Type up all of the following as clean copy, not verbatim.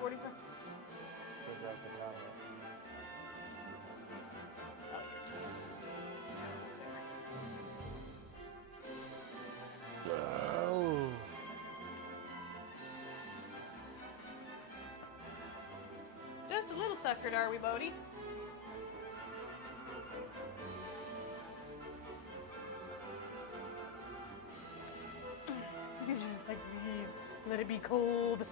45. Oh. Just a little tuckered, are we, Bodhi? He's just like, please, let it be cold.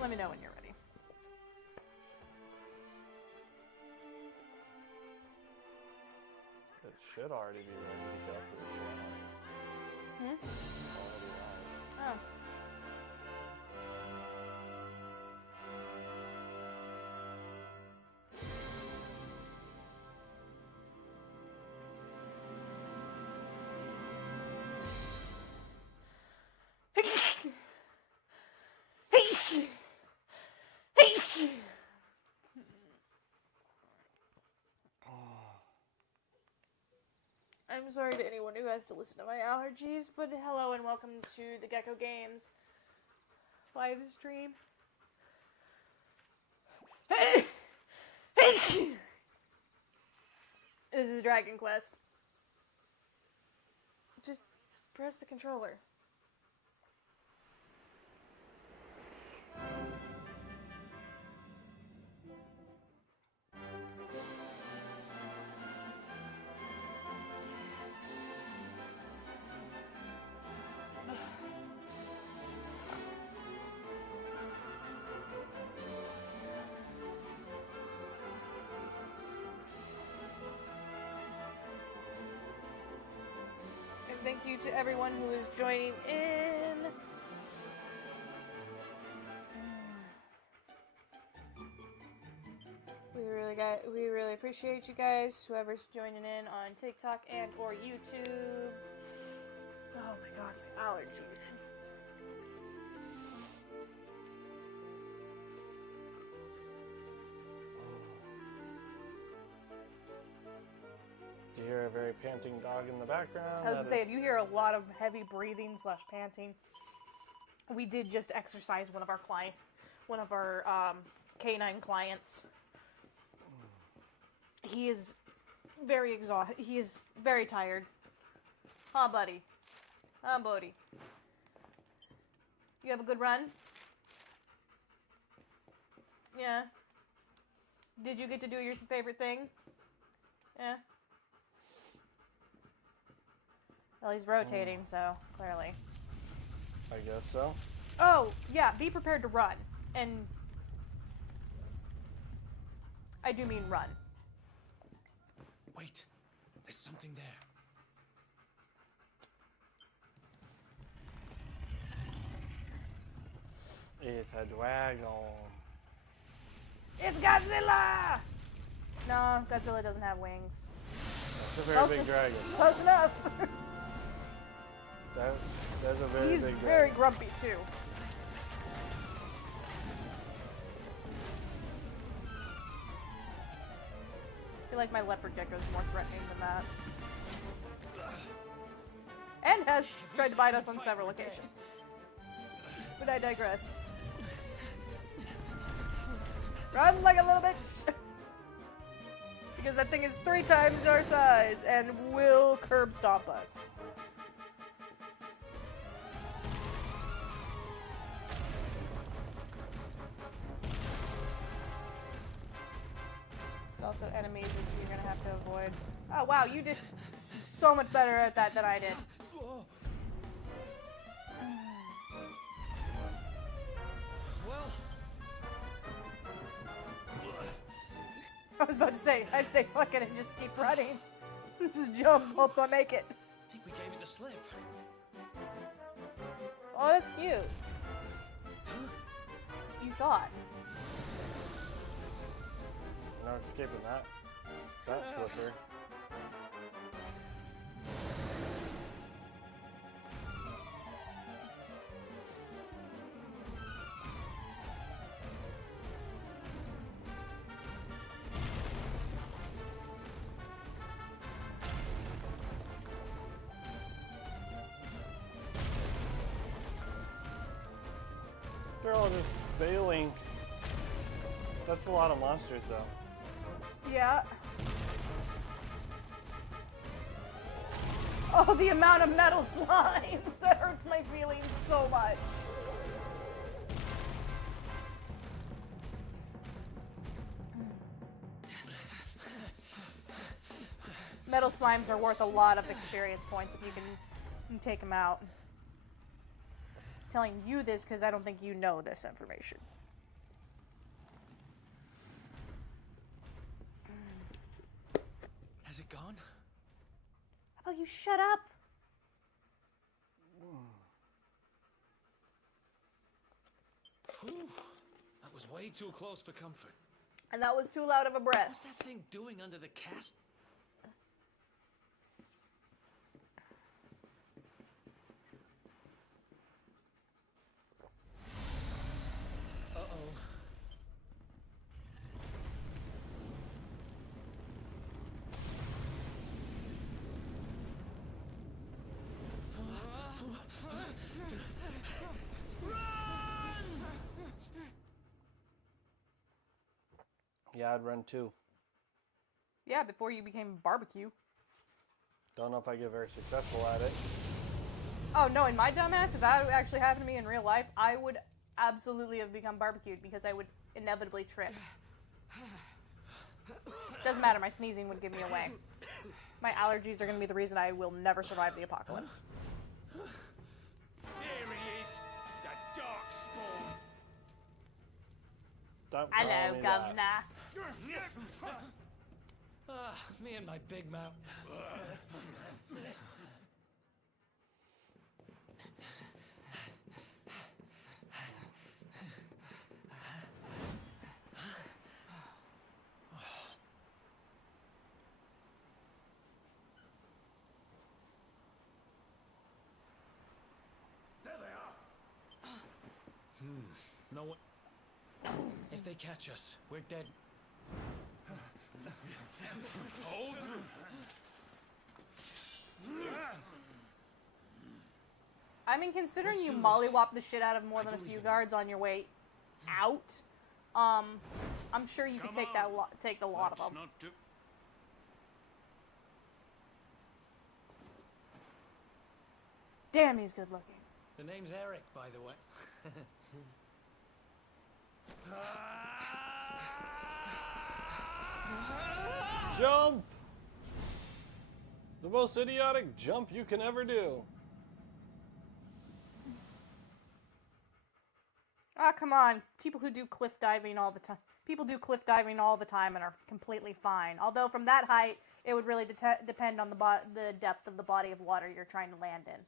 Let me know when you're ready. It should already be ready to go for the show. Already live. Oh. I'm sorry to anyone who has to listen to my allergies, but hello and welcome to the Gecko Games live stream. This is Dragon Quest. Just press the controller. Thank you to everyone who is joining in. We really appreciate you guys, whoever's joining in on TikTok and or YouTube. Oh my god, my allergies. Do you hear a very panting dog in the background? I was gonna say, if you hear a lot of heavy breathing / panting, we did just exercise one of our canine clients. He is very exhausted. He is very tired. Huh, buddy? Huh, Bodhi? You have a good run? Yeah. Did you get to do your favorite thing? Yeah. Well, he's rotating, so clearly. I guess so. Oh, yeah, be prepared to run. And I do mean run. Wait, there's something there. It's a dragon. It's Godzilla! No, Godzilla doesn't have wings. That's a very big dragon. Close enough. That's a very big dragon. He's very grumpy, too. I feel like my leopard gecko is more threatening than that. And has tried to bite us on several occasions. But I digress. Run like a little bitch! Because that thing is 3 times our size and will curb stomp us. There's also enemies that you're gonna have to avoid. Oh wow, you did so much better at that than I did. Well, I was about to say, I'd say fuck it and just keep running. Just jump, hope I make it. I think we gave it a slip. Oh, that's cute. You thought. No escaping that. That flipper. all just bailing. That's a lot of monsters, though. Yeah. Oh, the amount of metal slimes! That hurts my feelings so much. Metal slimes are worth a lot of experience points if you can take them out. I'm telling you this because I don't think you know this information. Has it gone? How about you shut up? Whew. That was way too close for comfort. And that was too loud of a breath. What's that thing doing under the cast? Uh-oh. Yeah, I'd run too. Yeah, before you became barbecue. Don't know if I get very successful at it. Oh, no, in my dumbass, if that actually happened to me in real life, I would absolutely have become barbecued because I would inevitably trip. Doesn't matter, my sneezing would give me away. My allergies are going to be the reason I will never survive the apocalypse. There he is, the dark spawn. Don't call Hello, me that. governor. Ah, me and my big mouth. There they are. No one. If they catch us, we're dead. Hold. I mean, considering Let's you do this. mollywop the shit out of more I than a believe few in guards on your way out, I'm sure you could Come take on. take a lot of Let's them. not do. Damn, he's good looking. The name's Erik, by the way. Jump! The most idiotic jump you can ever do. Ah, come on. People who do cliff diving all the time. People do cliff diving all the time and are completely fine. Although from that height, it would really depend on the depth of the body of water you're trying to land in.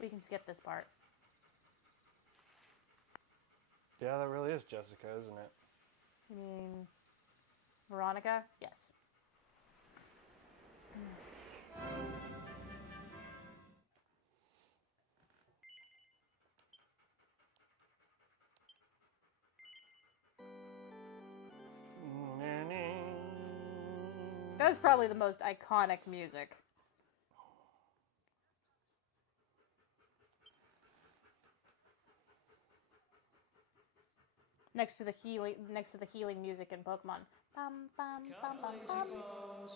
We can skip this part. Yeah, that really is Jessica, isn't it? You mean Veronica? Yes. That is probably the most iconic music. Next to the healing music in Pokemon. Bum, bum, bum, bum, bum.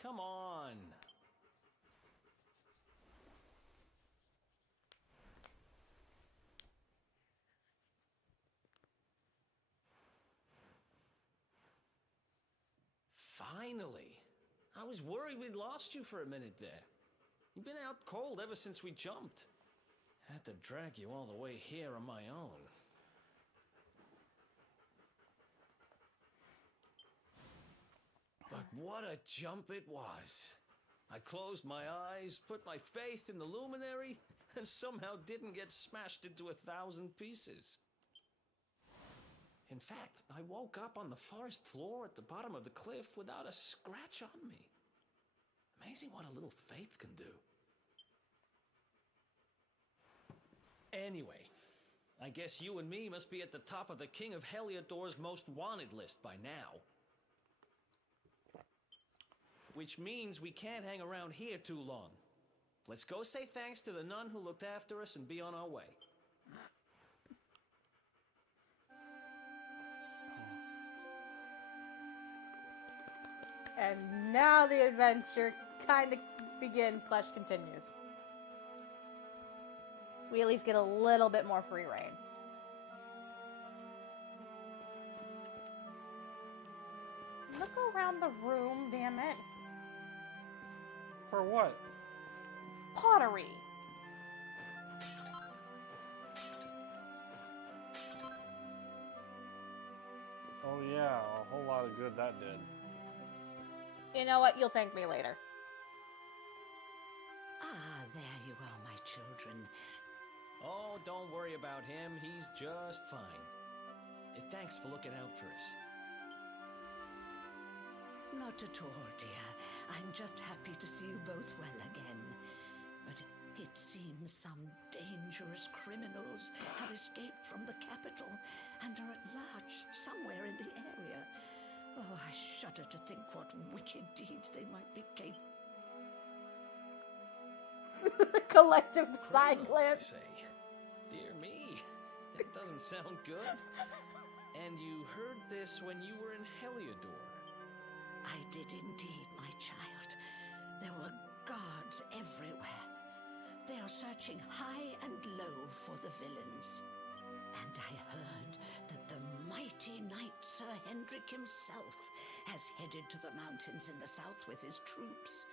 Come on. Finally. I was worried we'd lost you for a minute there. You've been out cold ever since we jumped. Had to drag you all the way here on my own. But what a jump it was. I closed my eyes, put my faith in the luminary, and somehow didn't get smashed into 1,000 pieces. In fact, I woke up on the forest floor at the bottom of the cliff without a scratch on me. Amazing what a little faith can do. Anyway, I guess you and me must be at the top of the King of Heliodor's most wanted list by now. which means we can't hang around here too long. Let's go say thanks to the nun who looked after us and be on our way. And now the adventure kind of begins / continues. We at least get a little bit more free reign. Look around the room, damn it. For what? Pottery. Oh yeah, a whole lot of good that did. You know what? You'll thank me later. Ah, there you are, my children. Oh, don't worry about him. He's just fine. Thanks for looking out for us. Not at all, dear. I'm just happy to see you both well again. But it seems some dangerous criminals have escaped from the capital and are at large somewhere in the area. Oh, I shudder to think what wicked deeds they might be capable. Collective side Criminals, glance. you say? Dear me, that doesn't sound good. And you heard this when you were in Heliodor. I did indeed, my child. There were guards everywhere. They are searching high and low for the villains. And I heard that the mighty knight Sir Hendrik himself has headed to the mountains in the south with his troops.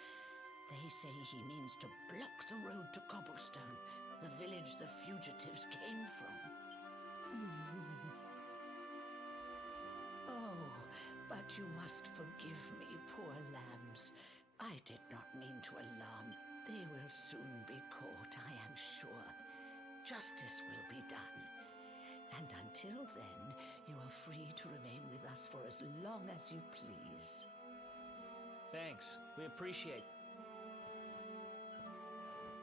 They say he means to block the road to Cobblestone, the village the fugitives came from. Oh, but you must forgive me, poor lambs. I did not mean to alarm. They will soon be caught, I am sure. Justice will be done. And until then, you are free to remain with us for as long as you please. Thanks. We appreciate.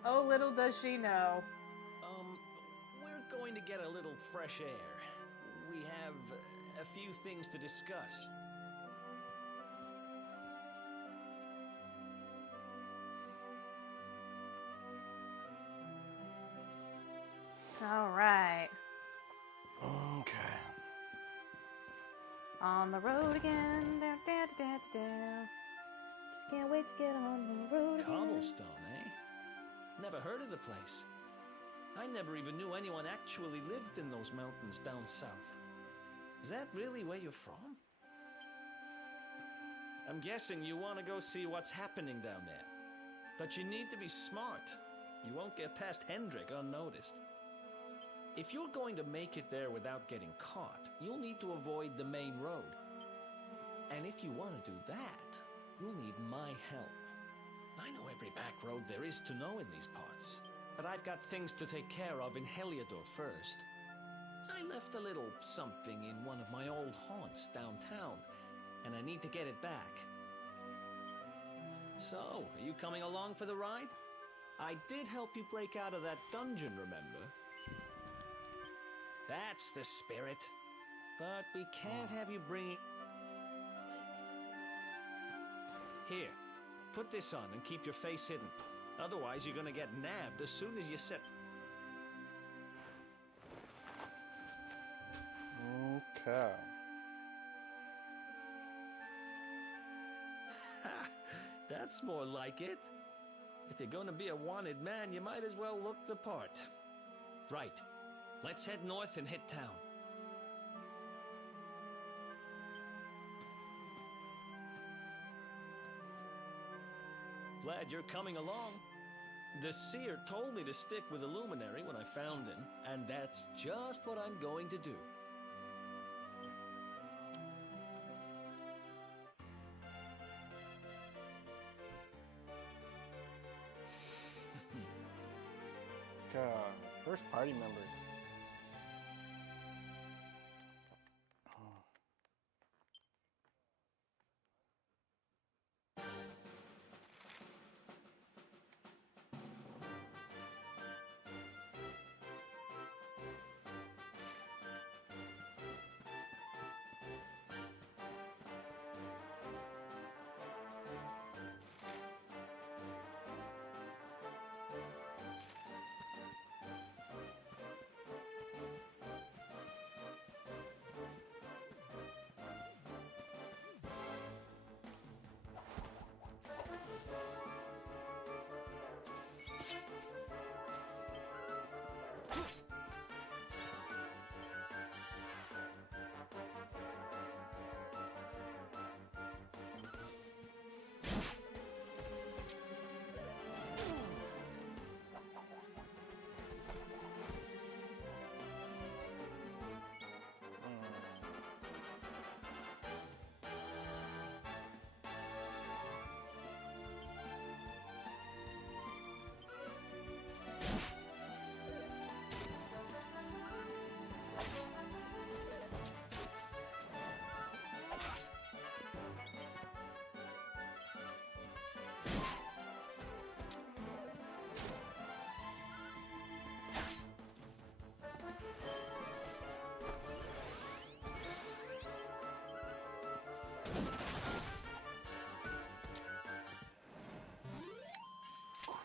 Oh, little does she know. We're going to get a little fresh air. We have a few things to discuss. All right. Okay. On the road again. Down, down, down, down. Just can't wait to get on the road again. Cobblestone, eh? Never heard of the place. I never even knew anyone actually lived in those mountains down south. Is that really where you're from? I'm guessing you want to go see what's happening down there. But you need to be smart. You won't get past Hendrik unnoticed. If you're going to make it there without getting caught, you'll need to avoid the main road. And if you want to do that, you'll need my help. I know every back road there is to know in these parts, but I've got things to take care of in Heliodor first. I left a little something in one of my old haunts downtown, and I need to get it back. So, are you coming along for the ride? I did help you break out of that dungeon, remember? That's the spirit. But we can't have you bring... Here, put this on and keep your face hidden. Otherwise, you're gonna get nabbed as soon as you set... Okay. Ha! That's more like it. If you're gonna be a wanted man, you might as well look the part. Right. Let's head north and hit town. Glad you're coming along. The seer told me to stick with the luminary when I found him, and that's just what I'm going to do. First party member.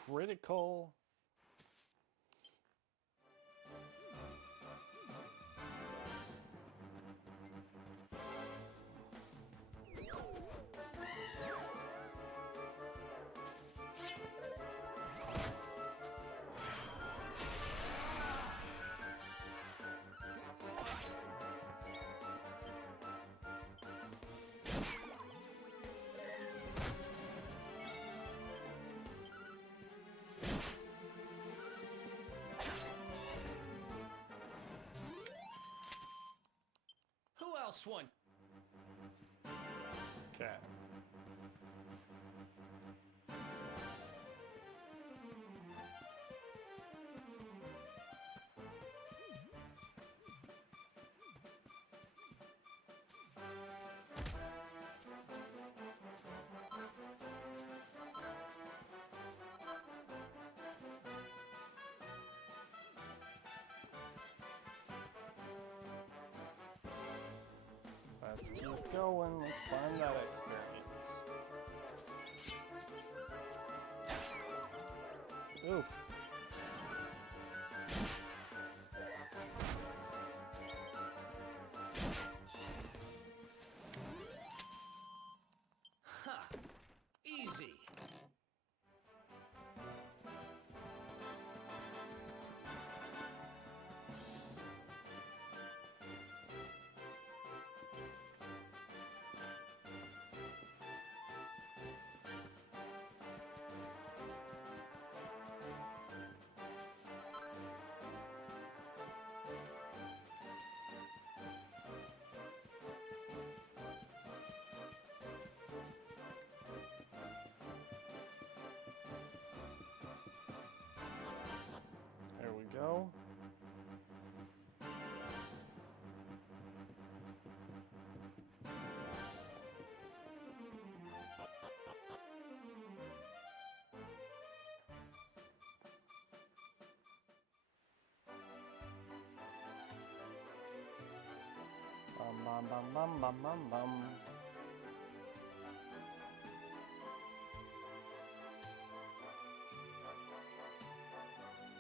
Critical. Who else won? Okay. Let's keep going. Let's find that experience. Oof. Ha! Easy. There we go. Bum bum bum bum bum bum bum.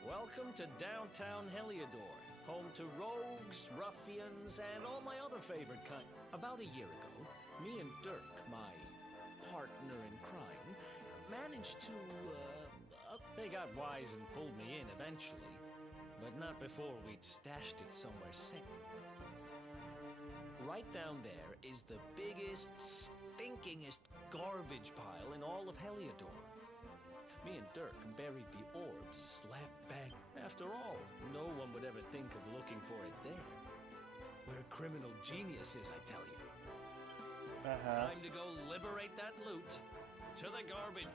Welcome to downtown Heliodor, home to rogues, ruffians, and all my other favorite kind. About a year ago, me and Dirk, my partner in crime, managed to, they got wise and pulled me in eventually, but not before we'd stashed it somewhere safe. Right down there is the biggest, stinkingest garbage pile in all of Heliodor. Me and Dirk buried the orb slap bang. After all, no one would ever think of looking for it there. We're criminal geniuses, I tell you. Time to go liberate that loot. To the garbage.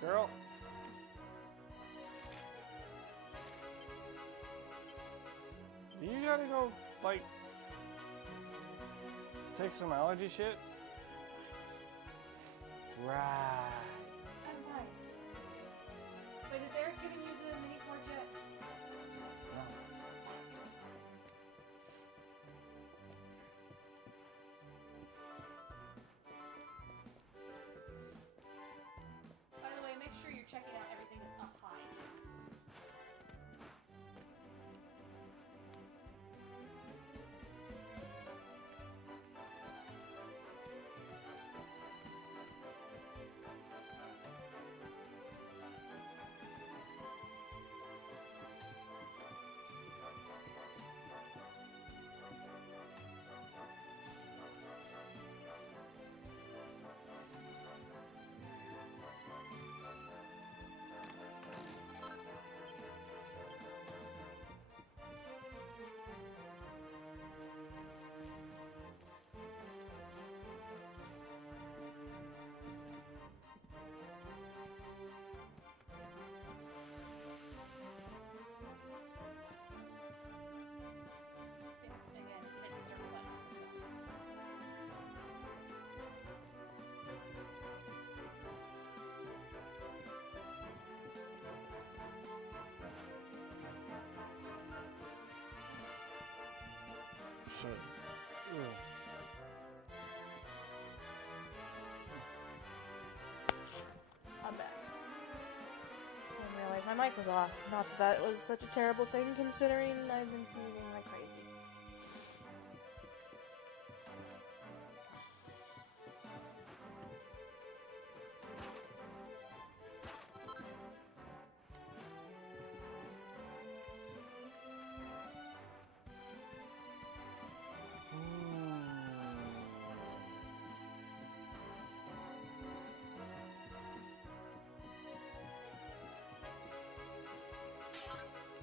Girl. Do you gotta go, like, take some allergy shit? Right. I'm fine. Wait, is Erik giving you the mini forge yet? No. By the way, make sure you're checking out everything that's up high. shit. Ugh. I'm back. I didn't realize my mic was off. Not that that was such a terrible thing considering I've been sneezing like crazy.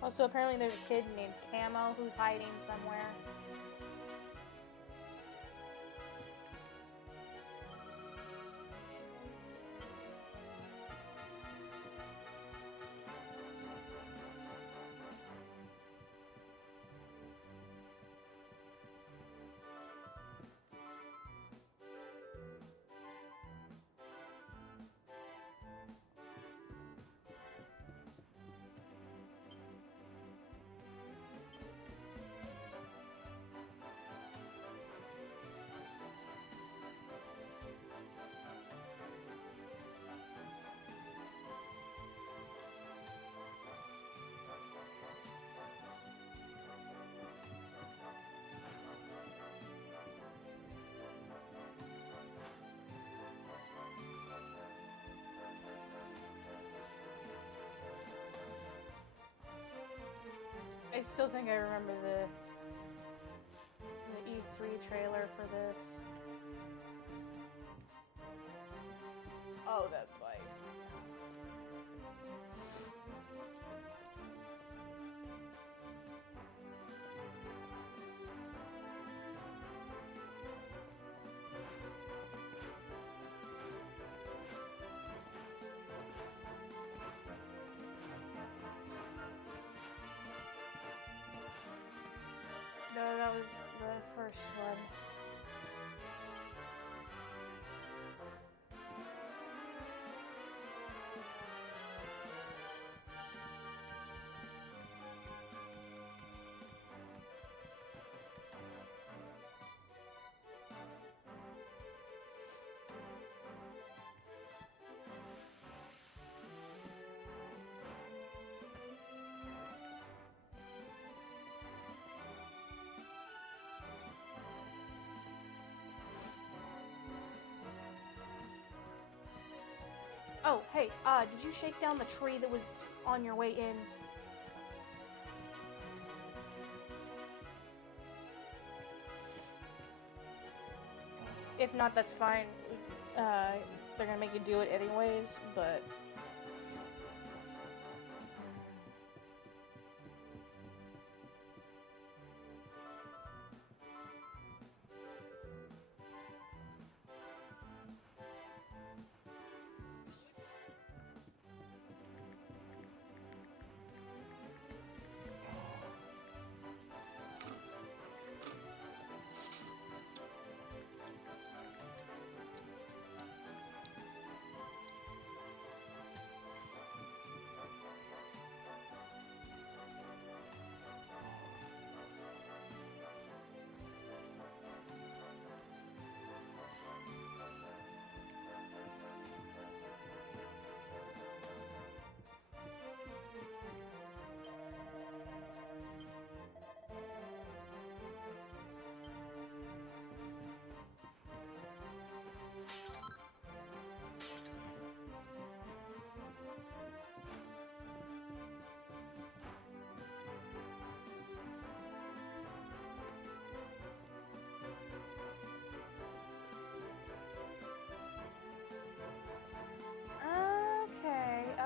Also, apparently there's a kid named Camo who's hiding somewhere. I still think I remember the E3 trailer for this. Oh, that bites. No, that was the first one. Oh, hey, did you shake down the tree that was on your way in? If not, that's fine. They're gonna make you do it anyways, but...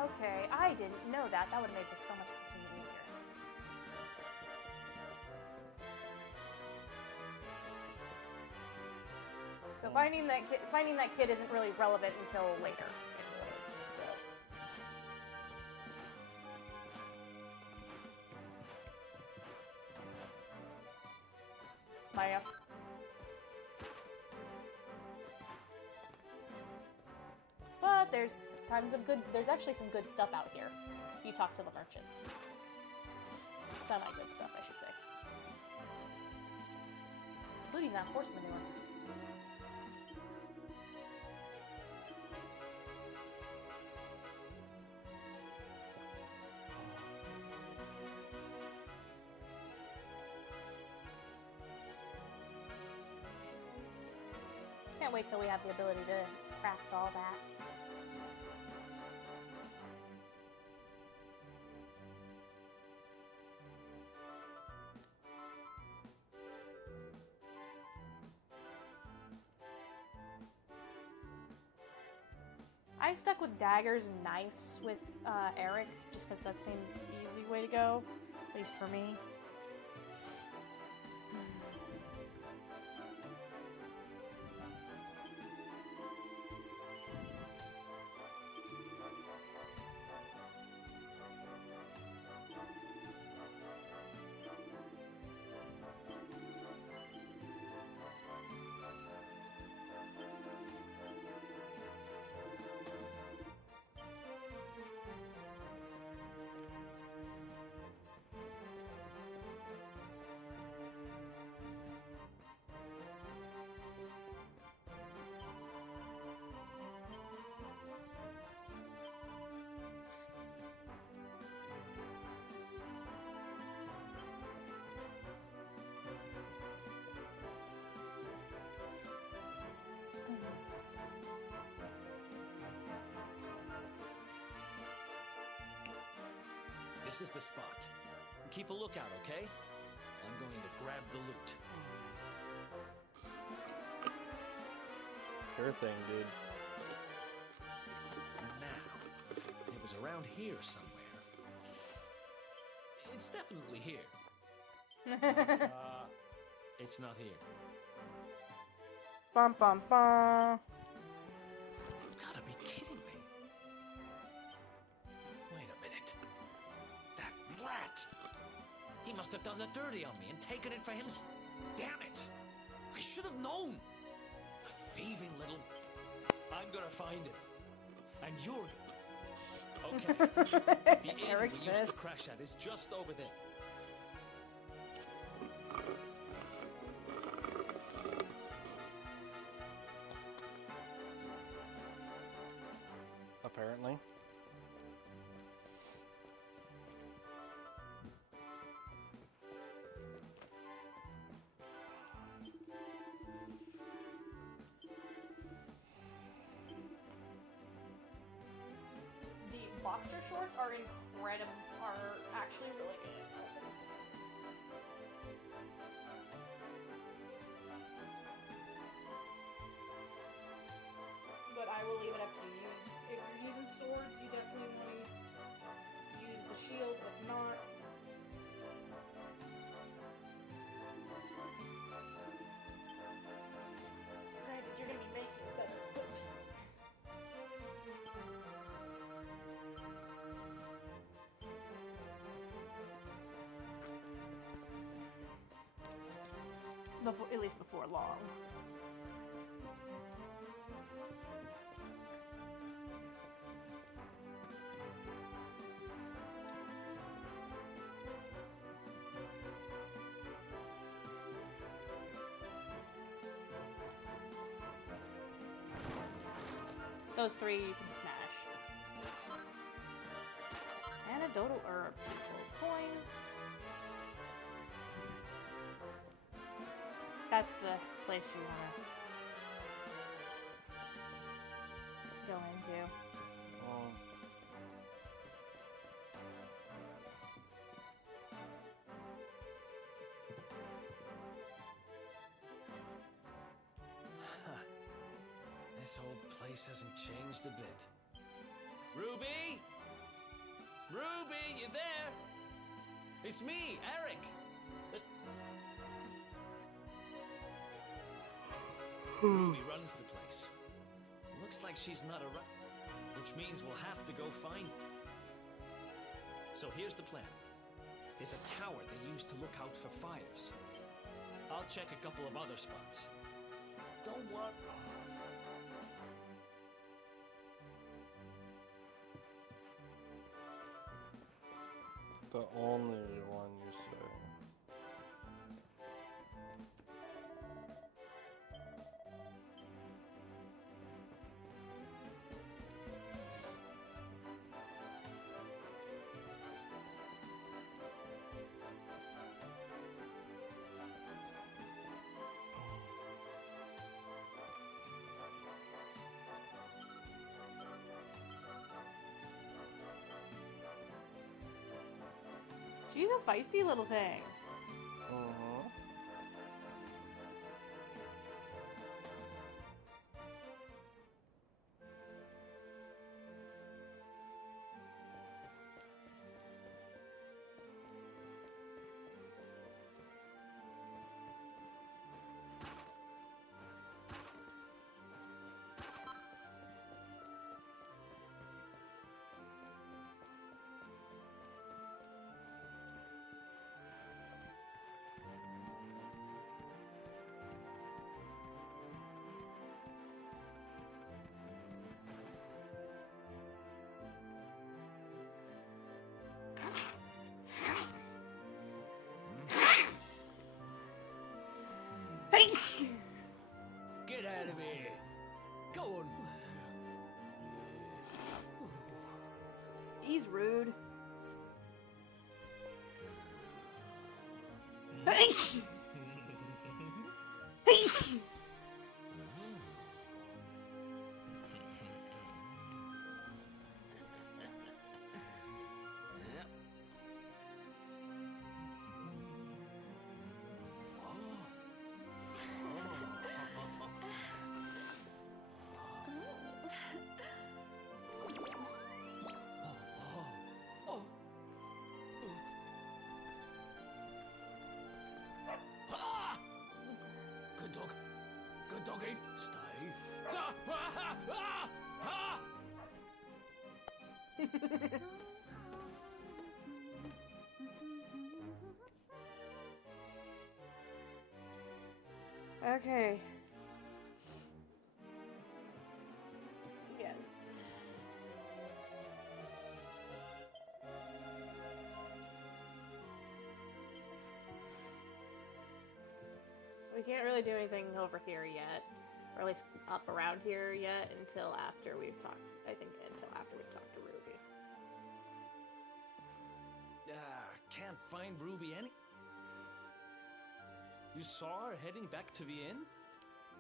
Okay, I didn't know that. That would have made this so much easier. So finding that kid isn't really relevant until later. Anyways, so. Smile. But there's there's actually some good stuff out here. You talk to the merchants. Semi-good stuff, I should say. including that horse manure. Can't wait till we have the ability to craft all that. I stuck with daggers and knives with Erik, just because that seemed the easy way to go, at least for me. This is the spot. Keep a lookout, okay? I'm going to grab the loot. Sure thing, dude. Now, it was around here somewhere. It's definitely here. It's not here. Bum bum bum. You've got to be kidding me. Wait a minute. That rat! He must have done the dirty on me and taken it for him. Damn it! I should have known. A thieving little... I'm gonna find him. And you're... Okay. The inn Eric's we used to pissed. crash at is just over there. Apparently. The boxer shorts are incredible. Are actually really good. But I will leave it up to you. If you're using swords, you definitely want to use the shield. If not, granted, you're gonna be making better equipment. At least before long. Those three you can smash. Anecdotal herbs, coins. That's the place you want to go into. This old place hasn't changed a bit. Ruby? Ruby, you there? It's me, Erik. Ruby runs the place. Looks like she's not around, which means we'll have to go find her. So here's the plan. There's a tower they use to look out for fires. I'll check a couple of other spots. Don't worry. The only one you say. feisty little thing. Uh-huh. Get out of here! Go on! He's rude. Ah! Good dog. Good doggy. Stay. Ah! Ah! Ah! Ah! Okay. Again. We can't really do anything over here yet, or at least up around here yet, until after we've talked. I think until after we've talked to Ruby. Can't find Ruby any. You saw her heading back to the inn?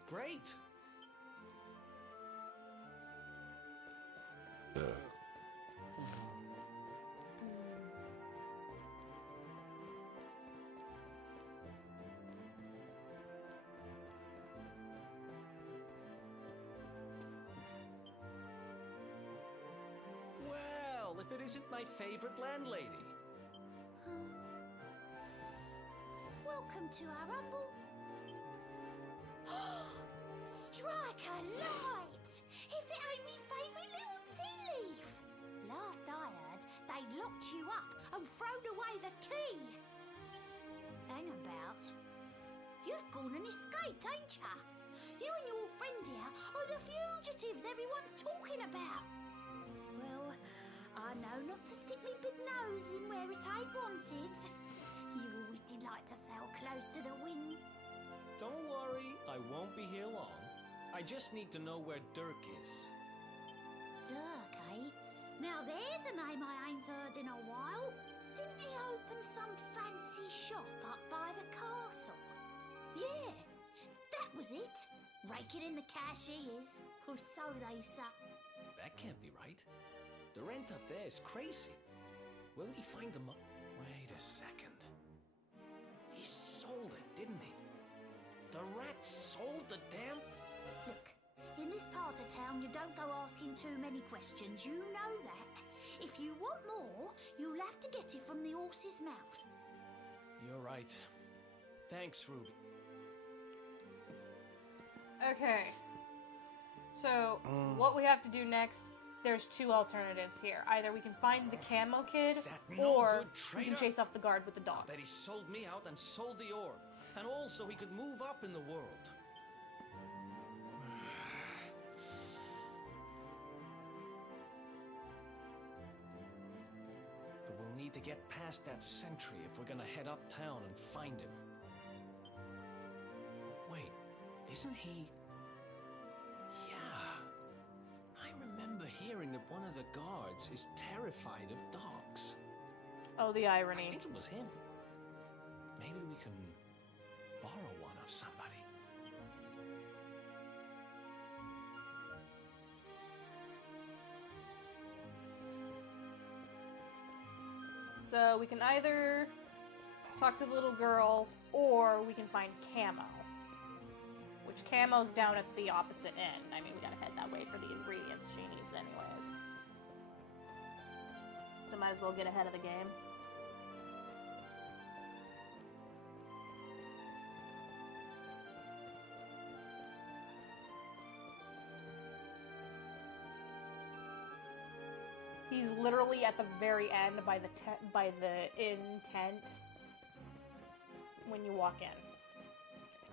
Great. Well, if it isn't my favorite landlady. Welcome to our humble... Strike a light! If it ain't me favourite little tea leaf! Last I heard, they'd locked you up and thrown away the key. Hang about. You've gone and escaped, ain't ya? You and your friend here are the fugitives everyone's talking about. Well, I know not to stick me big nose in where it ain't wanted. You always did like to sail close to the wind. Don't worry, I won't be here long. I just need to know where Dirk is. Dirk, eh? Now there's a name I ain't heard in a while. Didn't he open some fancy shop up by the castle? Yeah, that was it. Raking in the cash he is, or so they say. That can't be right. The rent up there is crazy. Where would he find the money? Wait a second. He sold it, didn't he? The rat sold the damn... Look, in this part of town you don't go asking too many questions, you know that. If you want more, you'll have to get it from the horse's mouth. You're right. Thanks, Ruby. Okay. So, what we have to do next, there's two alternatives here. Either we can find the camo kid, That no or good we can traitor. chase off the guard with the I dog. bet he sold me out and sold the orb. And also he could move up in the world. But we'll need to get past that sentry if we're gonna head uptown and find him. Wait, isn't he... Yeah. I remember hearing that one of the guards is terrified of dogs. Oh, the I irony. think it was him. Maybe we can borrow one of somebody. So we can either talk to the little girl, or we can find Camo. Which Camo's down at the opposite end. I mean, we gotta head that way for the ingredients she needs anyways. So might as well get ahead of the game. He's literally at the very end by the inn tent when you walk in.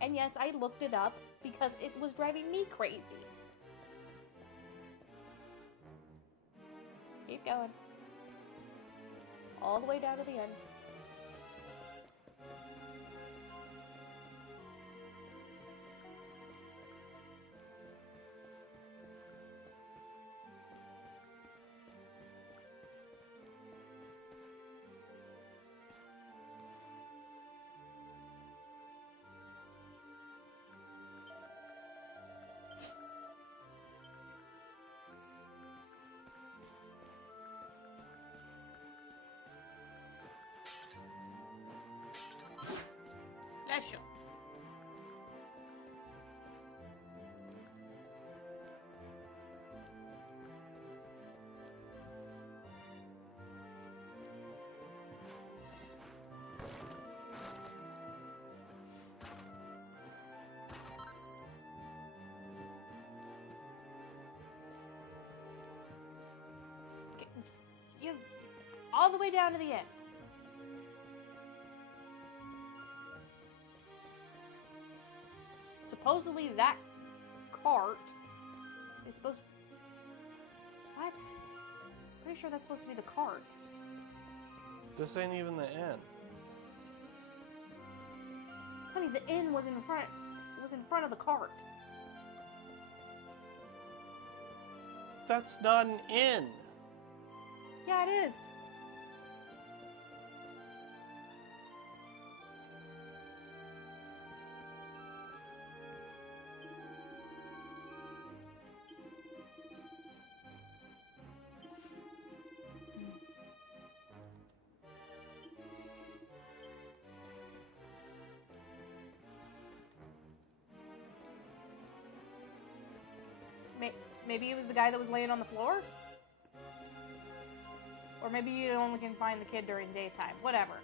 And yes, I looked it up because it was driving me crazy. Keep going. All the way down to the end. Bless you. You all the way down to the end. Supposedly that cart is supposed to... What? Pretty sure that's supposed to be the cart. This ain't even the end. Honey, the inn was in front. It was in front of the cart. That's not an inn. Yeah, it is. Maybe it was the guy that was laying on the floor? Or maybe you only can find the kid during daytime. Whatever.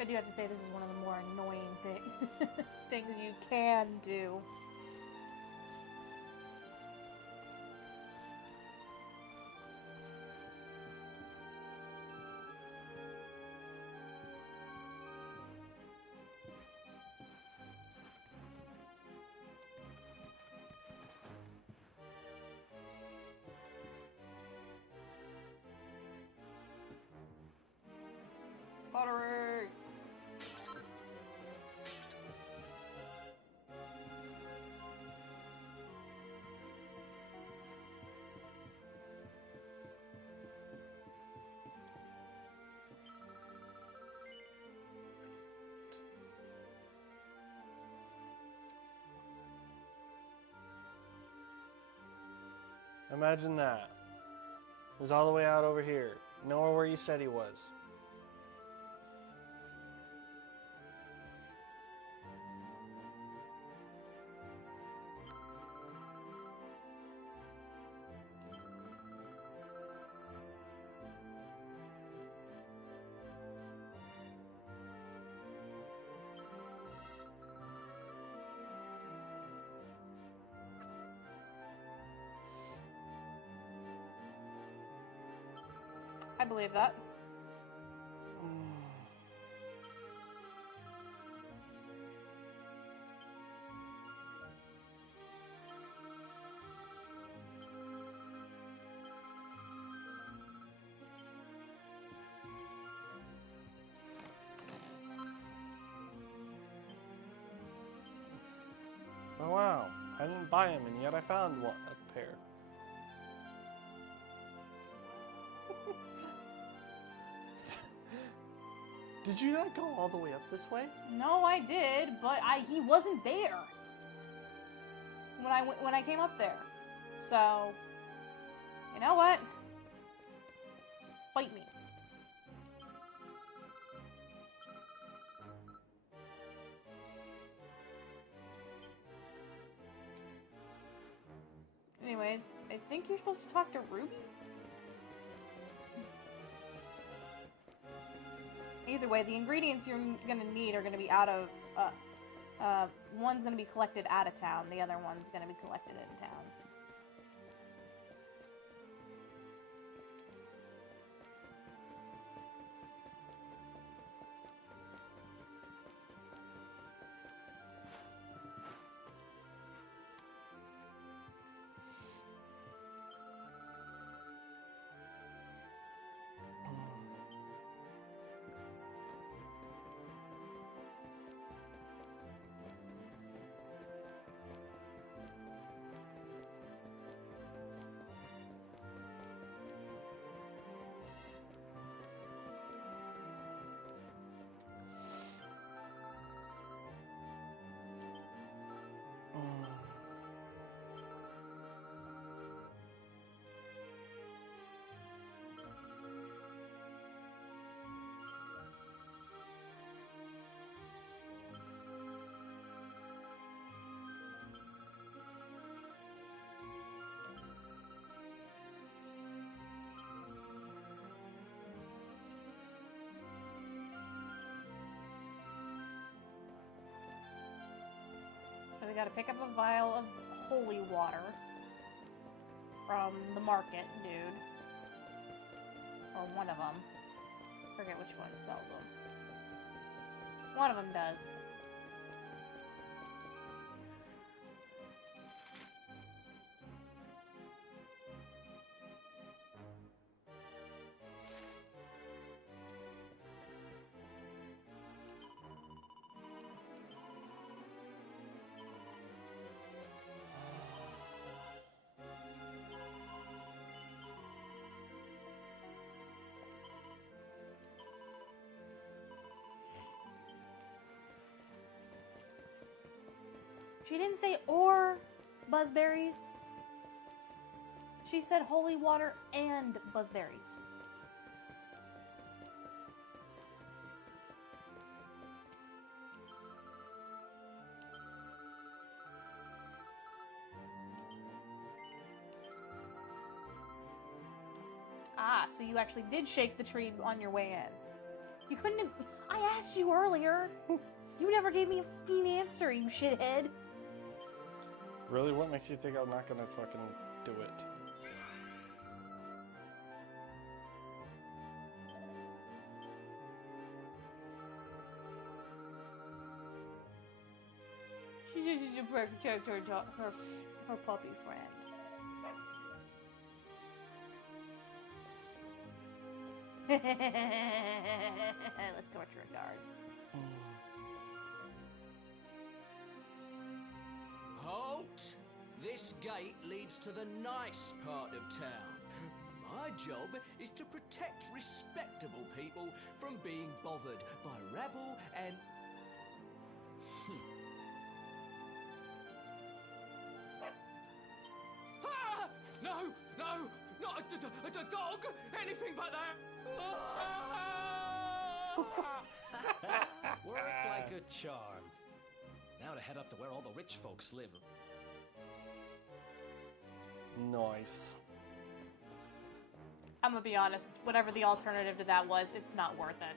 I do have to say this is one of the more annoying things you can do. Pottery! Imagine that. He was all the way out over here. Nowhere where you said he was. I believe that. Oh wow, I didn't buy him, and yet I found one, a pair. Did you not go all the way up this way? No, I did, but he wasn't there when I came up there. So, you know what? Fight me. Anyways, I think you're supposed to talk to Ruby? Either way, the ingredients you're gonna need are gonna be out of, one's gonna be collected out of town, the other one's gonna be collected in town. So we gotta pick up a vial of holy water from the market dude. Or one of them. Forget which one sells them. One of them does. She didn't say or buzzberries. She said holy water and buzzberries. Ah, so you actually did shake the tree on your way in. You couldn't have... I asked you earlier. You never gave me a fucking answer, you shithead. Really? What makes you think I'm not gonna fucking do it? She just needs to protect her puppy friend. Let's torture a guard. Halt! This gate leads to the nice part of town. My job is to protect respectable people from being bothered by rabble and... Ah! No! No! Not a dog! Anything but that! Worked like a charm. Now to head up to where all the rich folks live. Nice. I'm gonna be honest, whatever the alternative to that was, it's not worth it.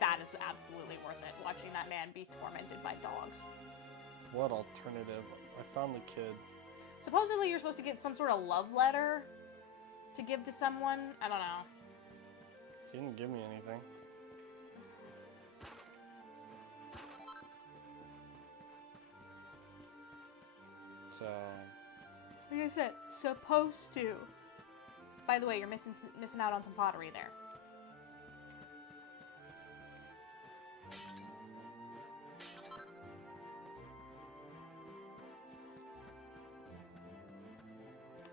That is absolutely worth it, watching that man be tormented by dogs. What alternative? I found the kid. Supposedly you're supposed to get some sort of love letter to give to someone. I don't know. He didn't give me anything. So, Like I said, supposed to. By the way, you're missing out on some pottery there.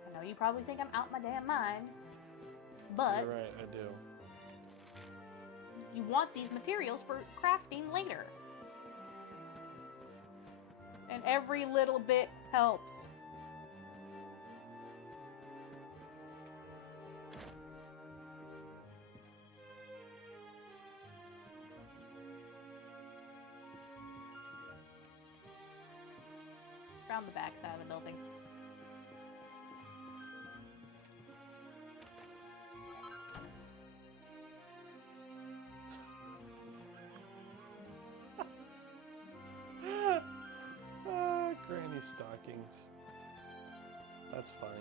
I know you probably think I'm out my damn mind, but you're right, I do. you want these materials for crafting later. And every little bit helps. Around the back side of the building. Granny stockings. That's funny.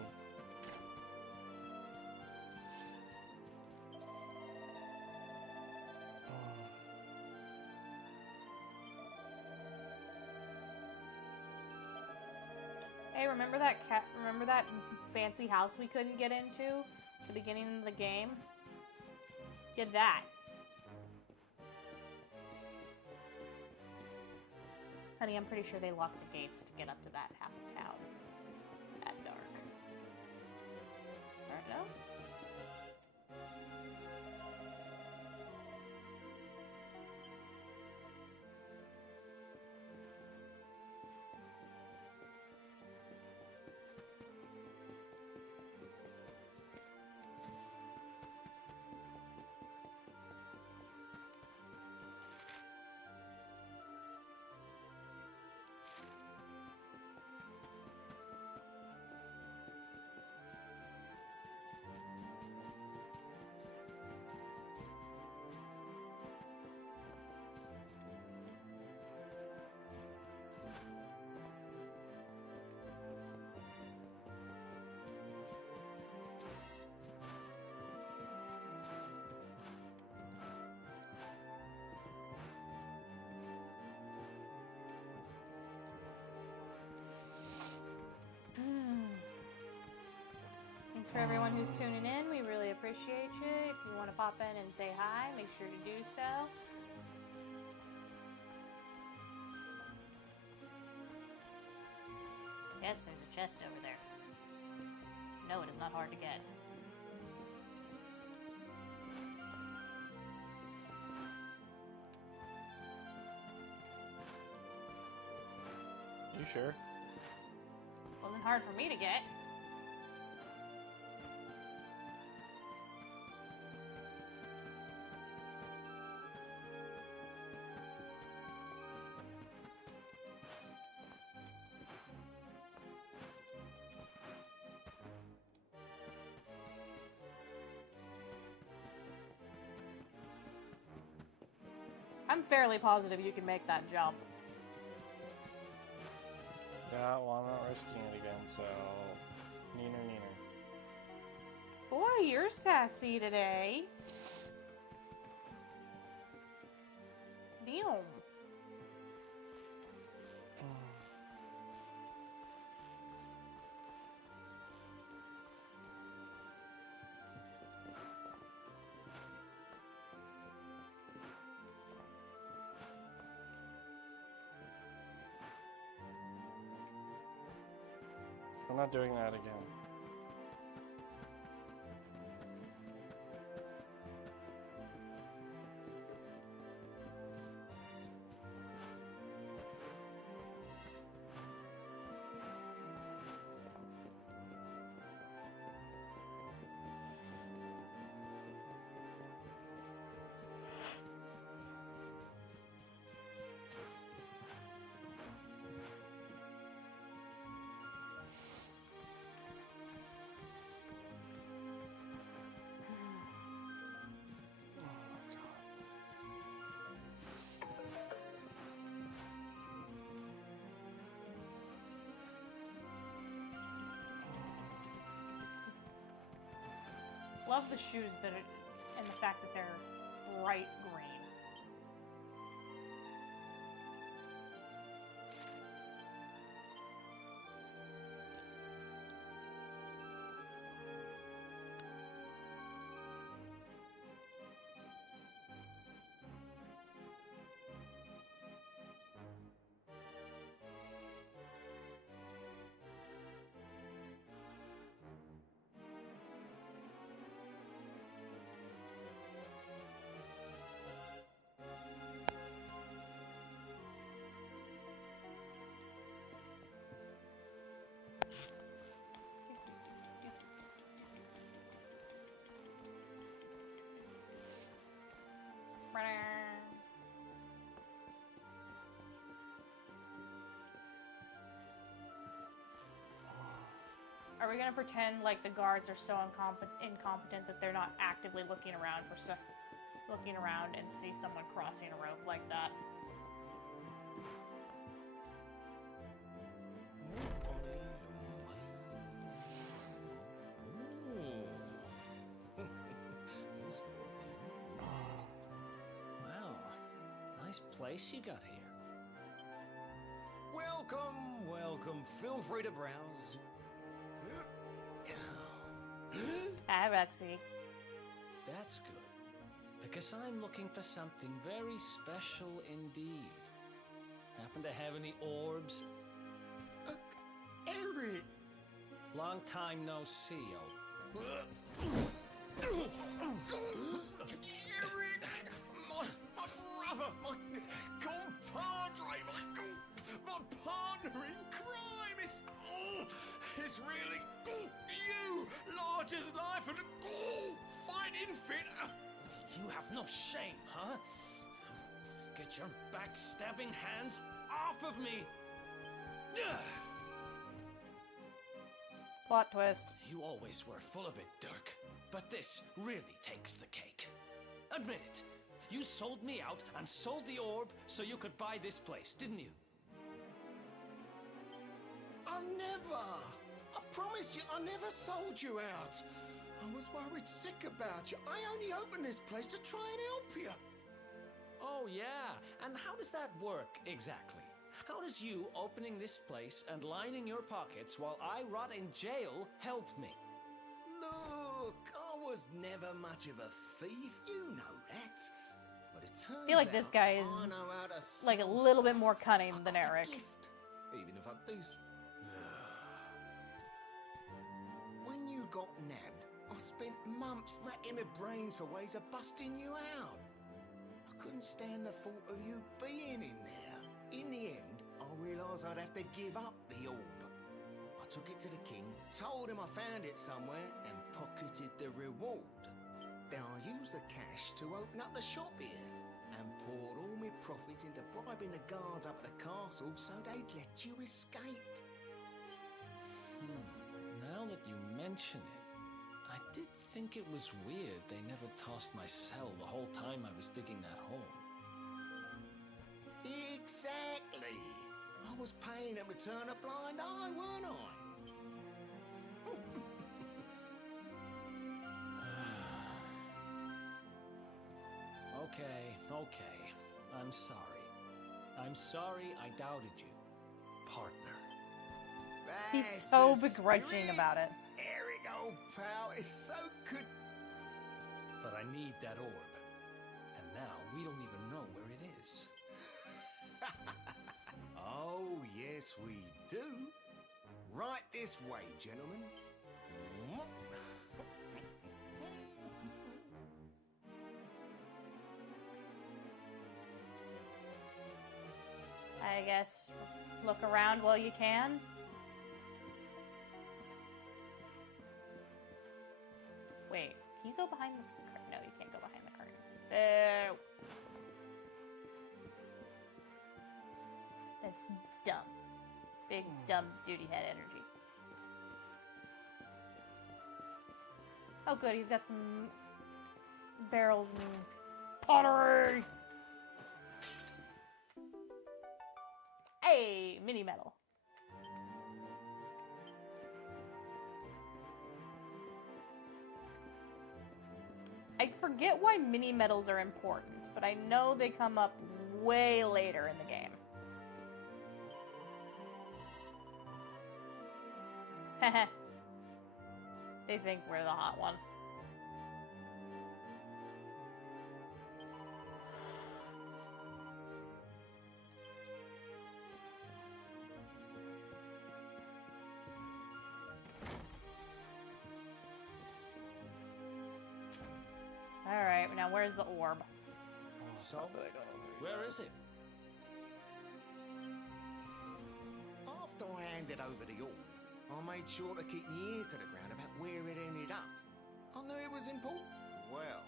Hey, remember that fancy house we couldn't get into at the beginning of the game? Get that. Honey, I'm pretty sure they locked the gates to get up to that half of town at dark. Or no? Thanks for everyone who's tuning in. We really appreciate you. If you want to pop in and say hi, make sure to do so. Yes, there's a chest over there. No, it is not hard to get. You sure? Wasn't hard for me to get. I'm fairly positive you can make that jump. Yeah, well, I'm not risking it again, so... Neener, neener. Boy, you're sassy today. Damn. I'm not doing that again. Love the shoes that and the fact that they're bright green. Are we gonna pretend like the guards are so incompetent that they're not actively looking around and see someone crossing a rope like that? Wow, nice place you got here. Welcome, welcome. Feel free to browse. Hi, Rexy. That's good, because I'm looking for something very special indeed. Happen to have any orbs? Erik! Long time no see, Erik! My brother! My compadre! My partner in crime! It's really you! Large as life and fighting fit! You have no shame, huh? Get your backstabbing hands off of me! Plot twist. You always were full of it, Dirk. But this really takes the cake. Admit it. You sold me out and sold the orb so you could buy this place, didn't you? I never! I promise you, I never sold you out. I was worried sick about you. I only opened this place to try and help you. Oh, yeah. And how does that work, exactly? How does you opening this place and lining your pockets while I rot in jail help me? Look, I was never much of a thief, you know that. But it turns I feel like this out guy is I know how to like a sell little bit stuff. more cunning I than got a Erik. gift, even if I do. When you got nabbed, I spent months racking my brains for ways of busting you out. I couldn't stand the thought of you being in there. In the end, I realised I'd have to give up the orb. I took it to the king, told him I found it somewhere, and pocketed the reward. Then I used the cash to open up the shop here, and poured all my profits into bribing the guards up at the castle so they'd let you escape. Now that you mention it, I did think it was weird they never tossed my cell the whole time I was digging that hole. Exactly. I was paying them to turn a blind eye, weren't I? Okay. I'm sorry. I'm sorry I doubted you, partner. He's That's so the begrudging spirit. about it. Erik, old pal, it's so good. But I need that orb. And now we don't even know where it is. Oh, yes, we do. Right this way, gentlemen. I guess look around while you can. Wait, can you go behind the curtain? No, you can't go behind the curtain. That's dumb. Big dumb duty head energy. Oh good, he's got some barrels and pottery! Hey, mini medal. I forget why mini medals are important, but I know they come up way later in the game. Heh. They think we're the hot one. Alright, now where's the orb? So, where is it? After I handed over the orb, I made sure to keep my ears to the ground about where it ended up. I knew it was important. Well,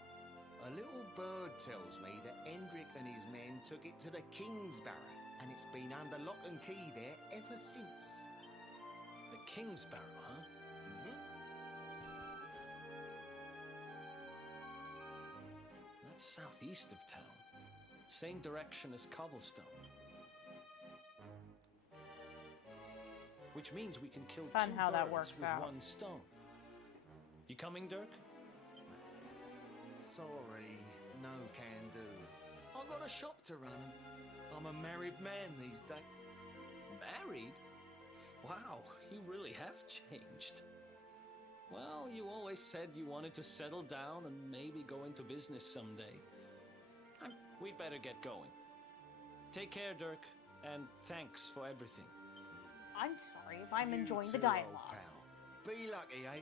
a little bird tells me that Hendrik and his men took it to the King's Barrow, and it's been under lock and key there ever since. The King's Barrow, huh? Mhm. That's southeast of town. Same direction as Cobblestone. Which means we can kill Fun two how that birds works with out. one stone. You coming, Dirk? Sorry, no can do. I got a shop to run. I'm a married man these days. Married? Wow, you really have changed. Well, you always said you wanted to settle down and maybe go into business someday. We'd better get going. Take care, Dirk, and thanks for everything. I'm sorry if I'm You enjoying the too, old dialogue. pal. Be lucky, eh?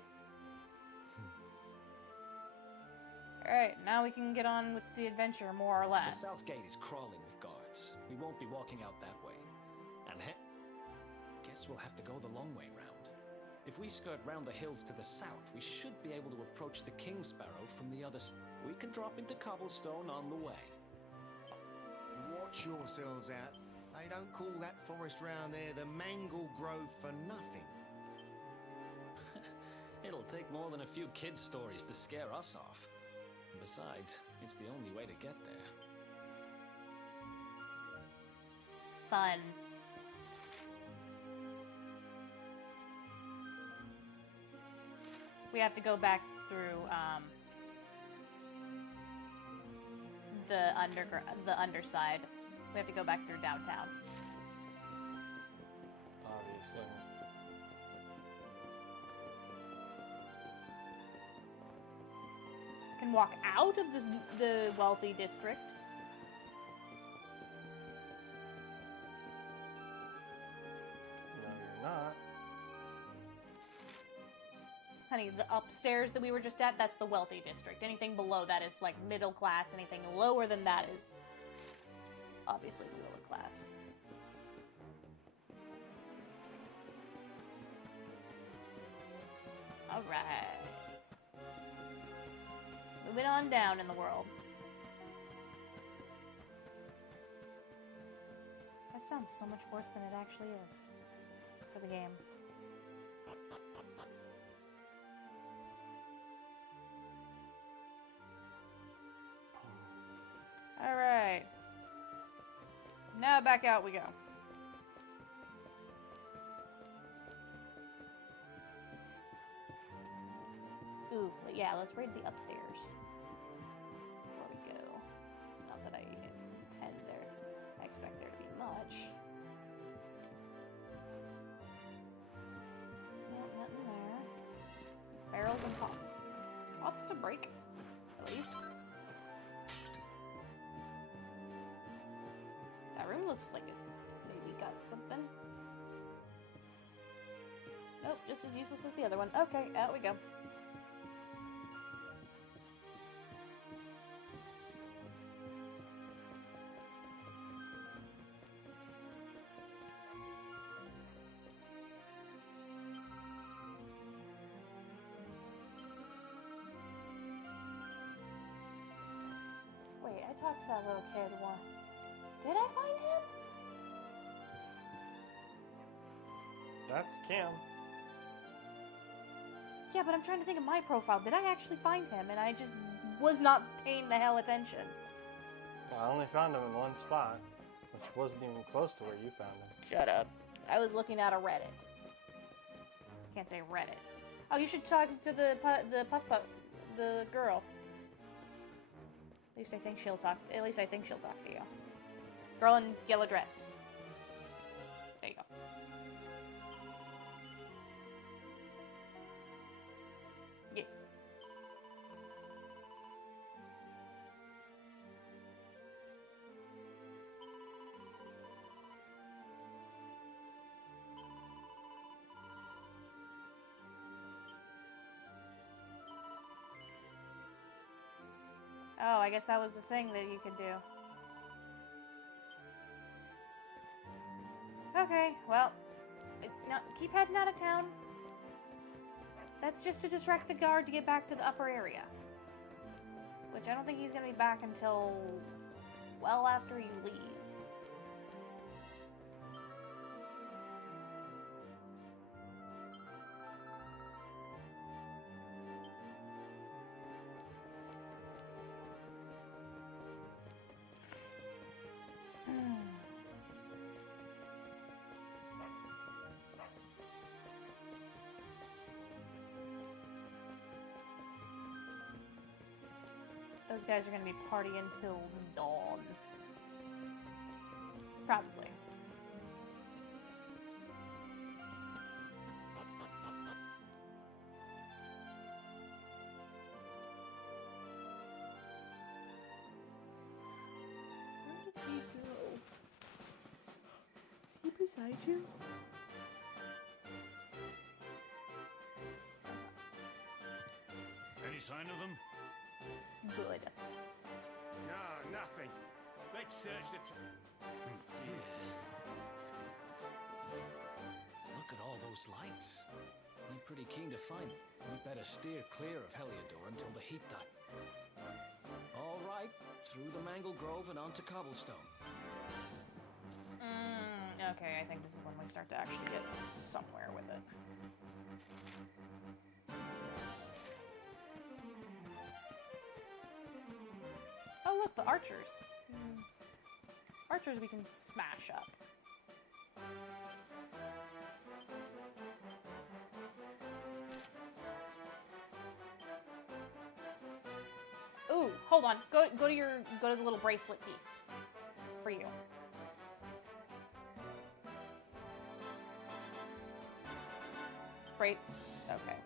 Alright, now we can get on with the adventure, more or The less. south gate is crawling with guards. We won't be walking out that way. And guess we'll have to go the long way round. If we skirt round the hills to the south, we should be able to approach the King's Barrow from the other side. We can drop into Cobblestone on the way. Watch yourselves out. They don't call that forest round there the Mangle Grove for nothing. It'll take more than a few kids' stories to scare us off. And besides, it's the only way to get there. Fun. We have to go back through, the underside. We have to go back through downtown. Obviously. Can walk out of the wealthy district. No, you're not. Honey, the upstairs that we were just at, that's the wealthy district. Anything below that is like middle class. Anything lower than that is obviously the lower class. Alright. Moving on down in the world. That sounds so much worse than it actually is for the game. Alright. Now back out we go. Ooh, but yeah, let's raid the upstairs before we go. Not that I intend there. I expect there to be much. Yeah, nothing there. Barrels and pots to break, at least. That room looks like it maybe got something. Nope, just as useless as the other one. Okay, out we go. Wait, I talked to that little kid once. Did I find him? That's Kim. Yeah, but I'm trying to think of my profile. Did I actually find him? And I just was not paying the hell attention. I only found him in one spot, which wasn't even close to where you found him. Shut up. I was looking at a Reddit. Can't say Reddit. Oh, you should talk to the girl. At least I think she'll talk. At least I think she'll talk to you. Girl in yellow dress. There you go. Yeah. Oh, I guess that was the thing that you could do. Okay, well, no, keep heading out of town. That's just to distract the guard to get back to the upper area. Which I don't think he's gonna be back until well after you leave. Those guys are gonna be partying till dawn. Probably. Where did he go? Is he beside you? Any sign of them? Good. No, nothing. Let's search the Look at all those lights. I'm pretty keen to find them. We better steer clear of Heliodor until the heat done. All right, through the Mangle Grove and onto Cobblestone. Okay, I think this is when we start to actually get somewhere with it. Oh look, the archers. Archers we can smash up. Ooh, hold on. Go to the little bracelet piece. For you. Right? Okay.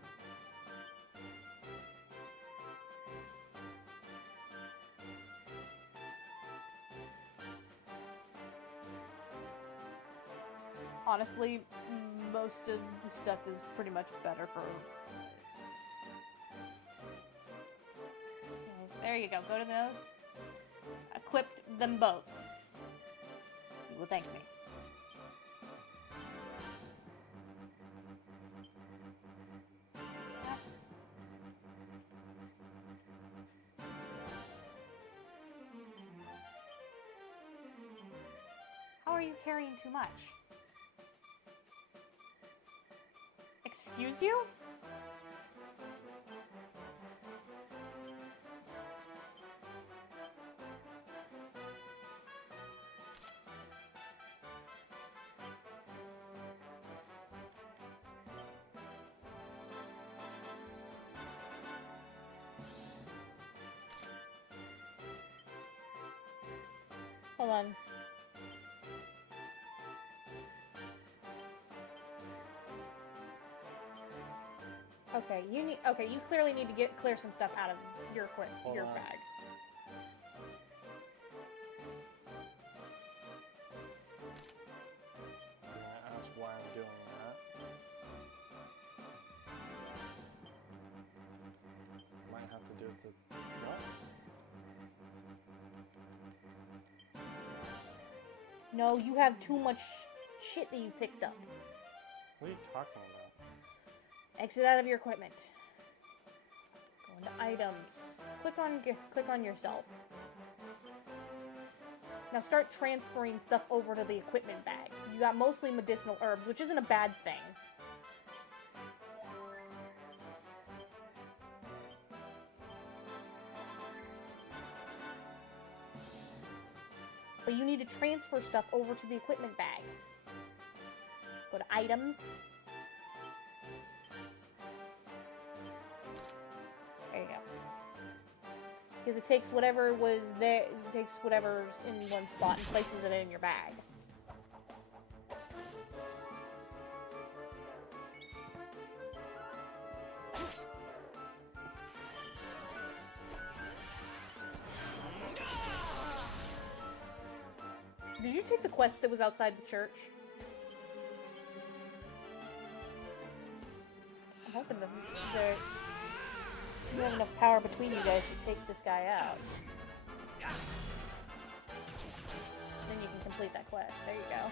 Honestly, most of the stuff is pretty much better for... There you go. Go to those. Equip them both. You will thank me. How are you carrying too much? Excuse you? Hold on. Okay, you clearly need to clear some stuff out of your Hold on. bag. I'm gonna ask why I'm doing that. Might have to do it to... What? No, you have too much shit that you picked up. What are you talking about? Exit out of your equipment. Go into items. Click on yourself. Now start transferring stuff over to the equipment bag. You got mostly medicinal herbs, which isn't a bad thing. But you need to transfer stuff over to the equipment bag. Go to items. There you go. Because it takes whatever was there, it takes whatever's in one spot and places it in your bag. Did you take the quest that was outside the church? I'm hoping that you have enough power between you guys to take this guy out. Then you can complete that quest. There you go.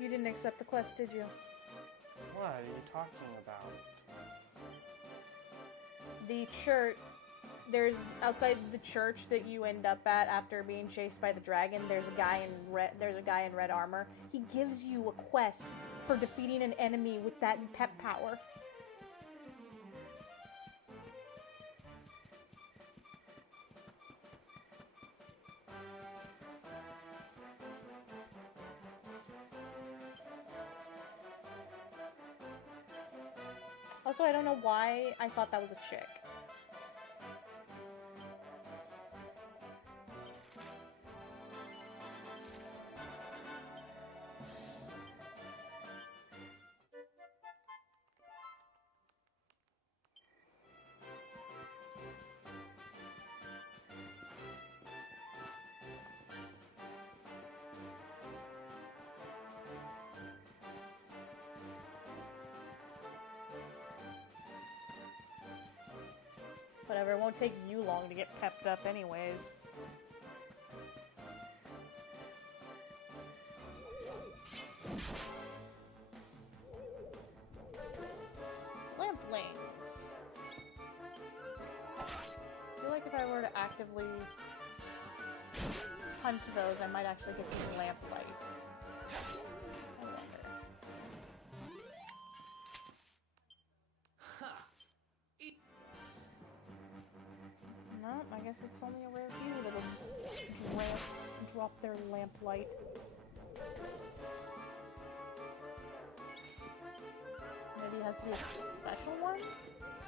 You didn't accept the quest, did you? What are you talking about? The church, there's outside the church that you end up at after being chased by the dragon. There's a guy in red armor. He gives you a quest for defeating an enemy with that pep power. Also, I don't know why I thought that was a chick. Whatever, it won't take you long to get pepped up anyways. Lamplings. I feel like if I were to actively hunt those, I might actually get some lamplight. I wonder. No, I guess it's only a rare few that'll drop their lamplight. Maybe it has to be a special one?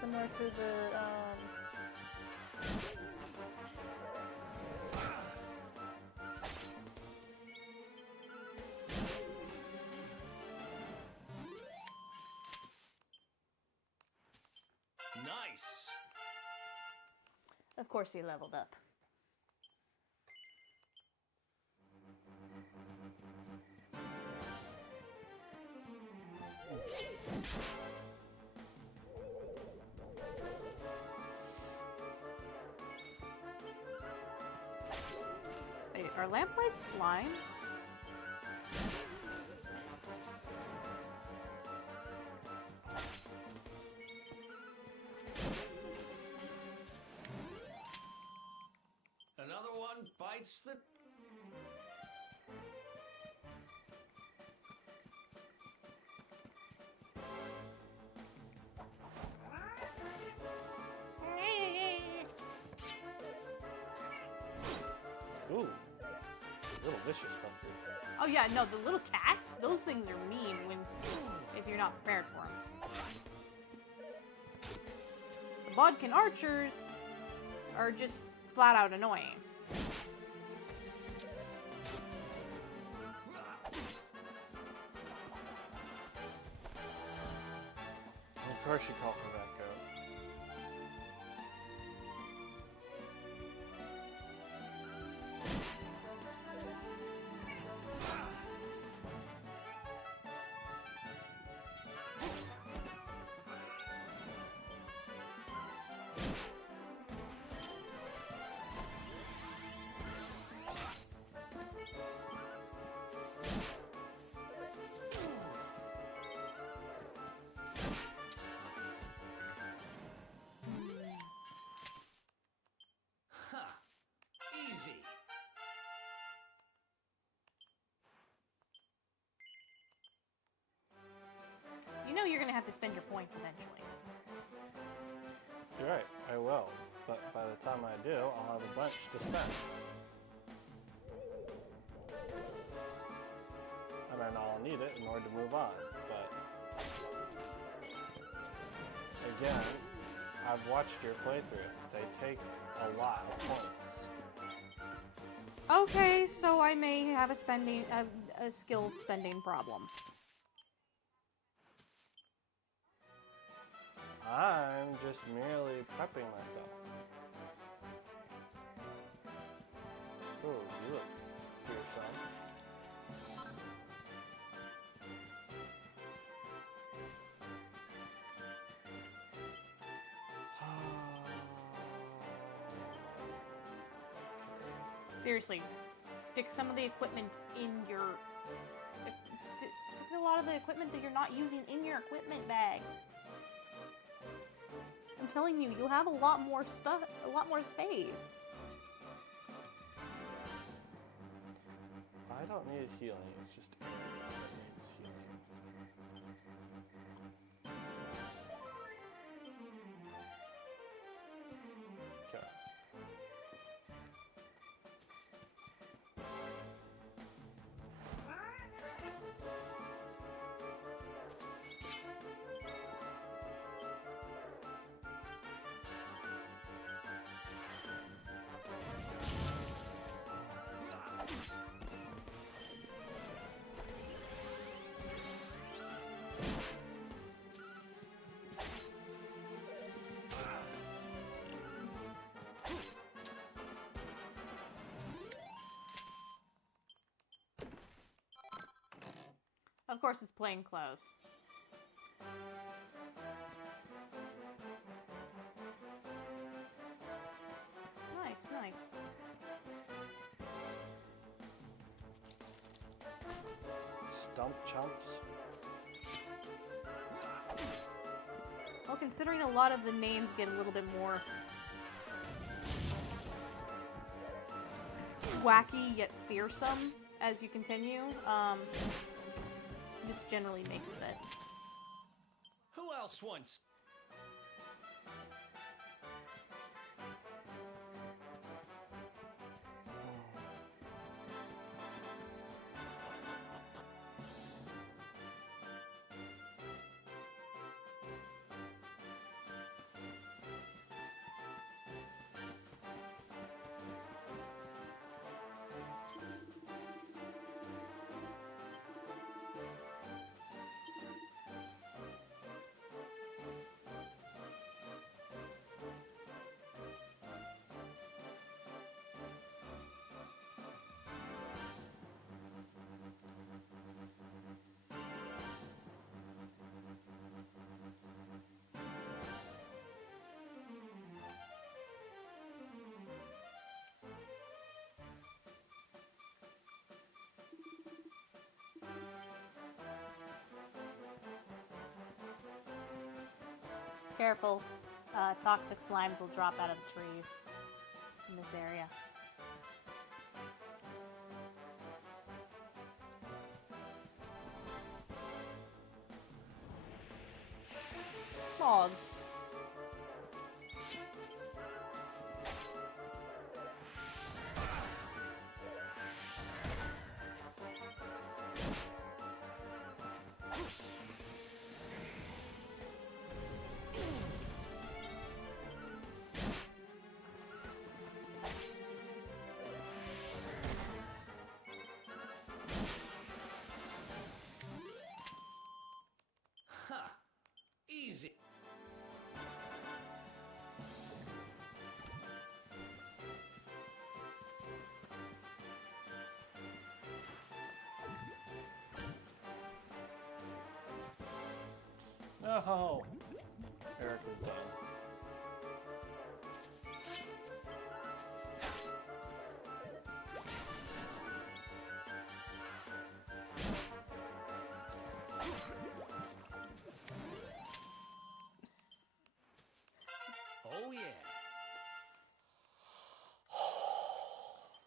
Similar to the, Nice! Of course he leveled up. Wait, are lamplights slimes? Another one bites the... Ooh, little vicious fucker. Oh yeah, no, the little cats, those things are mean if you're not prepared for them. The bodkin archers are just flat out annoying. Of course you call for that goat. Easy. You know you're gonna have to spend your points eventually. You're right, I will. But by the time I do, I'll have a bunch to spend. I mean, I'll need it in order to move on, but again, I've watched your playthrough. They take a lot of points. Okay, so I may have a skill spending problem. I'm just merely prepping myself. Oh, you look fearsome. Seriously, stick some of the equipment in your... Stick a lot of the equipment that you're not using in your equipment bag. I'm telling you, you'll have a lot more stuff, a lot more space. I don't need healing, it's just Erik that needs healing. Okay. Of course, it's plain clothes. Nice, nice. Stump chumps. Well, considering a lot of the names get a little bit more wacky yet fearsome as you continue, this generally makes sense. Who else wants? Careful, toxic slimes will drop out of the trees in this area. Fog. Ha! Easy. No! Erik is done. Oh yeah.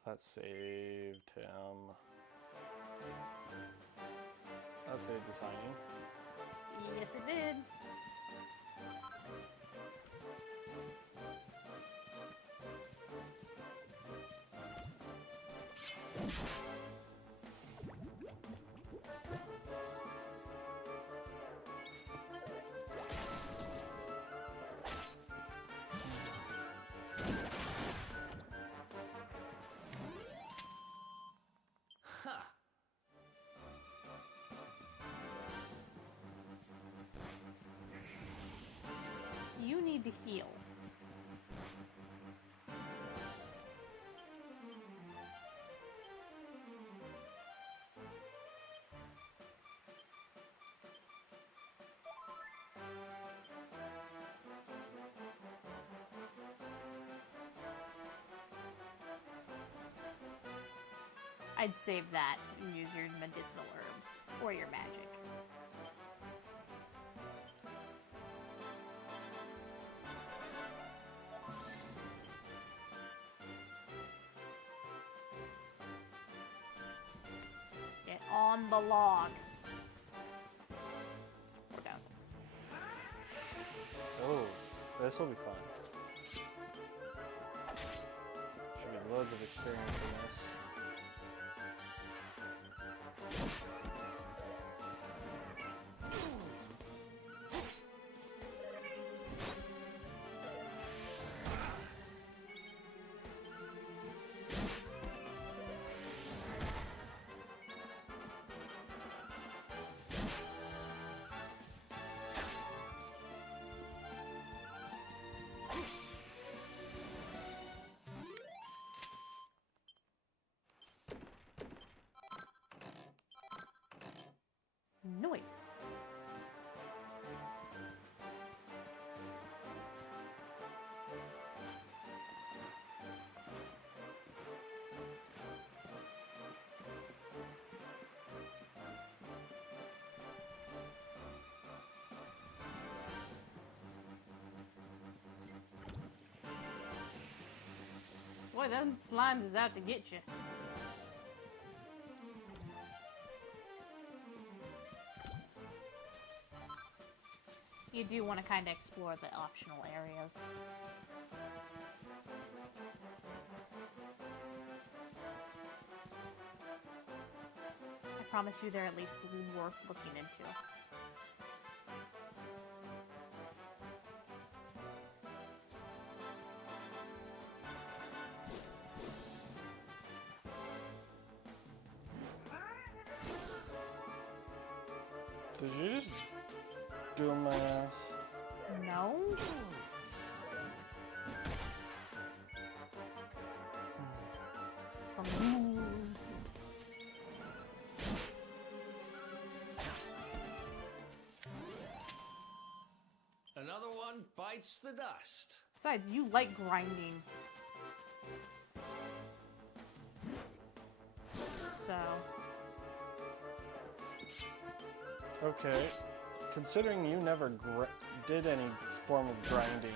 That saved him. That saved the signing. Yes, it did. I'd save that and use your medicinal herbs or your magic. Get on the log. Or down. Oh, this will be fun. Should be loads of experience in this. Nice. Boy, them slimes is out to get you. You do want to kind of explore the optional areas. I promise you they're at least worth looking into. Did you just do my ass? No? Another one bites the dust. Besides, you like grinding. So... Okay, considering you never did any form of grinding.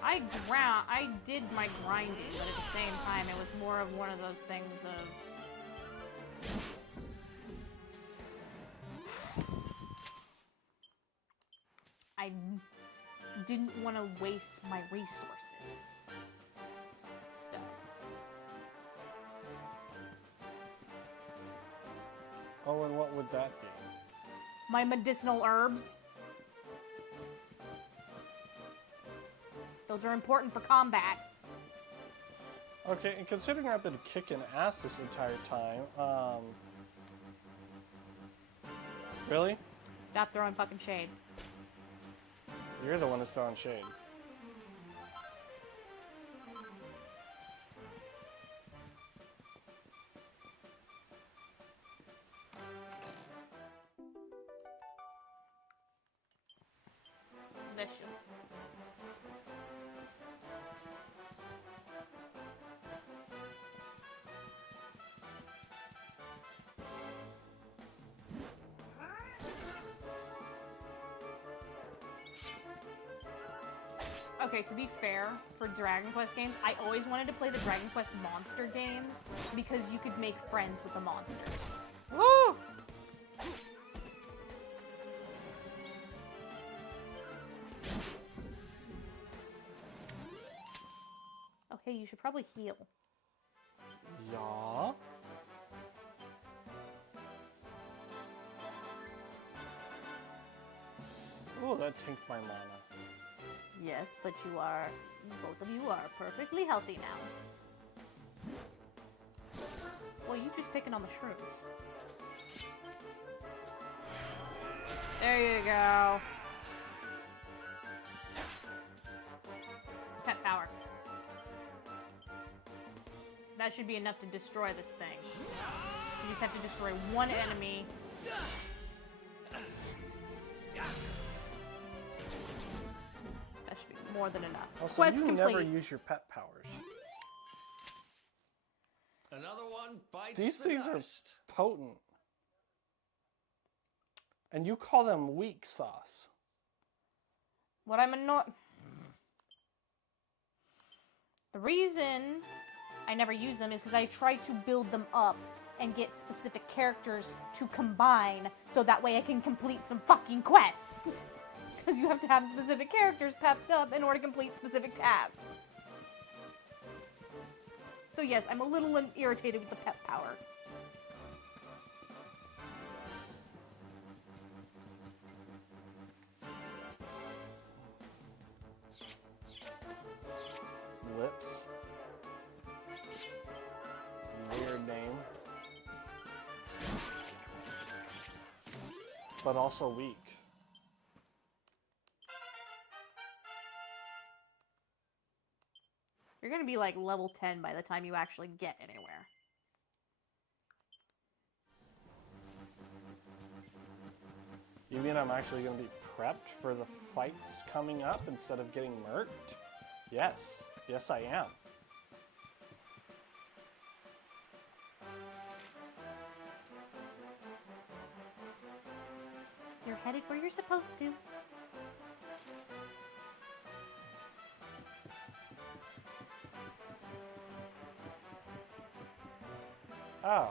I did my grinding, but at the same time, it was more of one of those things of... I didn't want to waste my resources. So... Oh, and what would that be? My medicinal herbs. Those are important for combat. Okay, and considering I've been kicking ass this entire time, really? Stop throwing fucking shade. You're the one that's throwing shade. Vicious. Okay, to be fair, for Dragon Quest games, I always wanted to play the Dragon Quest monster games because you could make friends with the monsters. Woo! Okay, you should probably heal. Yeah. Oh, that tanked my mana. Yes, but both of you are perfectly healthy now. Well, you just picking on the shrooms. There you go. Pet power. That should be enough to destroy this thing. You just have to destroy one enemy. That should be more than enough. Also, Quest you complete. never use your pet powers. Another one bites These the things dust. are potent. And you call them weak sauce. What I'm annoyed. The reason I never use them is because I try to build them up and get specific characters to combine so that way I can complete some fucking quests. Because you have to have specific characters pepped up in order to complete specific tasks. So yes, I'm a little irritated with the pep power. Lips. Weird name. But also weak. You're gonna be like level 10 by the time you actually get anywhere. You mean I'm actually going to be prepped for the fights coming up instead of getting murked? Yes. Yes, I am. You're headed where you're supposed to. Oh.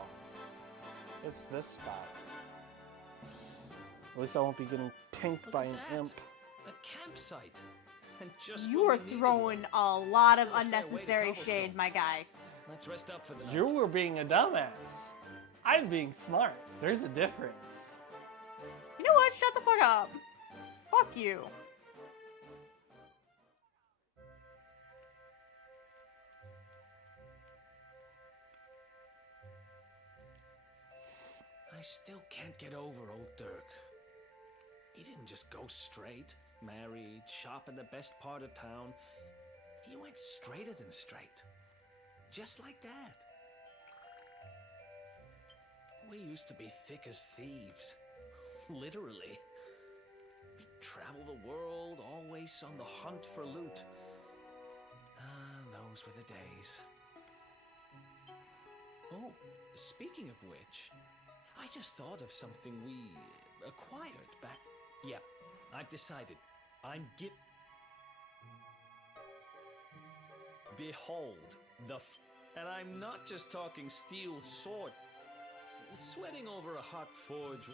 It's this spot. At least I won't be getting tanked Look by at an that. imp. A campsite. And just You when are we needed throwing one. a lot of Still a fair way to unnecessary cobblestone. shade, my guy. Let's rest up for the night. You were being a dumbass. I'm being smart. There's a difference. You know what? Shut the fuck up. Fuck you. I still can't get over old Dirk. He didn't just go straight, married, shop in the best part of town. He went straighter than straight. Just like that. We used to be thick as thieves. Literally. We'd travel the world, always on the hunt for loot. Ah, those were the days. Oh, speaking of which, I just thought of something we acquired back. Yep, I've decided. I'm Behold, and I'm not just talking steel sword. Sweating over a hot forge,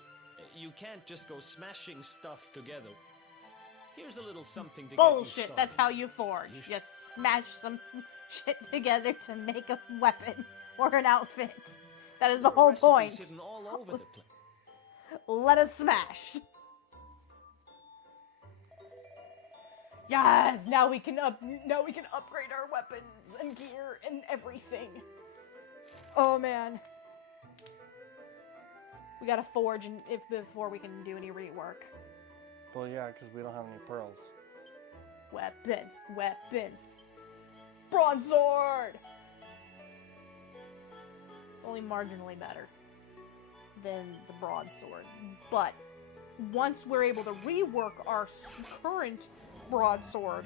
you can't just go smashing stuff together. Here's a little something to get you Bullshit. started. That's how you forge. You Just smash some shit together to make a weapon or an outfit. That is the There are whole recipes point. hidden all over the place. Let us smash. Yes, now we can upgrade our weapons and gear and everything. Oh man. We gotta forge before we can do any rework. Well, yeah, because we don't have any pearls. Weapons. Bronze sword! It's only marginally better than the broadsword. But once we're able to rework our current broadsword,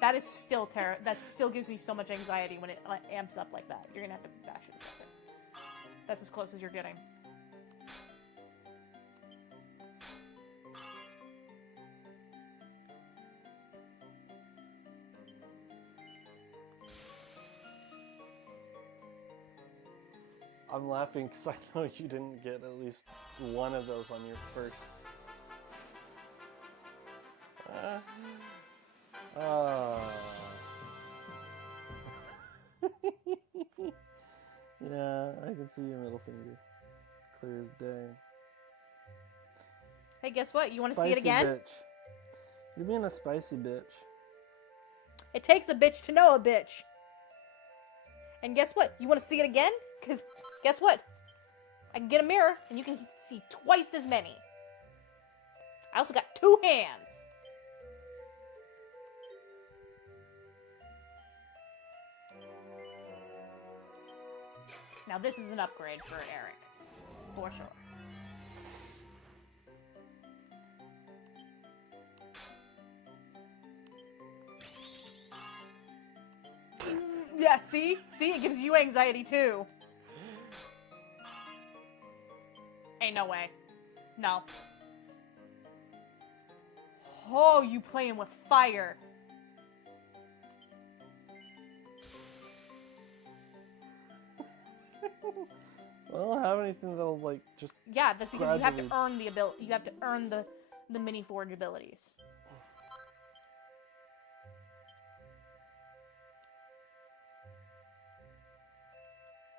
that is still that still gives me so much anxiety when it amps up like that. You're gonna have to bash it a second. That's as close as you're getting. I'm laughing because I know you didn't get at least one of those on your first. Yeah, I can see your middle finger. Clear as day. Hey, guess what? You want to see it Spicy again? Bitch. You're being a spicy bitch. It takes a bitch to know a bitch. And guess what? You want to see it again? Because guess what? I can get a mirror and you can see twice as many. I also got 2 hands. Now this is an upgrade for Erik. For sure. Yeah, see? See, it gives you anxiety too. Ain't no way. No. Oh, you playing with fire. I don't have anything that'll, like, just... Yeah, that's because you have to gradually- earn the ability. You have to earn the mini forge abilities.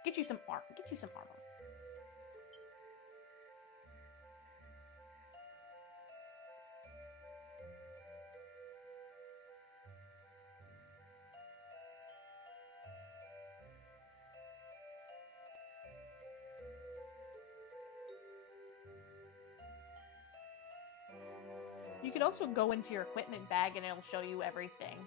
Get you some armor. Get you some armor. You could also go into your equipment bag and it'll show you everything.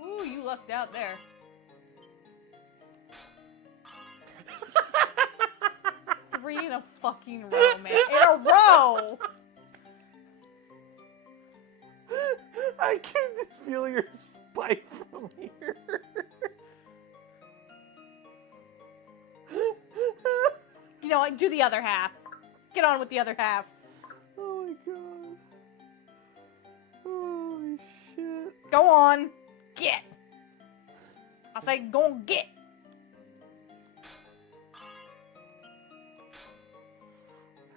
Ooh, you lucked out there. Three in a fucking row, man. In a row! I can feel your spike from here. You know what? Do the other half. Get on with the other half. Oh my god. Holy shit. Go on. Get. I say go on, get.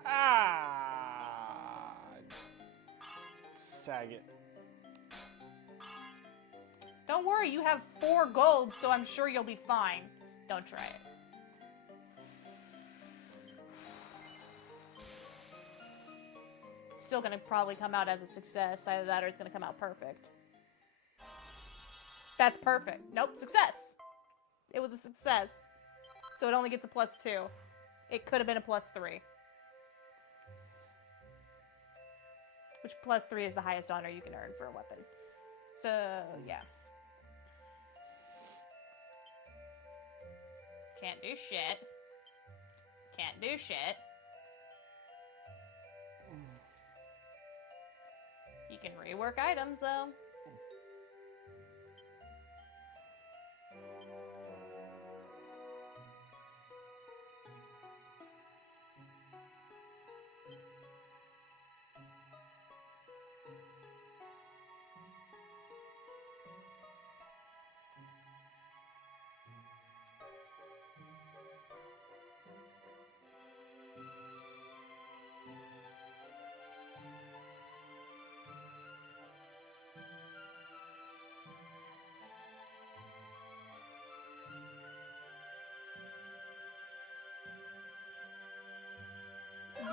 Ah. Sag it. Don't worry, you have 4 gold, so I'm sure you'll be fine. Don't try it. Still gonna probably come out as a success. Either that or it's gonna come out perfect. That's perfect. Nope, success. It was a success. So it only gets a +2. It could have been a +3. Which +3 is the highest honor you can earn for a weapon. So, yeah. Can't do shit. Can't do shit. You can rework items, though.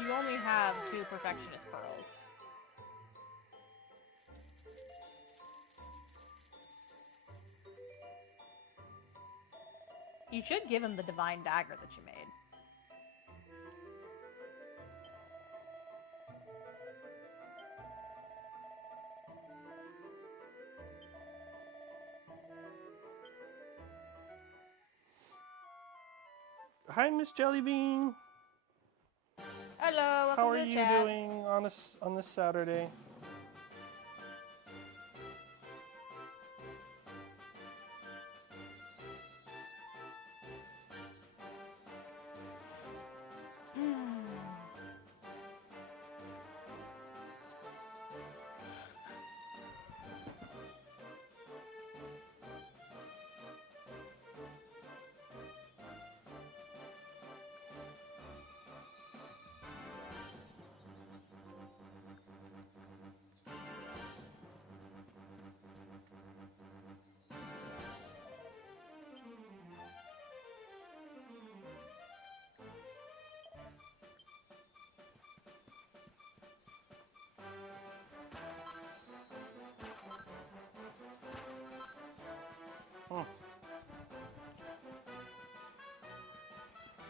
You only have 2 perfectionist pearls. You should give him the divine dagger that you made. Hi, Miss Jellybean. Hello, welcome How are to the you chat. doing on this Saturday?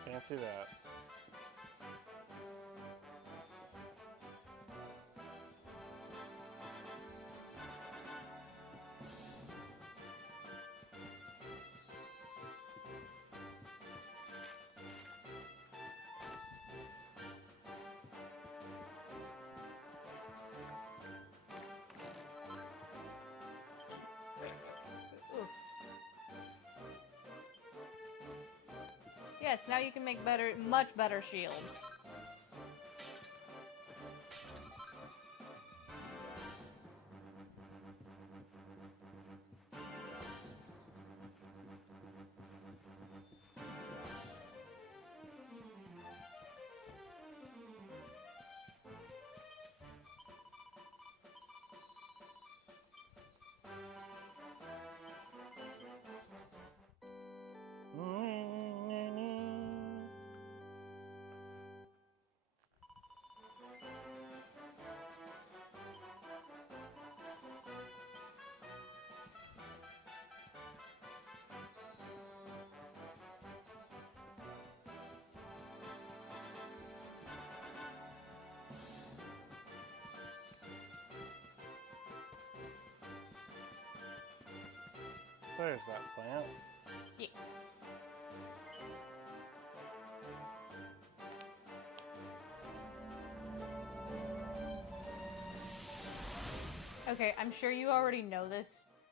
Fancy that. Yes, now you can make much better shields. There's that plant. Yeah. Okay, I'm sure you already know this,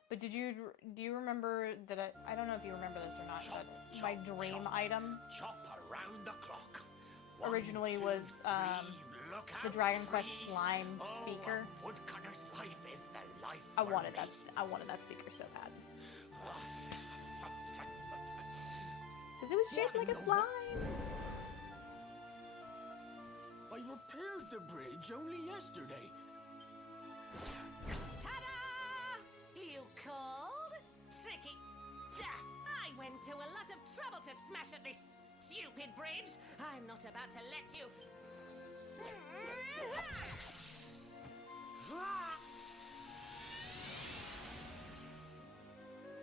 but do you remember that I don't know if you remember this or not, but my dream item Chop around the clock. originally One, was two, three, look the out, Dragon Quest freeze. slime Oh, speaker. a woodcutter's life is the life I for wanted me. that speaker so bad. Because it was shaped like a slime. I repaired the bridge only yesterday. Ta-da! You called? Tricky. I went to a lot of trouble to smash at this stupid bridge. I'm not about to let you...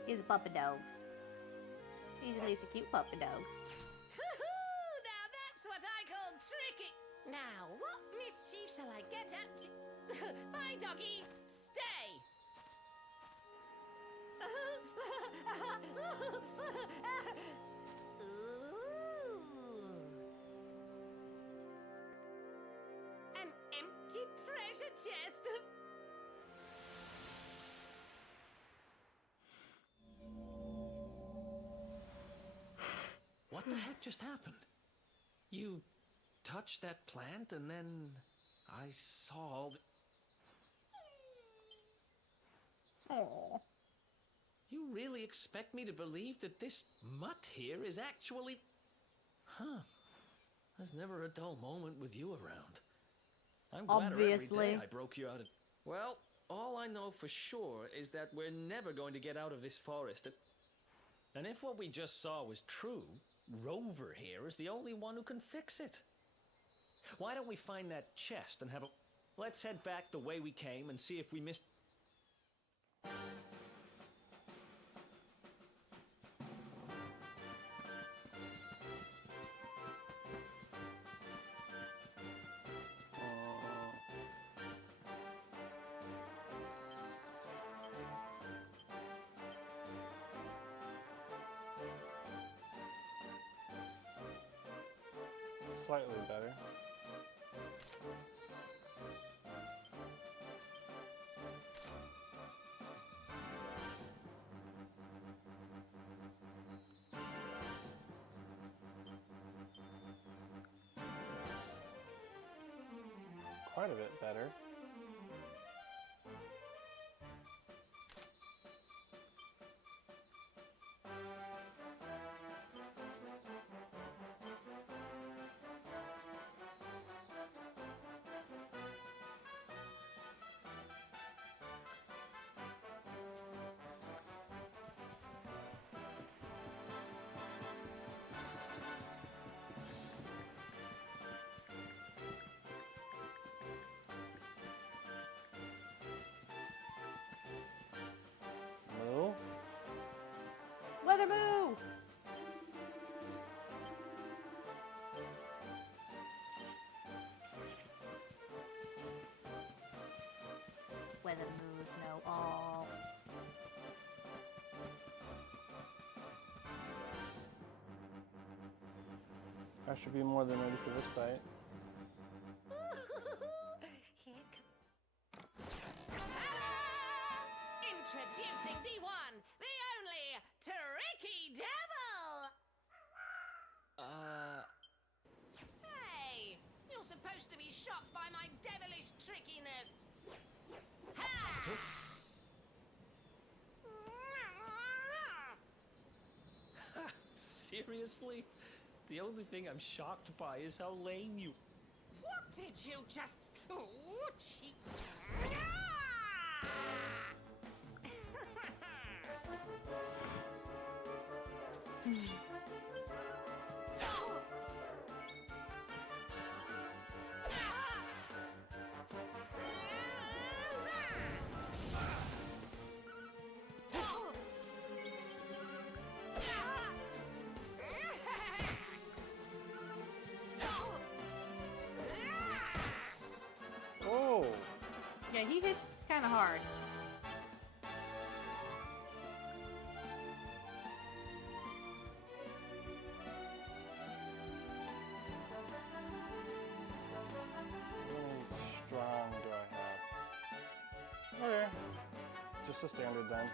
He's a puppy dog. He's at least a cute puppy dog. Now that's what I call tricky. Now, what mischief shall I get up to? Bye, doggy. Stay. Ooh. An empty treasure chest. What the heck just happened? You touched that plant and then I saw all the... Aww. You really expect me to believe that this mutt here is actually... Huh. There's never a dull moment with you around. I'm glad every Obviously. day I broke you out of... Well, all I know for sure is that we're never going to get out of this forest. And if what we just saw was true, Rover here is the only one who can fix it. Why don't we find that chest and have a... Let's head back the way we came and see if we missed... Slightly better. Quite a bit better. Weather moo! Weather moos know all. I should be more than ready for this fight. Introducing the one, the only, Tricky Devil! Hey! You're supposed to be shocked by my devilish trickiness! Ha! Seriously? The only thing I'm shocked by is how lame you... What did you just... Oh, cheek... Oh! Yeah, he hits kind of hard. How strong do I have? Okay. Just a standard then.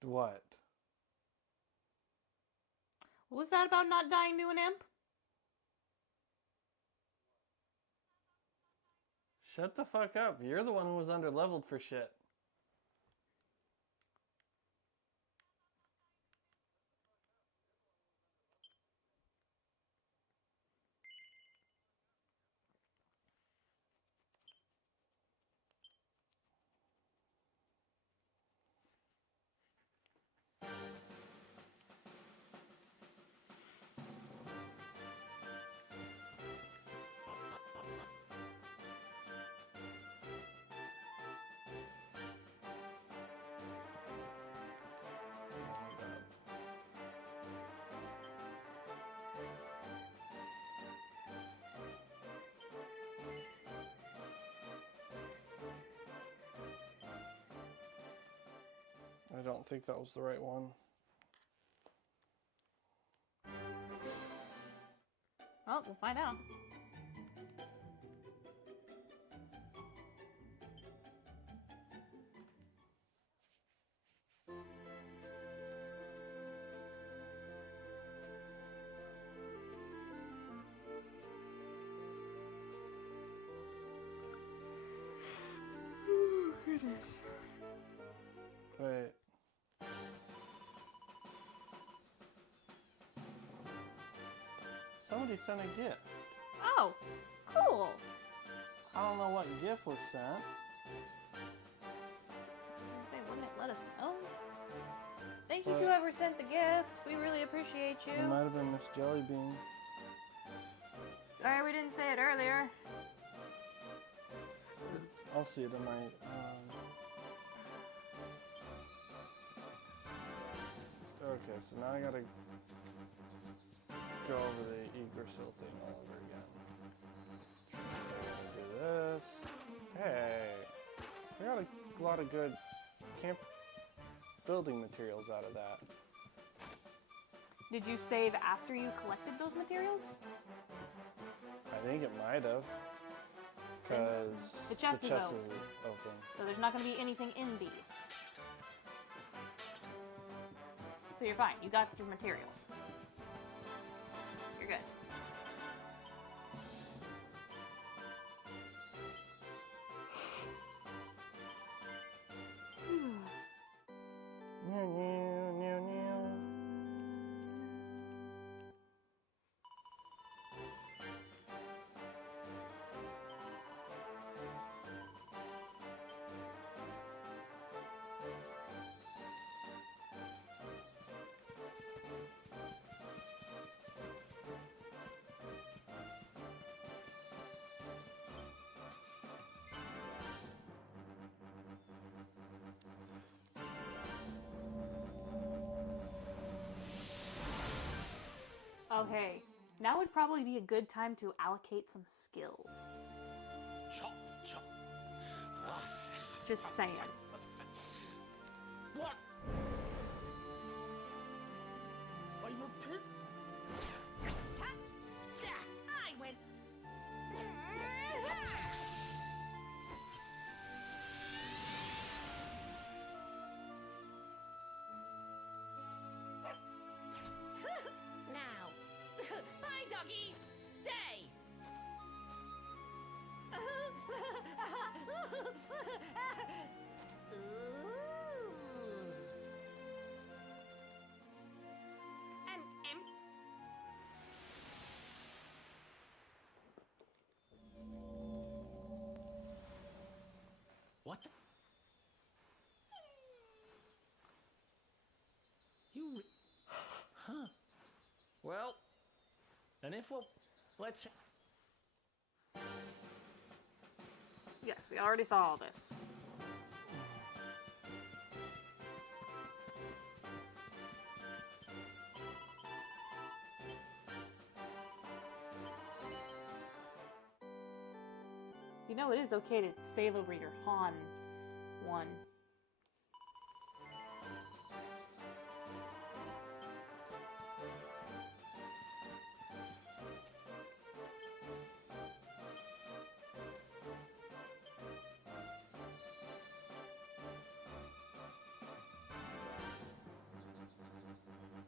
What? What was that about not dying to an imp? Shut the fuck up. You're the one who was under-leveled for shit. I don't think that was the right one. Well, we'll find out. Oh, goodness. Wait. Somebody sent a gift. Oh, cool. I don't know what gift was sent. I was gonna say, wouldn't it let us know? Thank you to whoever sent the gift. We really appreciate It you. might have been Miss Jellybean. Sorry we didn't say it earlier. I'll see it in my. Okay, so now I gotta go over the Yggdrasil thing all over again. Do this. Hey, I got a lot of good camp building materials out of that. Did you save after you collected those materials? I think it might have. Because the chest is open. open. So there's not going to be anything in these. So you're fine. You got your materials. You're good. Okay, now would probably be a good time to allocate some skills. Chop, chop. Just saying. What? Are you a pig? I went. Now, bye, doggy. Stay. Ooh. An What the? You... Huh. Well, and if we'll... Let's... Yes, we already saw all this. You know, it is okay to save over your Han one.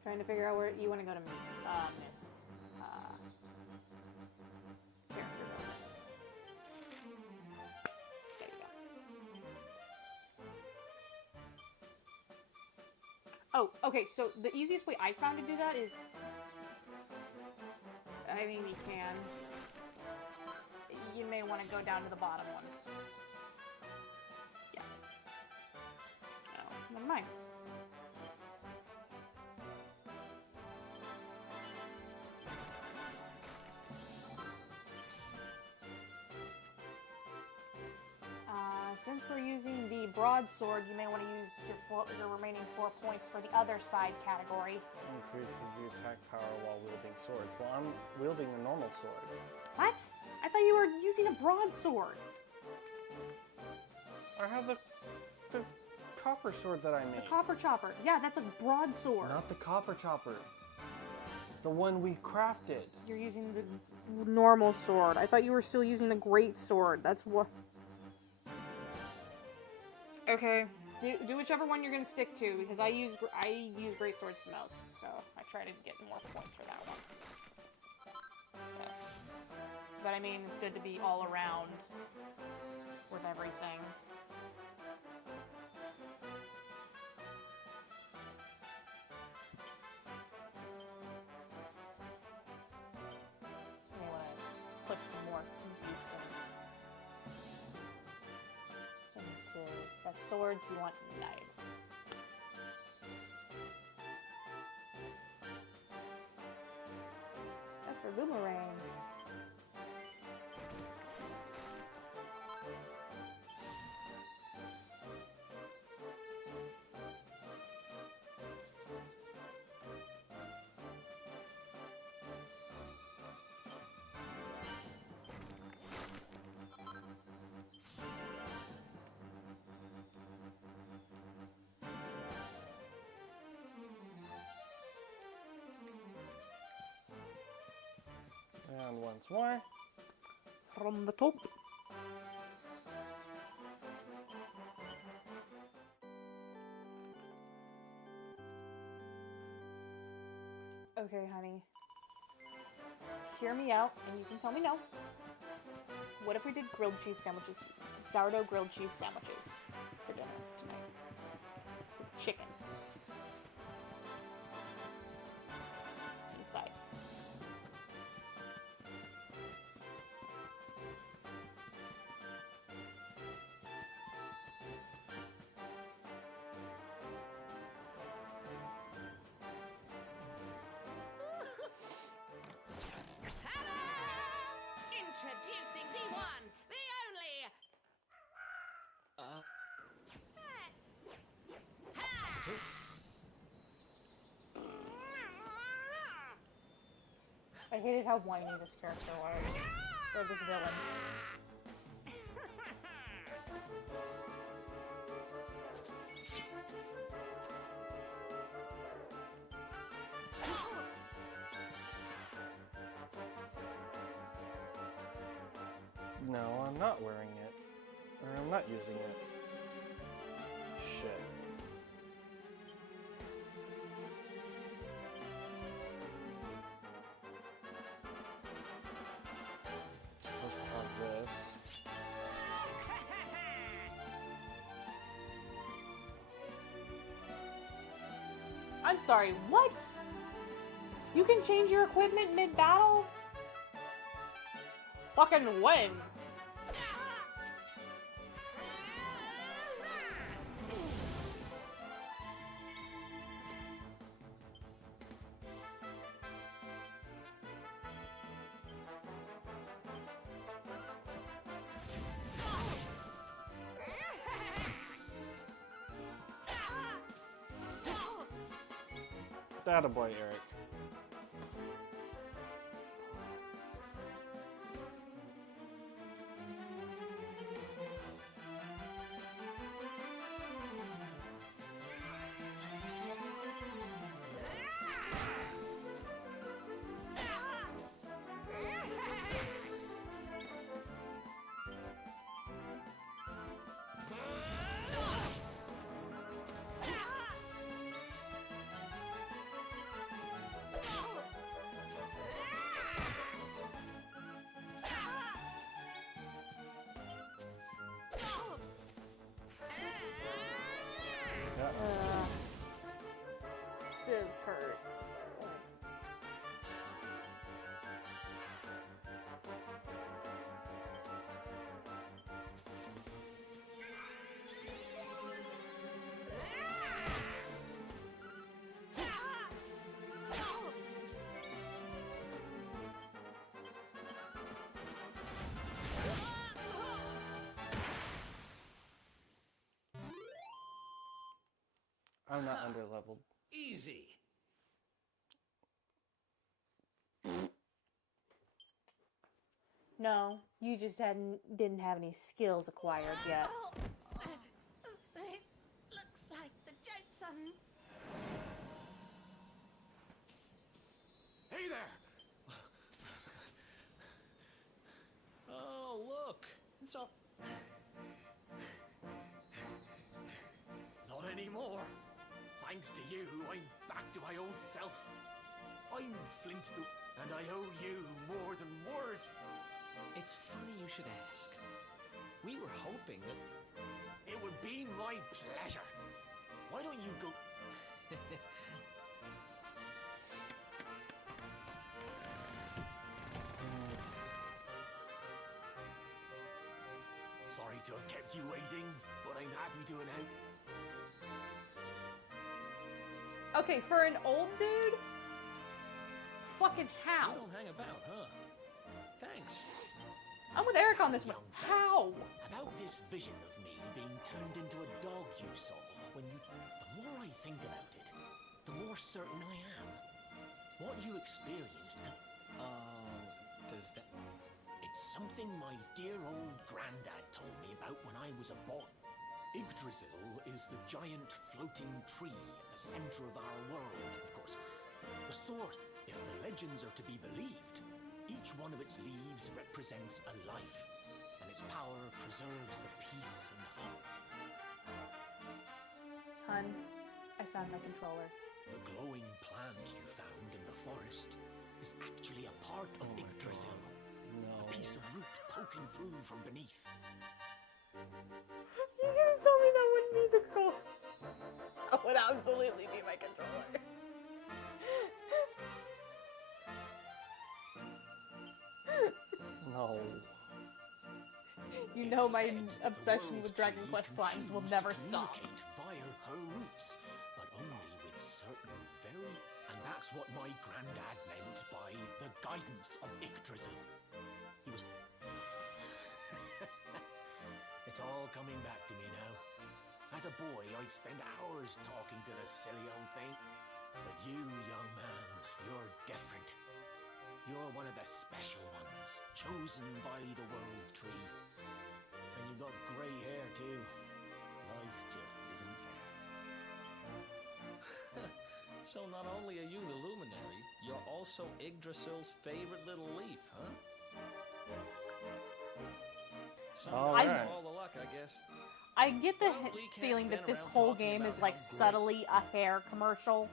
Trying to figure out where you want to go to Miss character building. There you go. Oh, okay, so the easiest way I found to do that is, I mean, you can. You may want to go down to the bottom one. Yeah. No, never mind. Since we're using the broadsword, you may want to use your remaining 4 points for the other side category. Increases the attack power while wielding swords. Well, I'm wielding a normal sword. What? I thought you were using a broadsword. I have the copper sword that I made. The copper chopper. Yeah, that's a broadsword. Not the copper chopper. The one we crafted. You're using the normal sword. I thought you were still using the great sword. That's what... Okay, do whichever one you're gonna stick to, because I use great swords the most, so I try to get more points for that one. So, but I mean, it's good to be all around with everything. You may want to put some more use into that swords, you want knives. That's for boomerangs. And once more. From the top. Okay, honey. Hear me out, and you can tell me no. What if we did grilled cheese sandwiches? Sourdough grilled cheese sandwiches for dinner tonight. With chicken. Inside. Introducing the one, the only. I hated how whiny this character was. Or this villain. No, I'm not wearing it. Or I'm not using it. Shit. It's supposed to have this. I'm sorry, what? You can change your equipment mid-battle? Fucking when? Attaboy, Erik. This hurts. I'm not underleveled. Easy. No, you just didn't have any skills acquired yet. It looks like the joke's on. Hey there! Oh, look. It's all... Not anymore. Thanks to you, I'm back to my old self. I'm Flint and I owe you more than words. It's funny you should ask. We were hoping that... It would be my pleasure. Why don't you go... Sorry to have kept you waiting, but I'm happy to announce... Okay, for an old dude? Fucking how? You don't hang about, huh? Thanks. I'm with Erik on this one. Young fella. How? About this vision of me being turned into a dog you saw, when you... The more I think about it, the more certain I am. What you experienced Does that... It's something my dear old granddad told me about when I was a boy. Yggdrasil is the giant floating tree at the center of our world, of course. The source, if the legends are to be believed, Each one of its leaves represents a life, and its power preserves the peace and hope. Hun, I found my controller. The glowing plant you found in the forest is actually a part of Yggdrasil. No. A piece of root poking through from beneath. You didn't tell me that wouldn't be the controller. That would absolutely be my controller. No. You know my It said obsession the with world Dragon tree Quest can slimes will choose never to stop. communicate via her roots, but only with certain very... And that's what my granddad meant by the guidance of Yggdrasil. He was... It's all coming back to me now. As a boy, I'd spend hours talking to the silly old thing. But you, young man, you're different. You're one of the special ones, chosen by the World Tree. And you've got grey hair, too. Life just isn't fair. So not only are you the luminary, you're also Yggdrasil's favorite little leaf, huh? Some All days right. all the luck, I guess. I get the Well, we can't feeling that stand this around whole talking game is about like how great- subtly a hair commercial.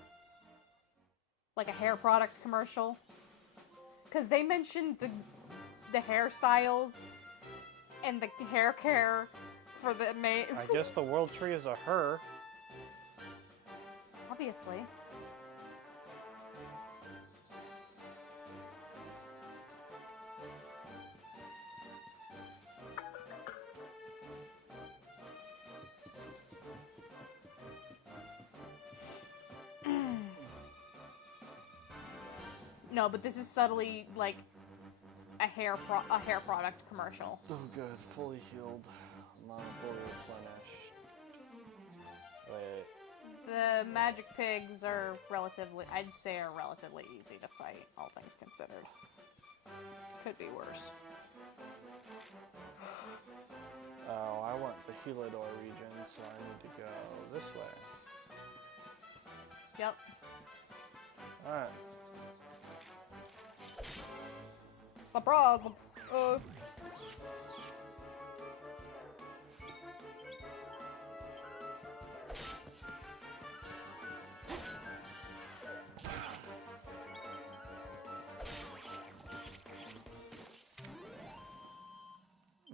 Like a hair product commercial. Because they mentioned the hairstyles and the hair care for the I guess the World Tree is a her. Obviously. No, but this is subtly like a hair product commercial. Oh, good. Fully healed. Not fully replenished. Wait. The magic pigs are relatively, I'd say, are relatively easy to fight, all things considered. Could be worse. Oh, I want the Helidor region, so I need to go this way. Yep. Alright. Surprise!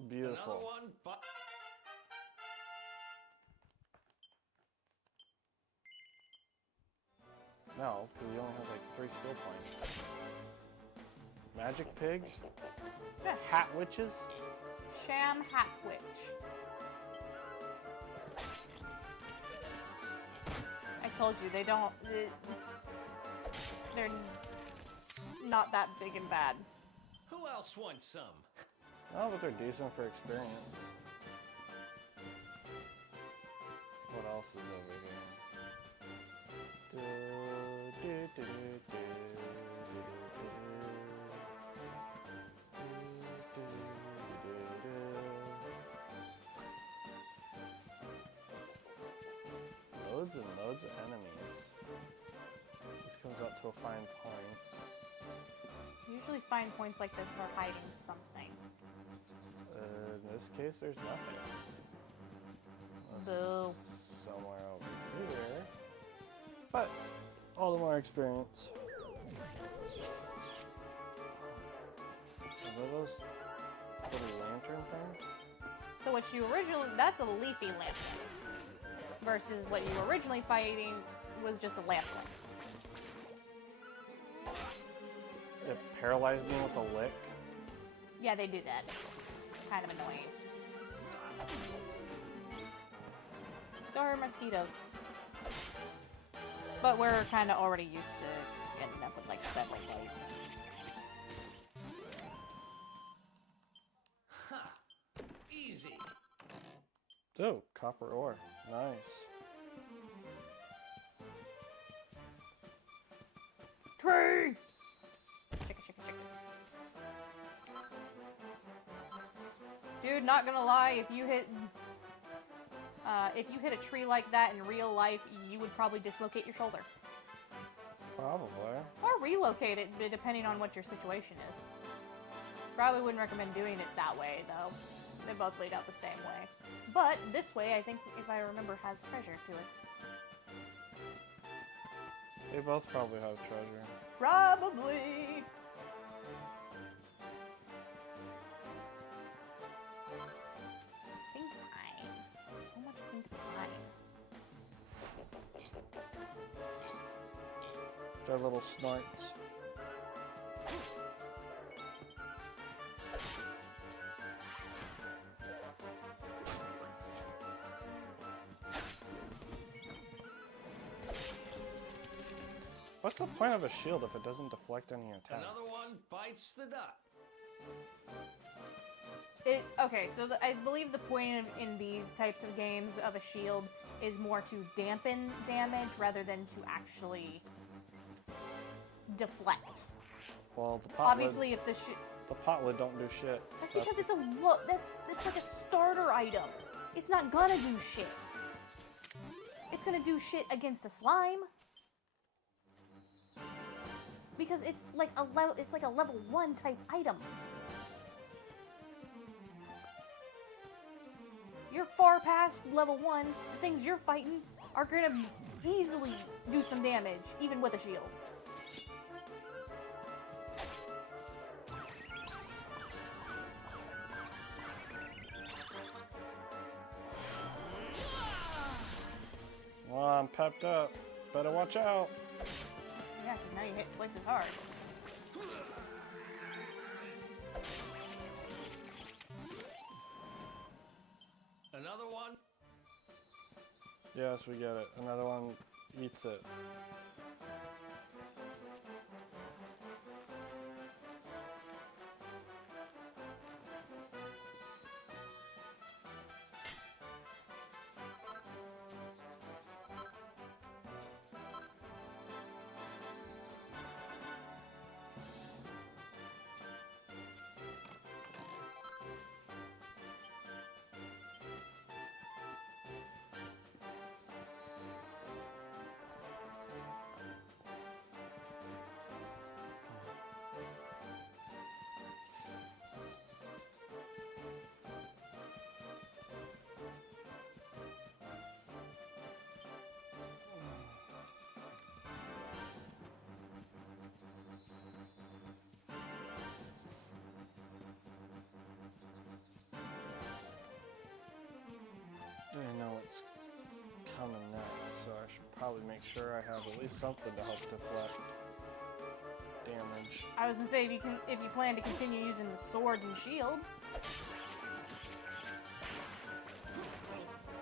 Beautiful. Another one, but No, because you only have like 3 skill points. Magic pigs? Yeah. Hat witches? Sham Hat Witch. I told you, they don't... They're not that big and bad. who else wants some? Oh, but they're decent for experience. What else is over here? Loads and loads of enemies. This comes up to a fine point. Usually fine points like this are hiding something. In this case, there's nothing. Unless Boo. it's somewhere over here. But all the more experience. Are those little lantern things? So what you originally... That's a leafy lantern. Versus what you were originally fighting was just a lantern. It paralyzed me with a lick. Yeah, they do that. Kind of annoying. So are mosquitoes. But we're kind of already used to getting up with like several bites. Ha! Easy. Oh, copper ore. Nice. Tree! Chicka, chicka, chicka. Dude, not gonna lie, if you hit a tree like that in real life, you would probably dislocate your shoulder. Probably. Or relocate it, depending on what your situation is. Probably wouldn't recommend doing it that way, though. They both laid out the same way. But this way, I think, if I remember, has treasure to it. They both probably have treasure. Probably! Pink pine. So much pink pine. Their little snorts. What's the point of a shield if it doesn't deflect any attacks? Another one bites the dust. Okay, so I believe the point in these types of games of a shield is more to dampen damage rather than to actually deflect. Well, the pot Obviously, lid, if the the pot lid don't do shit. that's because it's it's like a starter item. It's not gonna do shit. It's gonna do shit against a slime. Because it's like a level 1 type item. You're far past level 1. The things you're fighting are gonna easily do some damage, even with a shield. Well, I'm pepped up. Better watch out. Yeah, 'cause now you hit twice as hard. Another one. Yes, we get it. Another one eats it. I know what's coming next, so I should probably make sure I have at least something to help deflect damage. I was gonna say, if you plan to continue using the sword and shield.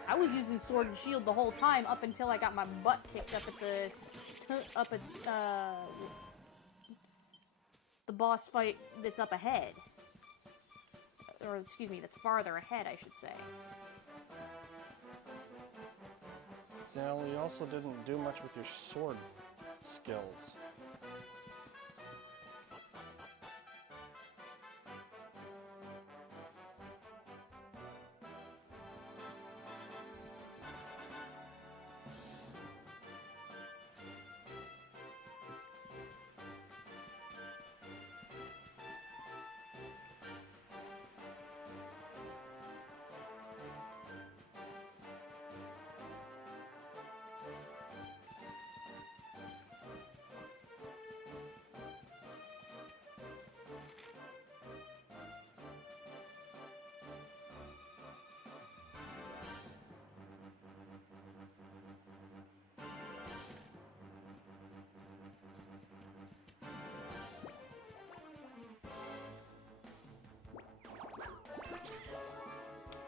I was using sword and shield the whole time up until I got my butt kicked up at the boss fight that's up ahead. Or excuse me, that's farther ahead, I should say. Now, you also didn't do much with your sword skills.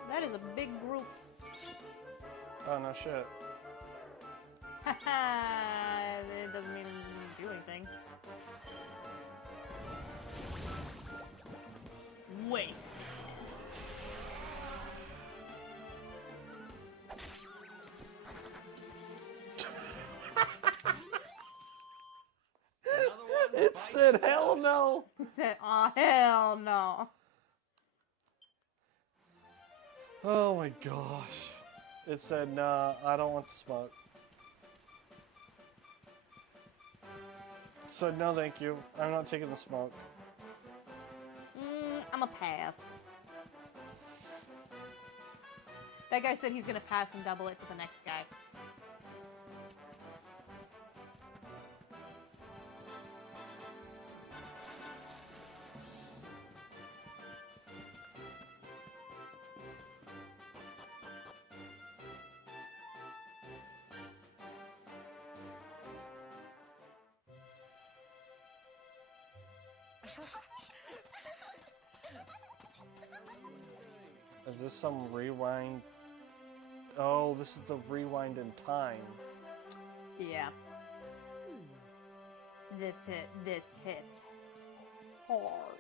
That is a big group. Oh, no shit. Haha, it doesn't even do anything. Waste. Another one It bites said the hell dust. no! He said, "Oh hell no." Oh my gosh. It said, nah, I don't want the smoke. So no, thank you. I'm not taking the smoke. I'm a pass. That guy said he's gonna pass and double it to the next guy. Is this some rewind? Oh, this is the rewind in time. Yeah. This hits hard.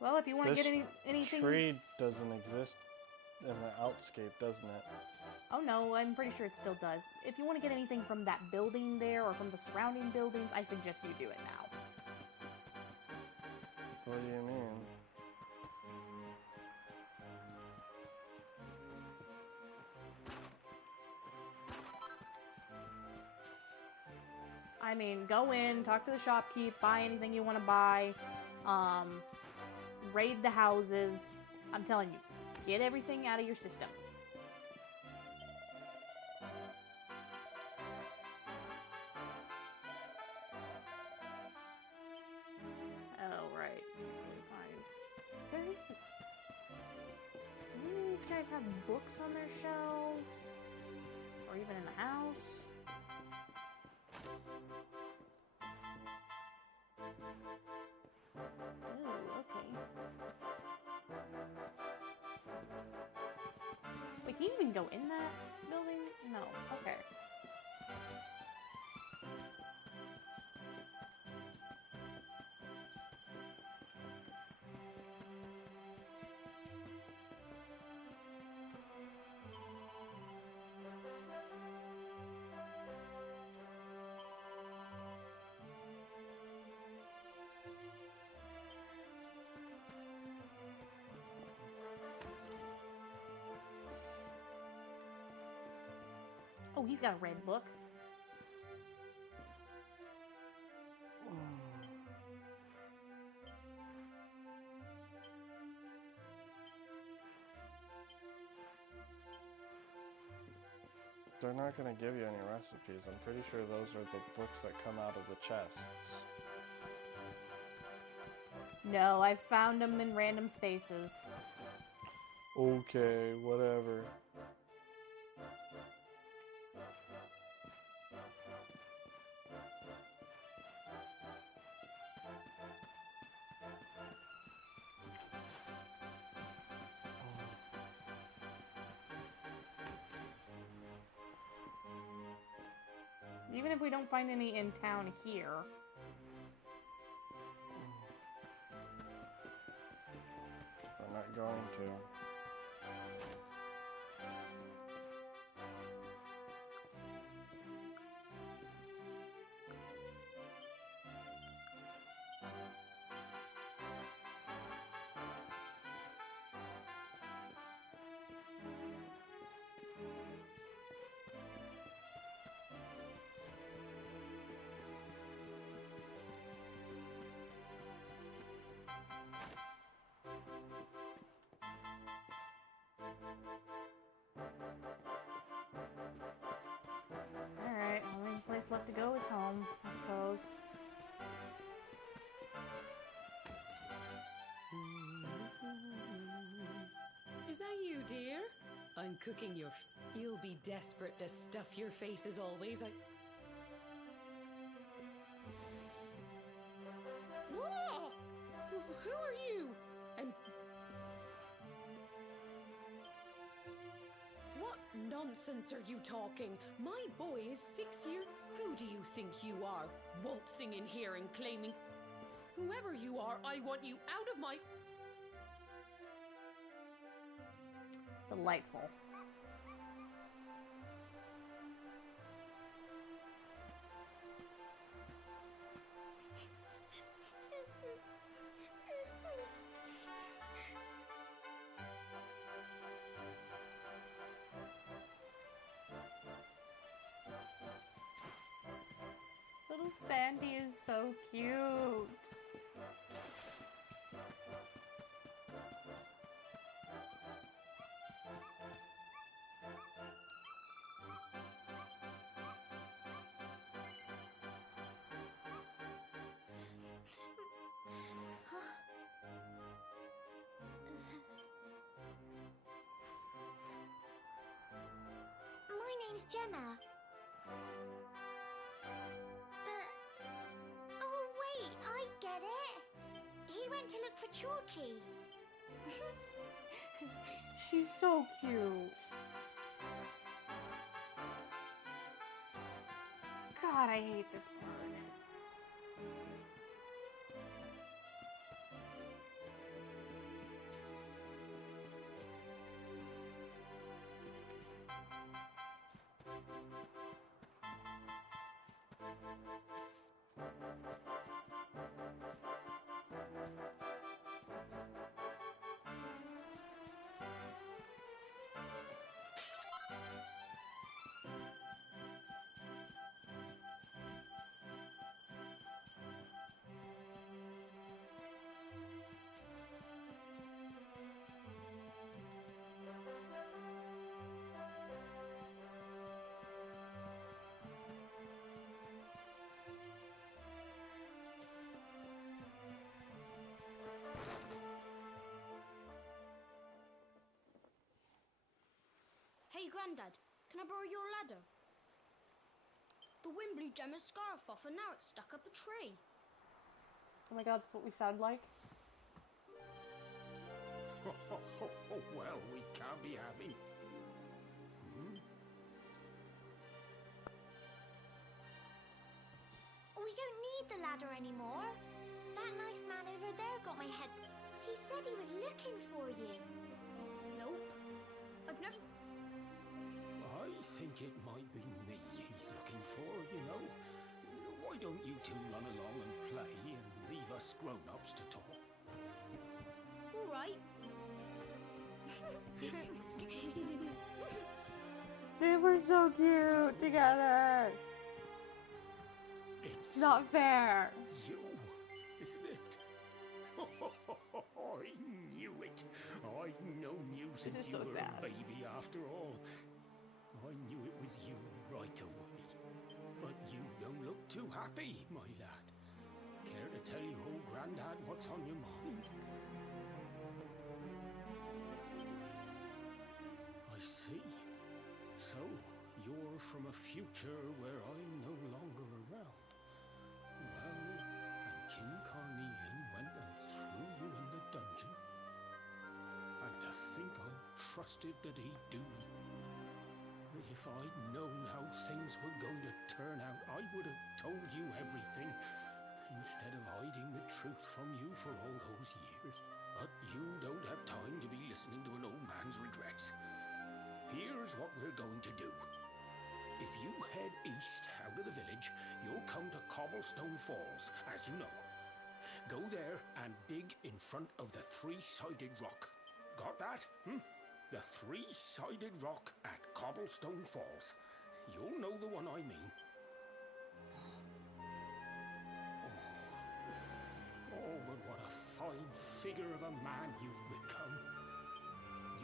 Well, if you want to This get anything... tree doesn't exist in the outscape, doesn't it? Oh no, I'm pretty sure it still does. If you want to get anything from that building there or from the surrounding buildings, I suggest you do it now. What do you mean? I mean, go in, talk to the shopkeep, buy anything you want to buy, raid the houses. I'm telling you, get everything out of your system. Oh, right. Do these guys have books on their shelves? Or even in the house? Oh, okay. Wait, can you even go in that building? No. Okay. Oh, he's got a red book. They're not going to give you any recipes. I'm pretty sure those are the books that come out of the chests. No, I found them in random spaces. Okay, whatever. Even if we don't find any in town here. I'm not going to. Alright, the only place left to go is home, I suppose. Is that you, dear? I'm cooking your... You'll be desperate to stuff your face as always. Whoa! Who are you? And... nonsense are you talking? My boy is 6 years. Who do you think you are? Waltzing in here and claiming... Whoever you are, I want you out of my... Delightful. Little Sandy is so cute. My name's Gemma. Oh wait, I get it. He went to look for Chalky. She's so cute. God, I hate this bird. Hey, Grandad, can I borrow your ladder? The wind blew Gemma's scarf off and now it's stuck up a tree. Oh my god, that's what we sound like. Well, we can't be having... We don't need the ladder anymore. That nice man over there got my head... He said he was looking for you. Nope. I've never... I think it might be me he's looking for, you know. Why don't you two run along and play and leave us grown-ups to talk? All right. They were so cute together. It's Not fair. you, isn't it? I knew it. I've known you since is you so were sad. a baby after all. I knew it was you right away. But you don't look too happy, my lad. Care to tell your old Grandad what's on your mind? I see. So, you're from a future where I'm no longer around. Well, and King Carnelian went and threw you in the dungeon. And to think I trusted that he'd do... If I'd known how things were going to turn out, I would have told you everything, instead of hiding the truth from you for all those years. But you don't have time to be listening to an old man's regrets. Here's what we're going to do. If you head east out of the village, you'll come to Cobblestone Falls, as you know. Go there and dig in front of the three-sided rock. Got that? The three-sided rock at Cobblestone Falls. You'll know the one I mean. Oh, but what a fine figure of a man you've become.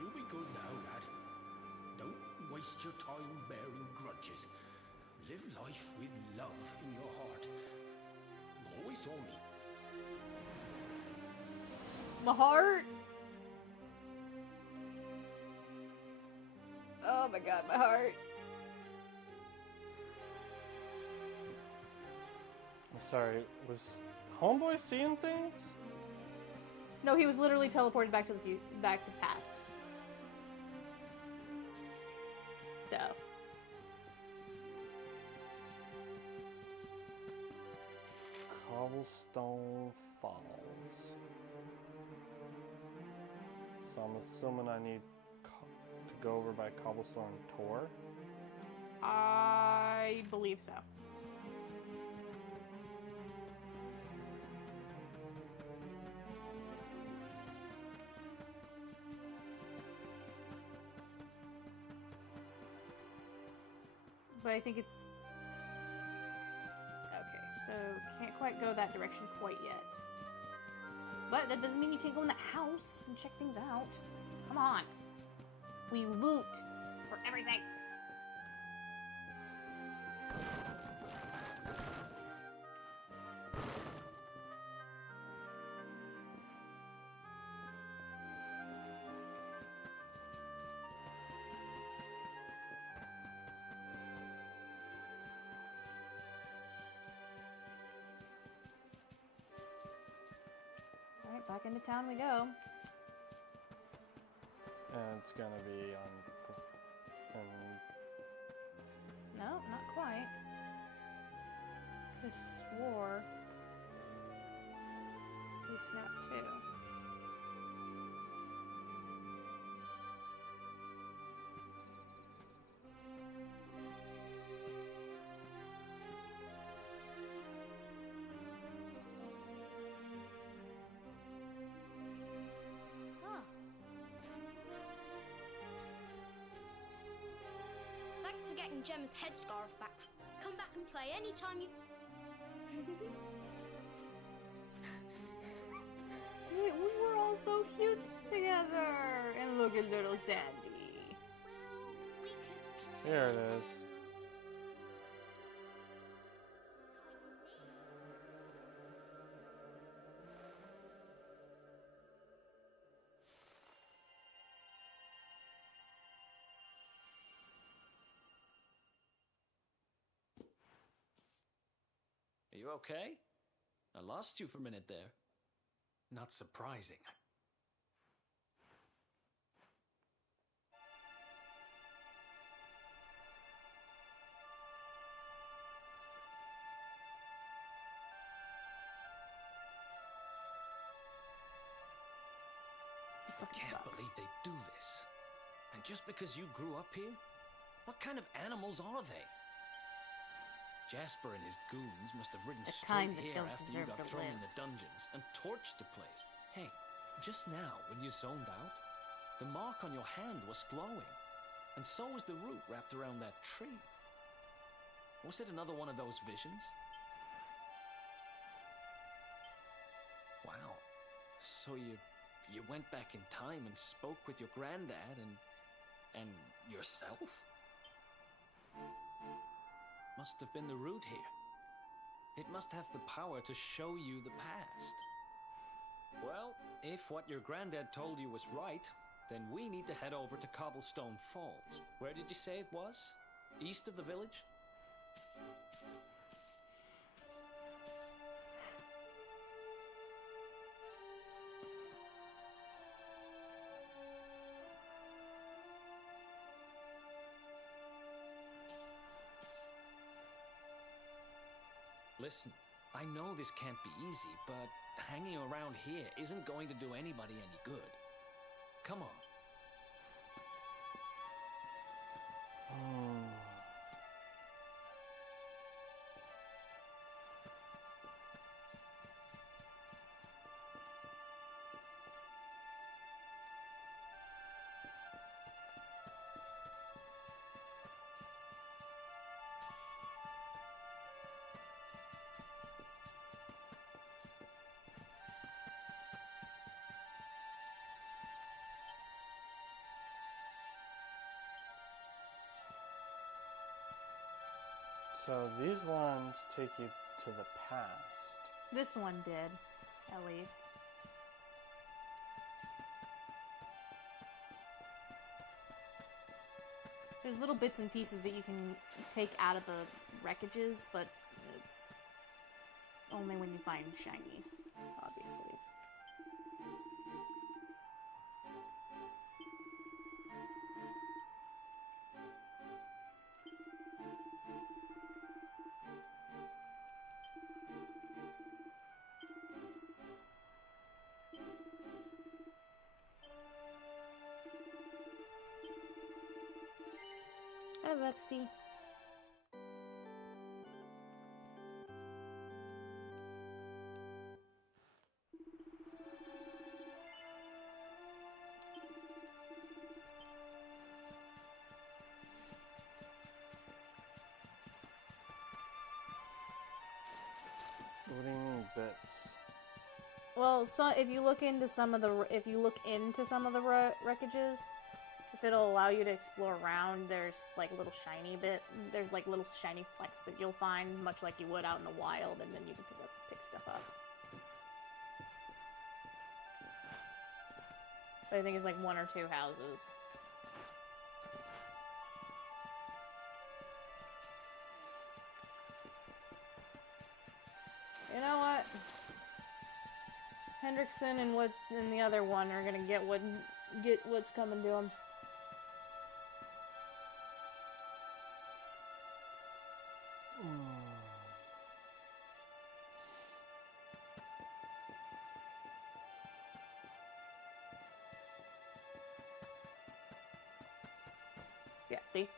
You be good now, lad. Don't waste your time bearing grudges. Live life with love in your heart. Always saw me. My heart. Oh my god, my heart. I'm sorry, was Homeboy seeing things? No, he was literally teleported back to the past. Cobblestone Falls. So I'm assuming I need to go over by Cobblestone Tor. I believe so. But I think it's... Okay, so can't quite go that direction quite yet. But that doesn't mean you can't go in that house and check things out. Come on. We loot for everything. Alright, back into town we go. And it's gonna be on... No, not quite. Could've swore he snapped too. Huh. Thanks for getting Gemma's headscarf back. Come back and play anytime you... We were all so cute together. And look at little Sandy. Well, we could play. Here it is. Are you okay? I lost you for a minute there. Not surprising. I can't believe they do this. And just because you grew up here? What kind of animals are they? Jasper and his goons must have ridden The straight kind that here don't after you deserve got to thrown live. in the dungeons and torched the place. Hey, just now when you zoned out, the mark on your hand was glowing. And so was the root wrapped around that tree. Was it another one of those visions? Wow. So you went back in time and spoke with your granddad and yourself? Must have been the root here. It must have the power to show you the past. Well, if what your granddad told you was right, then we need to head over to Cobblestone Falls. Where did you say it was? East of the village? Listen, I know this can't be easy, but hanging around here isn't going to do anybody any good. Come on. So these ones take you to the past. This one did, at least. There's little bits and pieces that you can take out of the wreckages, but it's only when you find shinies, obviously. Hi, Lexi. What do you mean bits? Well, so if you look into some of the wreckages, if it'll allow you to explore around, there's like little shiny flecks that you'll find, much like you would out in the wild, and then you can pick stuff up. So I think it's like 1 or 2 houses. You know what? Hendrickson and the other one are gonna get what's coming to them. Yeah, see?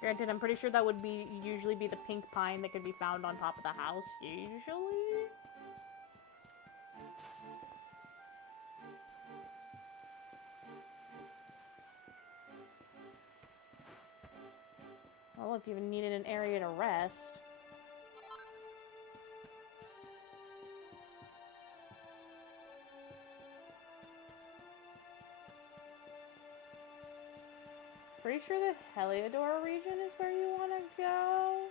Granted, I'm pretty sure that would usually be the pink pine that could be found on top of the house, usually? Well, if you needed an area to rest. Pretty sure the Heliodor region is where you want to go.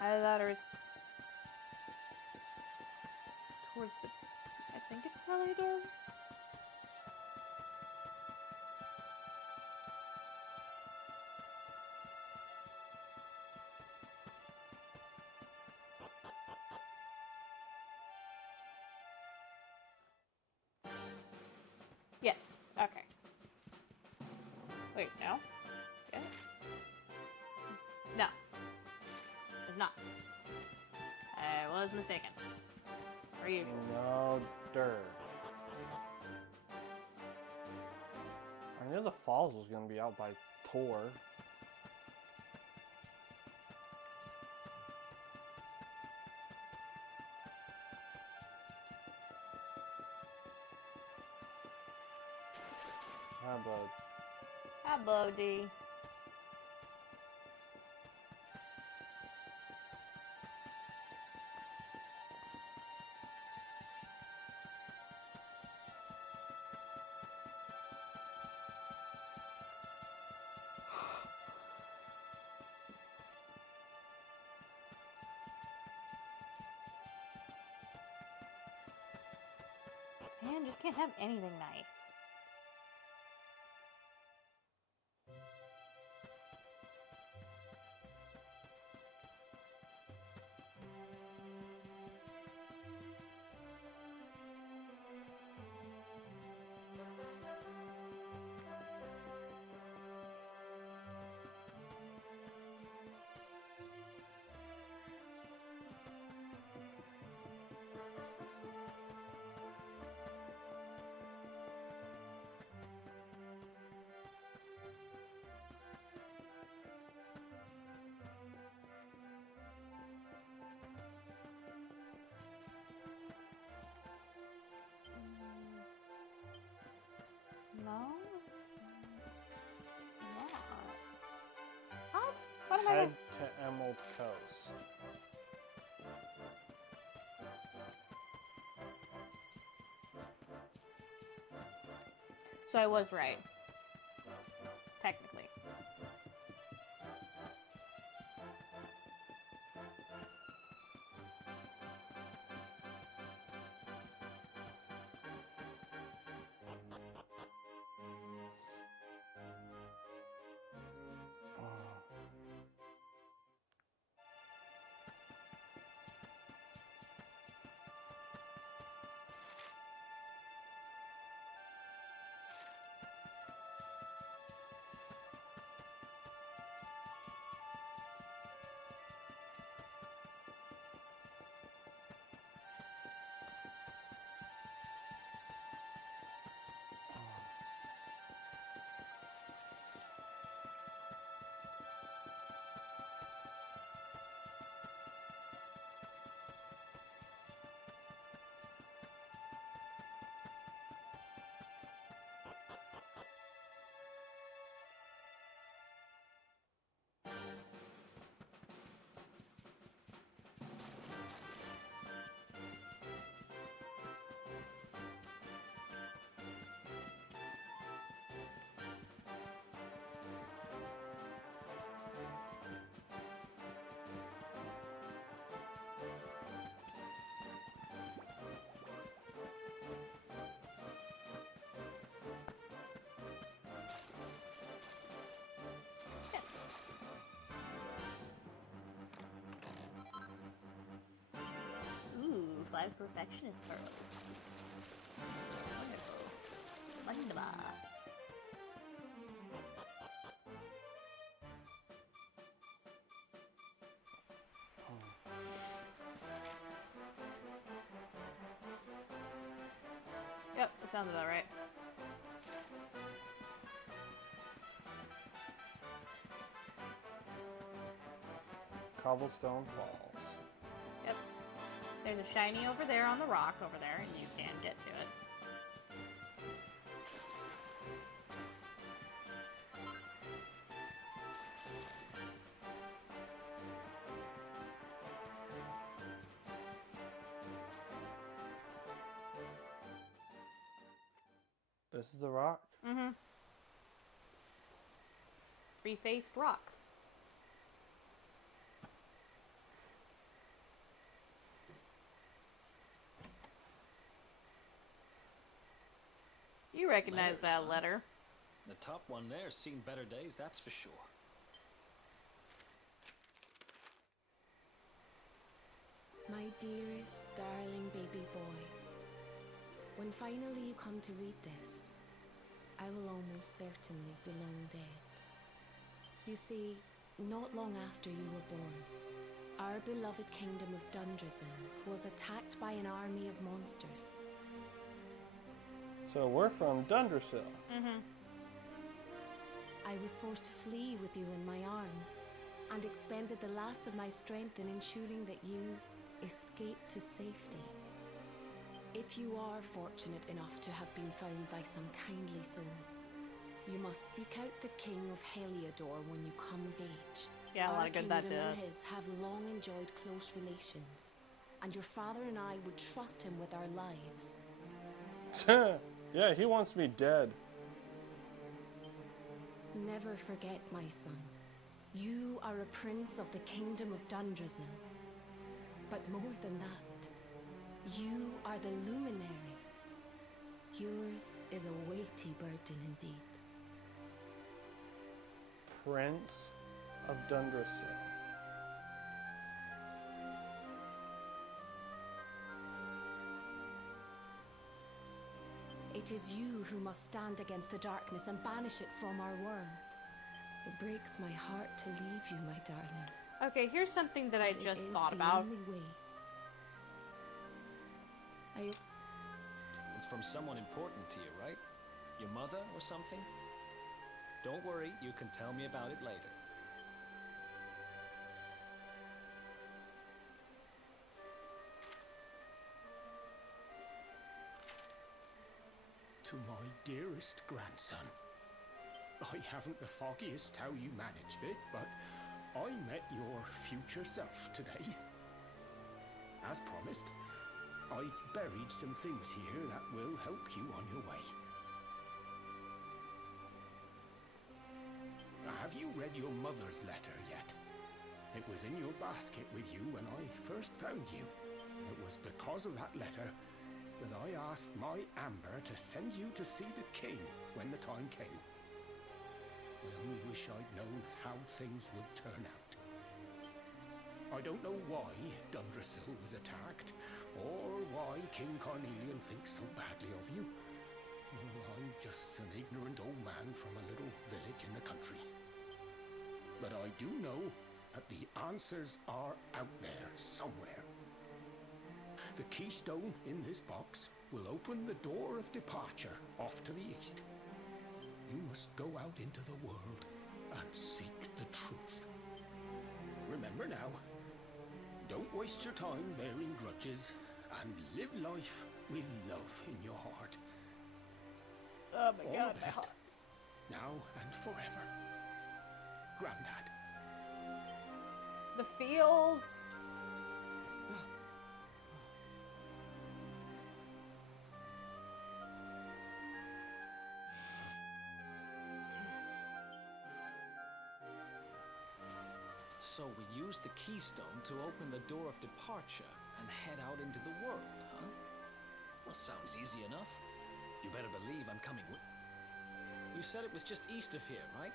Either that or it's towards the... I think it's Heliodor. Yes. Okay. Wait, no? Yes? No. It's not. I was mistaken. Are you? No dirt. I knew the falls was gonna be out by Tor. How about? Hi, Bodie. Man, just can't have anything nice. No, it's not. What am I Head doing? to Emerald Coast. So I was right. Technically. 5 perfectionist pearls. Wonderful. Wonderful. Yep, that sounds about right. Cobblestone Falls. Yep. There's a shiny over there on the rock over there, and you can get to it. This is the rock? Mm-hmm. Three-faced rock. You recognize Letters, that huh? letter. The top one there's seen better days, that's for sure. My dearest, darling baby boy, when finally you come to read this, I will almost certainly be long dead. You see, not long after you were born, our beloved kingdom of Dundrasil was attacked by an army of monsters. So we're from Dundrasil. Mm-hmm. I was forced to flee with you in my arms, and expended the last of my strength in ensuring that you escaped to safety. If you are fortunate enough to have been found by some kindly soul, you must seek out the king of Heliodor when you come of age. Yeah, a lot Our of good that kingdom and does. his have long enjoyed close relations, and your father and I would trust him with our lives. Yeah, he wants me dead. Never forget, my son. You are a prince of the kingdom of Dundrasil. But more than that, you are the luminary. Yours is a weighty burden indeed. Prince of Dundrasil. It is you who must stand against the darkness and banish it from our world. It breaks my heart to leave you, my darling. Okay, here's something that I But just it is thought the about. only way. It's from someone important to you, right? Your mother or something? Don't worry, you can tell me about it later. To my dearest grandson. I haven't the foggiest how you managed it, but I met your future self today. As promised, I've buried some things here that will help you on your way. Have you read your mother's letter yet? It was in your basket with you when I first found you. It was because of that letter that I asked my Amber to send you to see the king when the time came. I only wish I'd known how things would turn out. I don't know why Dundrasil was attacked, or why King Carnelian thinks so badly of you. I'm just an ignorant old man from a little village in the country. But I do know that the answers are out there somewhere. The keystone in this box will open the door of departure off to the east. You must go out into the world and seek the truth. Remember now, don't waste your time bearing grudges, and live life with love in your heart. Oh my All god, the my best, heart. now and forever. Grandad. The feels. So we used the keystone to open the door of departure and head out into the world, huh? Well, sounds easy enough. You better believe I'm coming with... You said it was just east of here, right?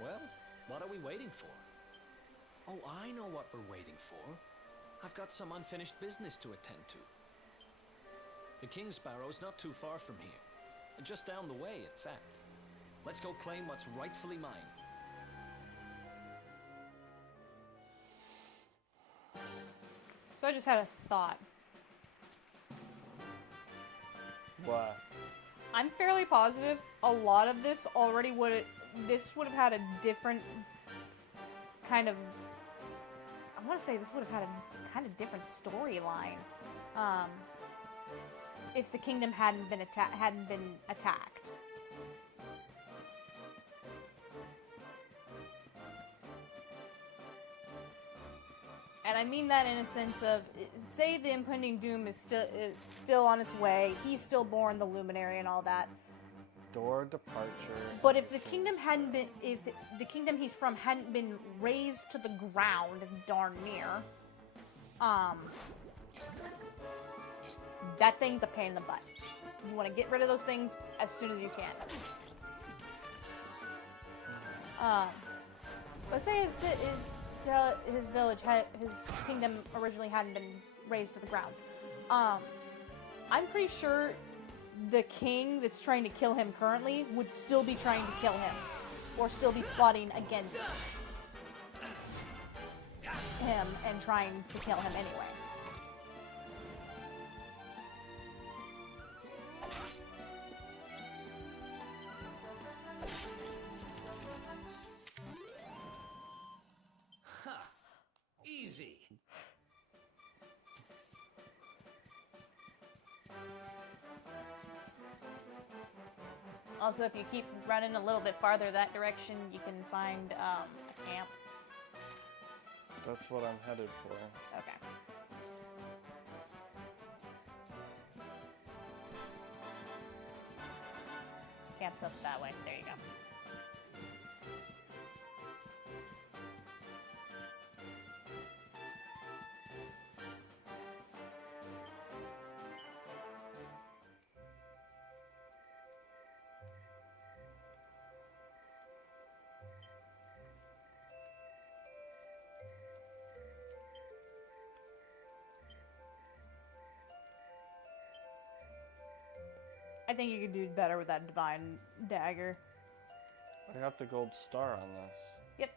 Well, what are we waiting for? Oh, I know what we're waiting for. I've got some unfinished business to attend to. The King Sparrow's not too far from here. Just down the way, in fact. Let's go claim what's rightfully mine. So I just had a thought. What? I'm fairly positive a lot of this already would have had a different kind of, I want to say this would have had a kind of different storyline if the kingdom hadn't been attacked. And I mean that in a sense of, say the impending doom is still on its way, he's stillborn, the luminary and all that. Door departure. But if the kingdom hadn't been, if the kingdom he's from hadn't been razed to the ground, darn near, that thing's a pain in the butt. You want to get rid of those things as soon as you can. Let's say his village, his kingdom originally hadn't been razed to the ground. I'm pretty sure the king that's trying to kill him currently would still be trying to kill him, or still be plotting against him and trying to kill him anyway. Easy. Also, if you keep running a little bit farther that direction, you can find a camp. That's what I'm headed for. Okay. Camp's up that way. There you go. I think you could do better with that divine dagger. I got the gold star on this. Yep.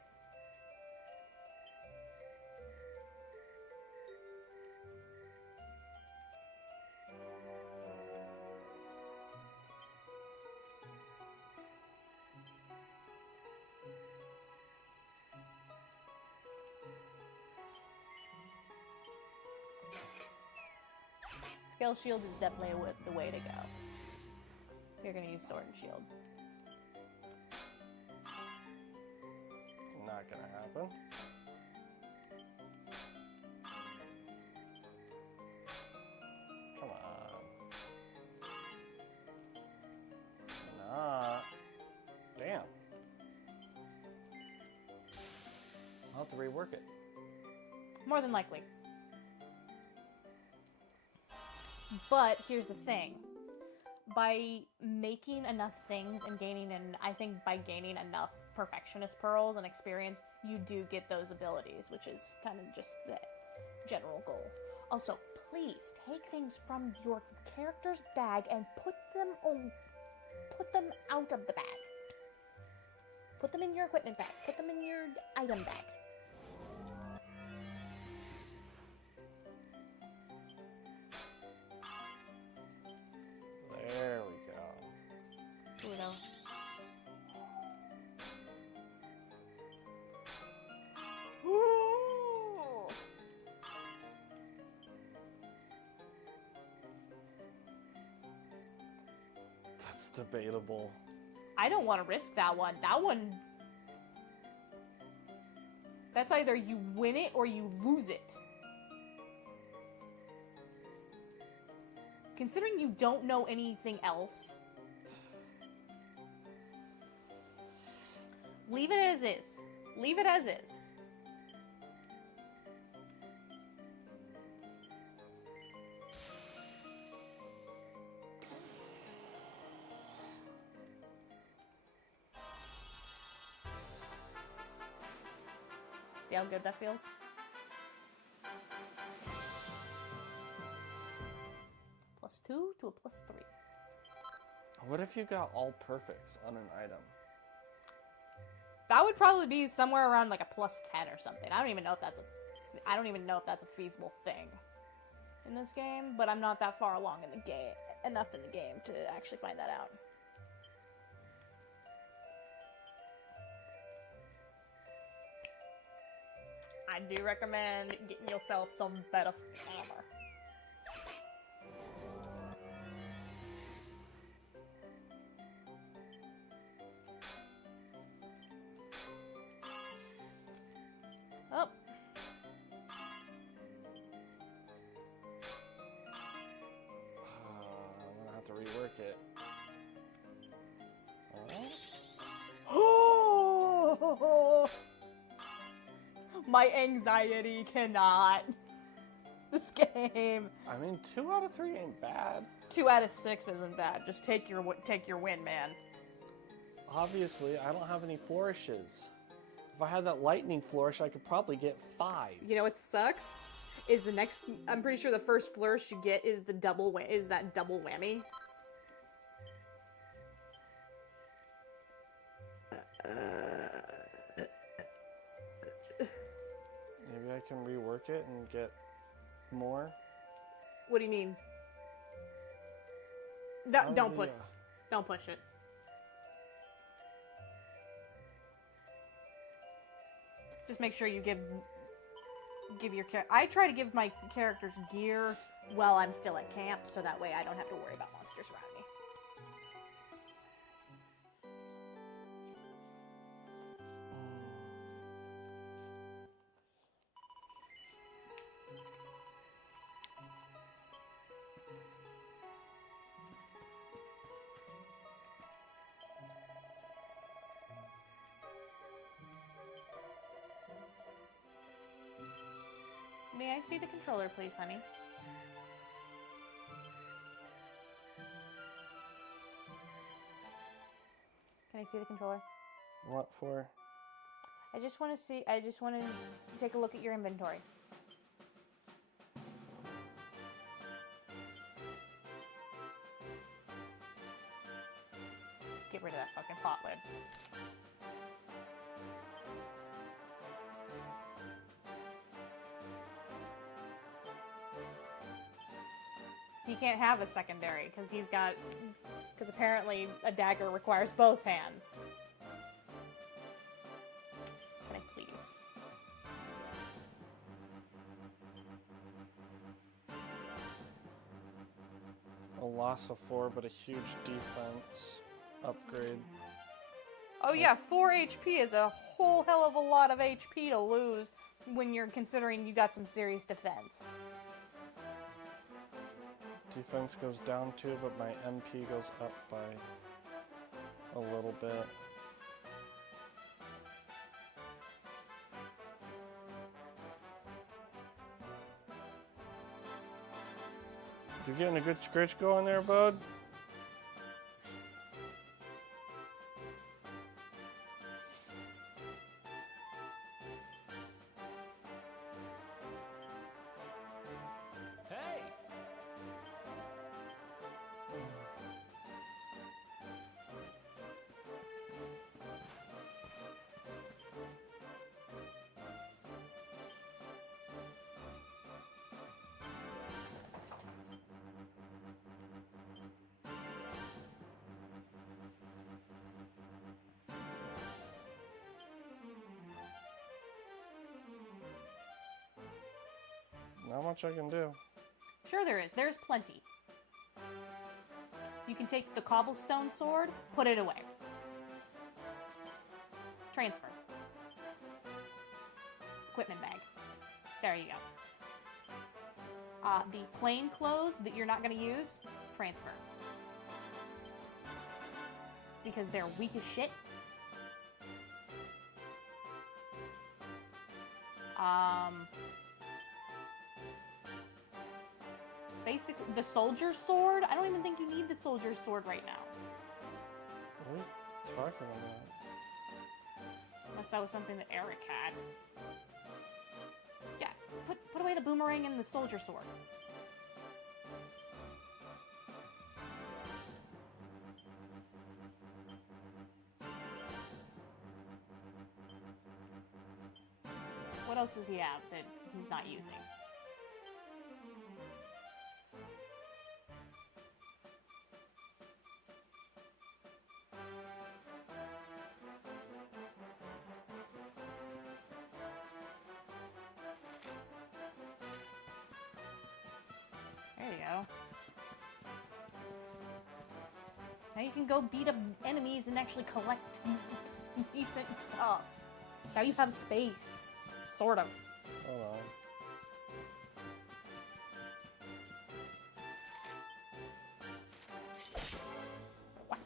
Scale shield is definitely the way to go. You're gonna use sword and shield. Not gonna happen. Come on. Nah. Damn. I'll have to rework it. More than likely. But here's the thing. By making enough things and I think by gaining enough perfectionist pearls and experience, you do get those abilities, which is kind of just the general goal. Also, please take things from your character's bag and put them out of the bag. Put them in your equipment bag. Put them in your item bag. There we go. Pluto. Ooh. That's debatable. I don't want to risk that one. That one... That's either you win it or you lose it. Considering you don't know anything else, leave it as is. Leave it as is. See how good that feels? +2 to a +3. What if you got all perfects on an item? That would probably be somewhere around like a +10 or something. I don't even know if that's a feasible thing in this game, but I'm not that far along in the game, enough in the game to actually find that out. I do recommend getting yourself some better armor. Oh. I'm gonna have to rework it. Oh! My anxiety cannot. This game. I mean, 2 out of 3 ain't bad. 2 out of 6 isn't bad. Just take your win, man. Obviously, I don't have any flourishes. If I had that lightning flourish, I could probably get 5. You know what sucks? Is the next. I'm pretty sure the first flourish you get is the that double whammy. Maybe I can rework it and get more. What do you mean? Don't push it. Just make sure you give your I try to give my characters gear while I'm still at camp, so that way I don't have to worry about monsters around me. May I see the controller, please, honey? Can I see the controller? What for? I just want to take a look at your inventory. Get rid of that fucking pot lid. He can't have a secondary because apparently a dagger requires both hands. Can I please? A loss of 4, but a huge defense upgrade. Oh yeah, 4 HP is a whole hell of a lot of HP to lose when you're considering you got some serious defense. Defense goes down too, but my MP goes up by a little bit. You getting a good scritch going there, bud? Hey! Not much I can do. Sure there is. There's plenty. You can take the cobblestone sword, put it away. Transfer. Equipment bag. There you go. The plain clothes that you're not going to use, transfer. Because they're weak as shit. Basically, the soldier sword, I don't even think you need the soldier sword right now. What are you talking about? Unless that was something that Erik had. Yeah, put away the boomerang and the soldier sword. What else does he have that he's not using? There you go. Now you can go beat up enemies and actually collect decent stuff. Now you have space. Sort of. Hold on. What?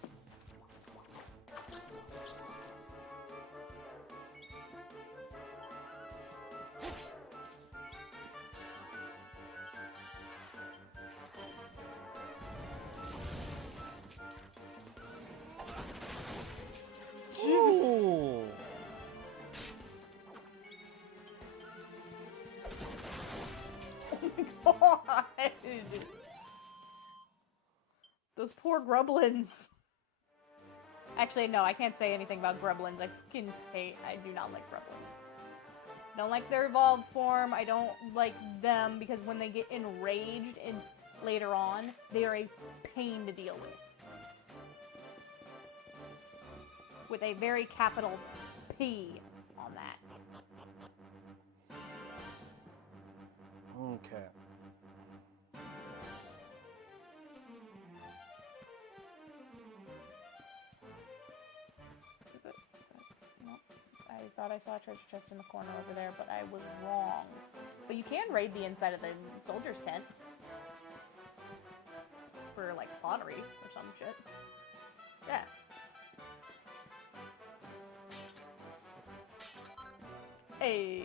Ooh. God! Those poor grublins. Actually, no, I can't say anything about grublins. I fucking hate. I do not like grublins. I don't like their evolved form. I don't like them because when they get enraged and later on, they are a pain to deal with. With a very capital P on that. Okay. Nope. I thought I saw a treasure chest in the corner over there, but I was wrong. But you can raid the inside of the soldier's tent. For, like, pottery or some shit. Yeah. Hey.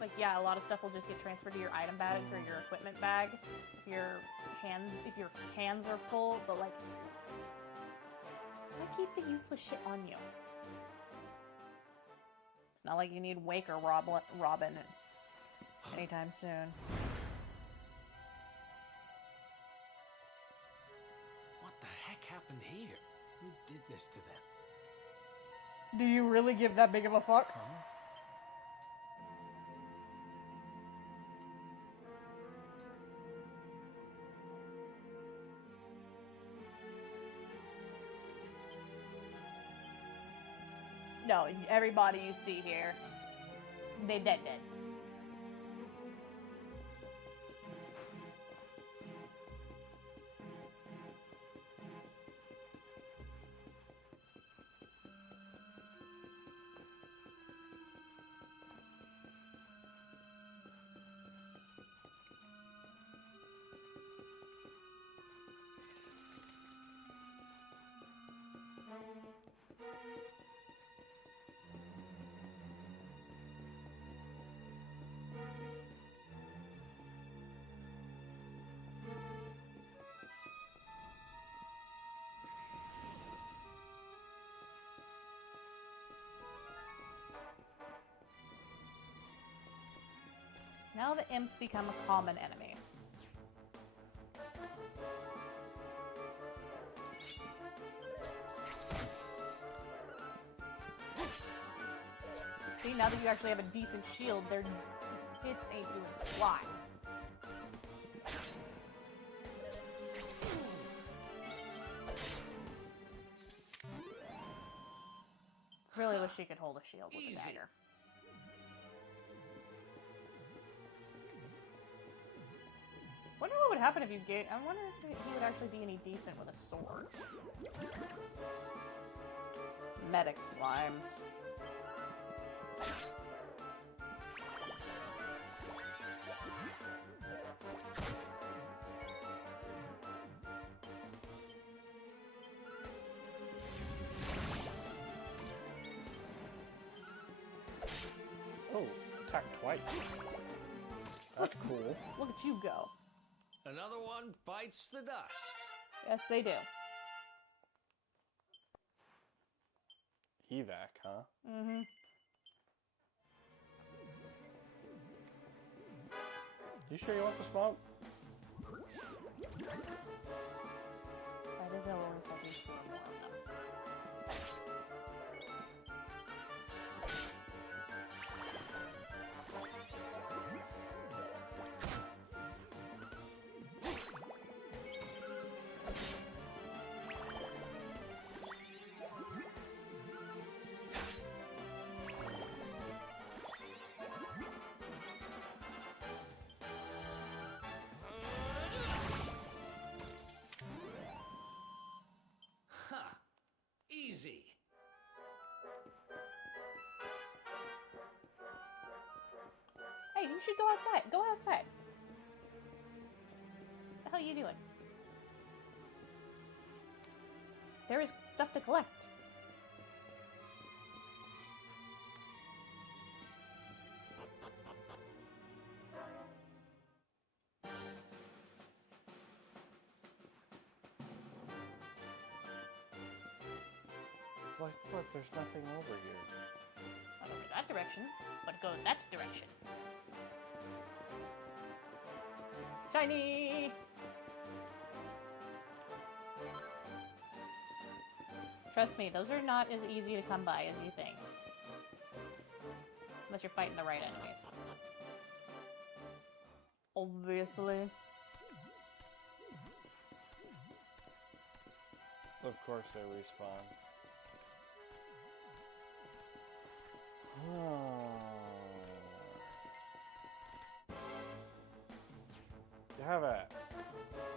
Like, yeah, a lot of stuff will just get transferred to your item bag or your equipment bag if your hands are full, but like, why keep the useless shit on you? It's not like you need Wake or Robin anytime soon. What the heck happened here? Who did this to them? Do you really give that big of a fuck? Huh? No, everybody you see here, they dead. Now the imps become a common enemy. See, now that you actually have a decent shield, their hits ain't doing squat. Really wish she could hold a shield with a dagger. Wonder what would happen if you get. I wonder if he would actually be any decent with a sword. Medic slimes. Oh, attack twice. That's cool. Look at you go. Another one bites the dust. Yes, they do. Evac, huh? Mm-hmm. You sure you want the smoke? That is always what we see more of them. Easy. Hey, you should go outside. Go outside. What the hell are you doing? There is stuff to collect. Like, what? There's nothing over here. Not over that direction, but go that direction. Shiny! Trust me, those are not as easy to come by as you think. Unless you're fighting the right enemies. Obviously. Of course they respawn. You have a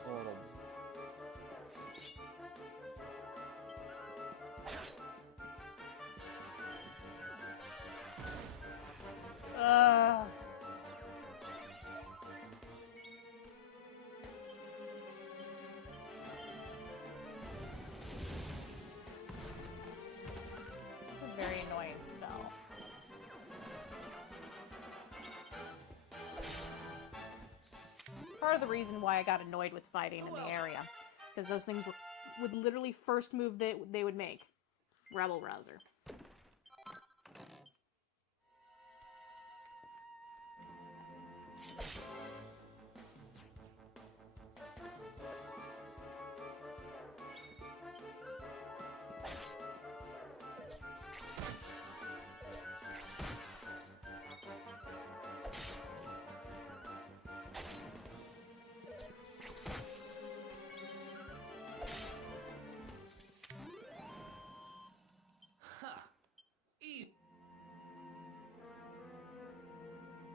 little... It's a very annoying spell. Part of the reason why I got annoyed with fighting in the area, because those things would literally first move they would make. Rebel Rouser.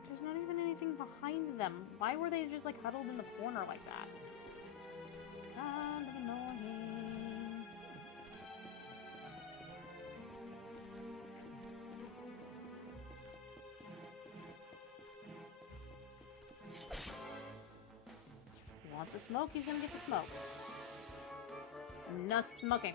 There's not even anything behind them. Why were they just like huddled in the corner like that? Kind of annoying. He wants to smoke, he's gonna get to smoke. No smoking.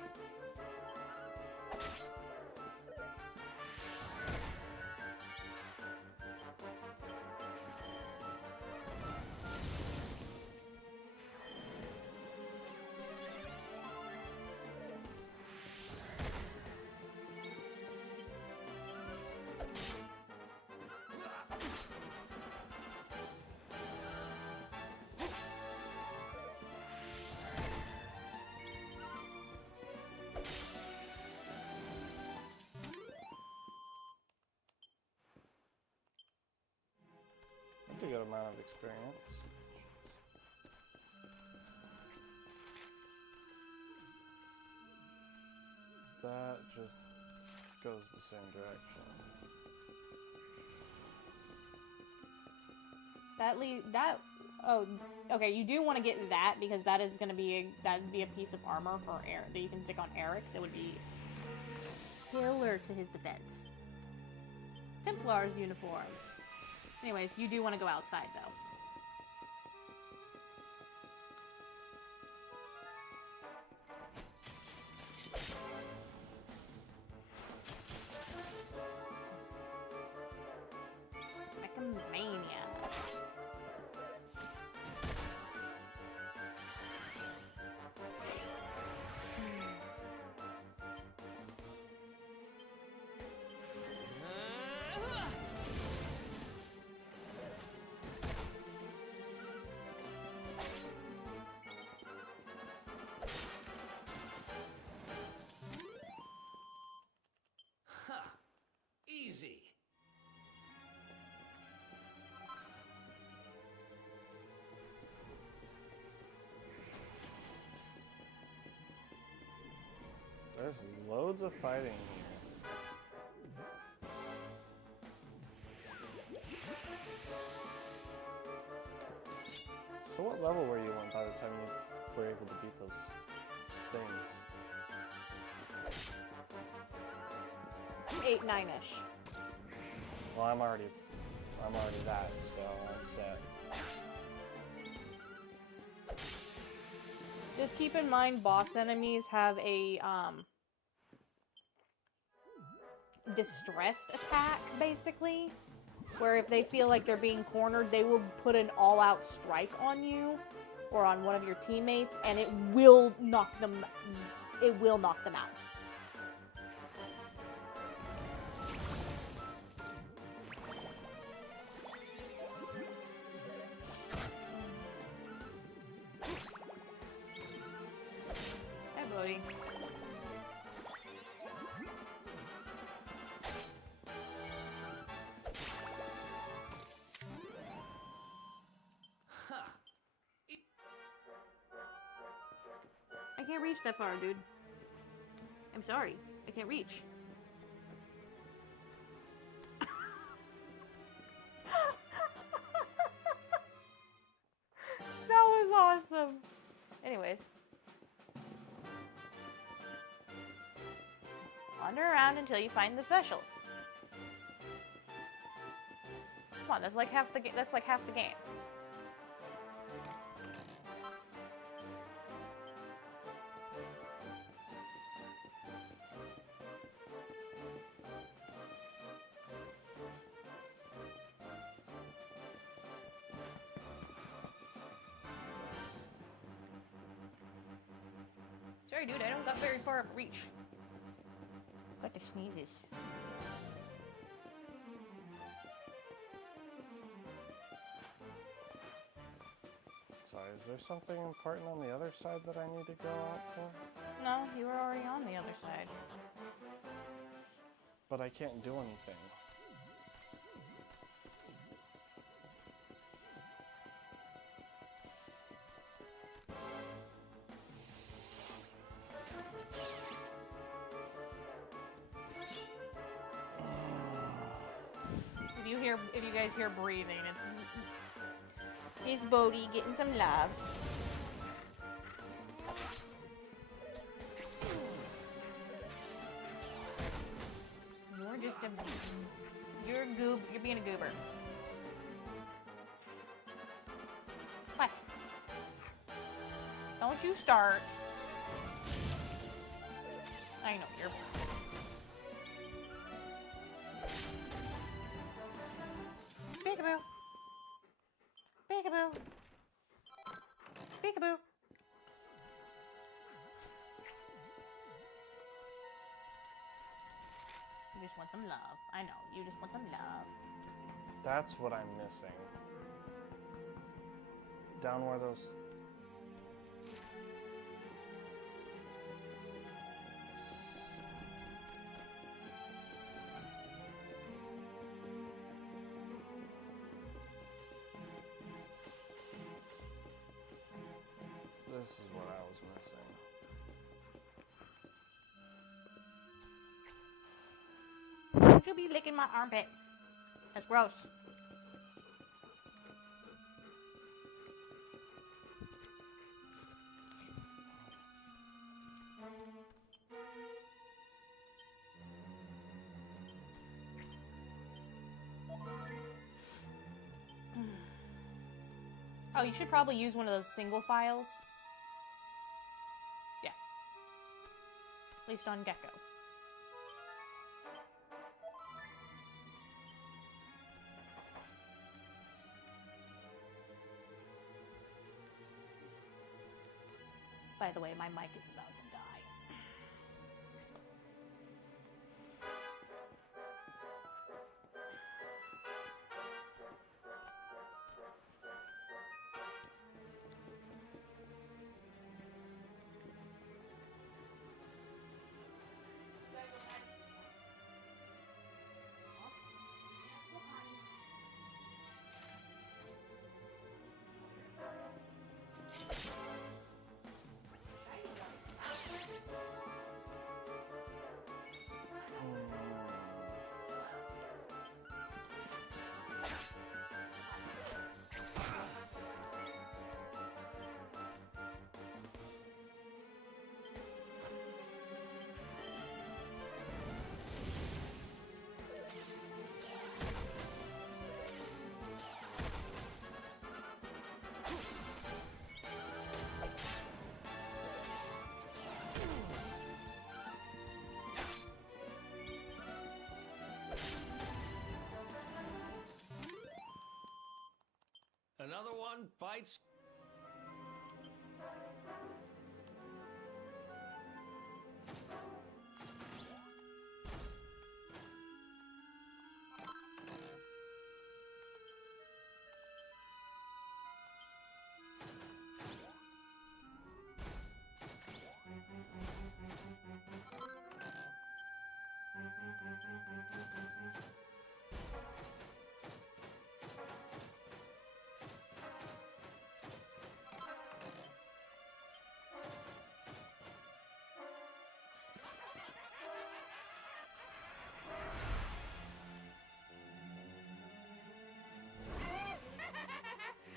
That's a good amount of experience. That just goes the same direction. Oh, okay, you do want to get that because that is going to be that'd be a piece of armor for Erik that you can stick on Erik that would be killer to his defense. Templar's uniform. Anyways, you do want to go outside though. Mechamania. Loads of fighting here. So what level were you on by the time you were able to beat those things? 8, 9-ish. Well, I'm already that, so I'm set. Just keep in mind, boss enemies have a distressed attack, basically, where if they feel like they're being cornered, they will put an all-out strike on you or on one of your teammates, and it will knock them out. Hi, Bodhi. I can't reach that far, dude. I'm sorry. I can't reach. That was awesome. Anyways. Wander around until you find the specials. Come on, that's like half the game. Sorry, dude, I don't got very far of reach. Got the sneezes. Sorry, is there something important on the other side that I need to go out for? No, you were already on the other side. But I can't do anything. If you guys hear breathing, it's Bodhi getting some love. You're being a goober. What? Don't you start. I know you're. Peekaboo. Peekaboo. Peekaboo. You just want some love. I know, you just want some love. That's what I'm missing. Down where those... This is what I was missing. Don't you be licking my armpit. That's gross. Oh, you should probably use one of those single files. Yeah. At least on Gecko. By the way, my mic is about to die. Another one bites.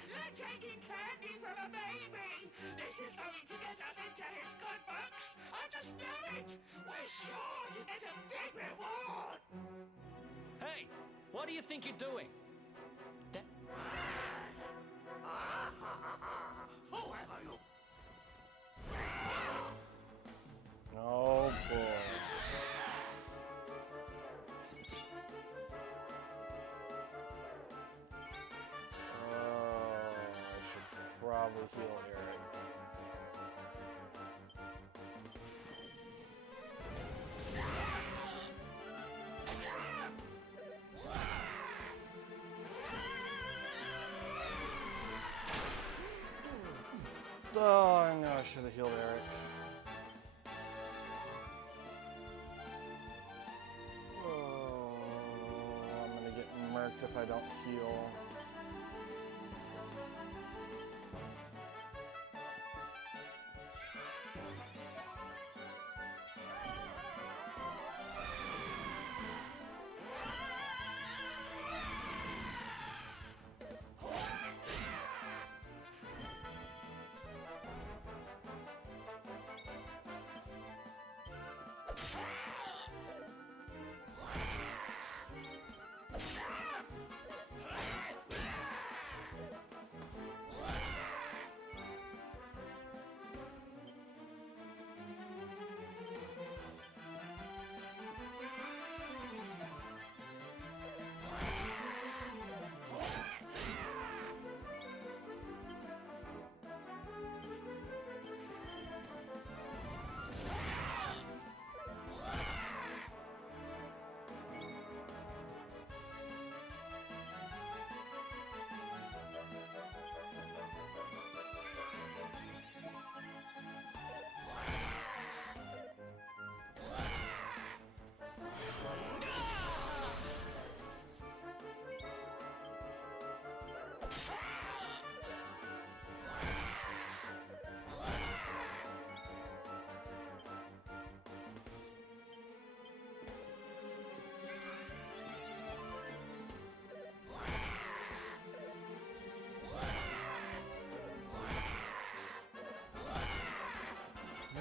You're taking candy from a baby! This is going to get us into his good books! I just know it! We're sure to get a big reward! Hey, what do you think you're doing? Whoever you... Oh boy. Oh, I should probably heal Erik. Oh, I know I should have healed Erik. Oh, I'm gonna get murked if I don't heal.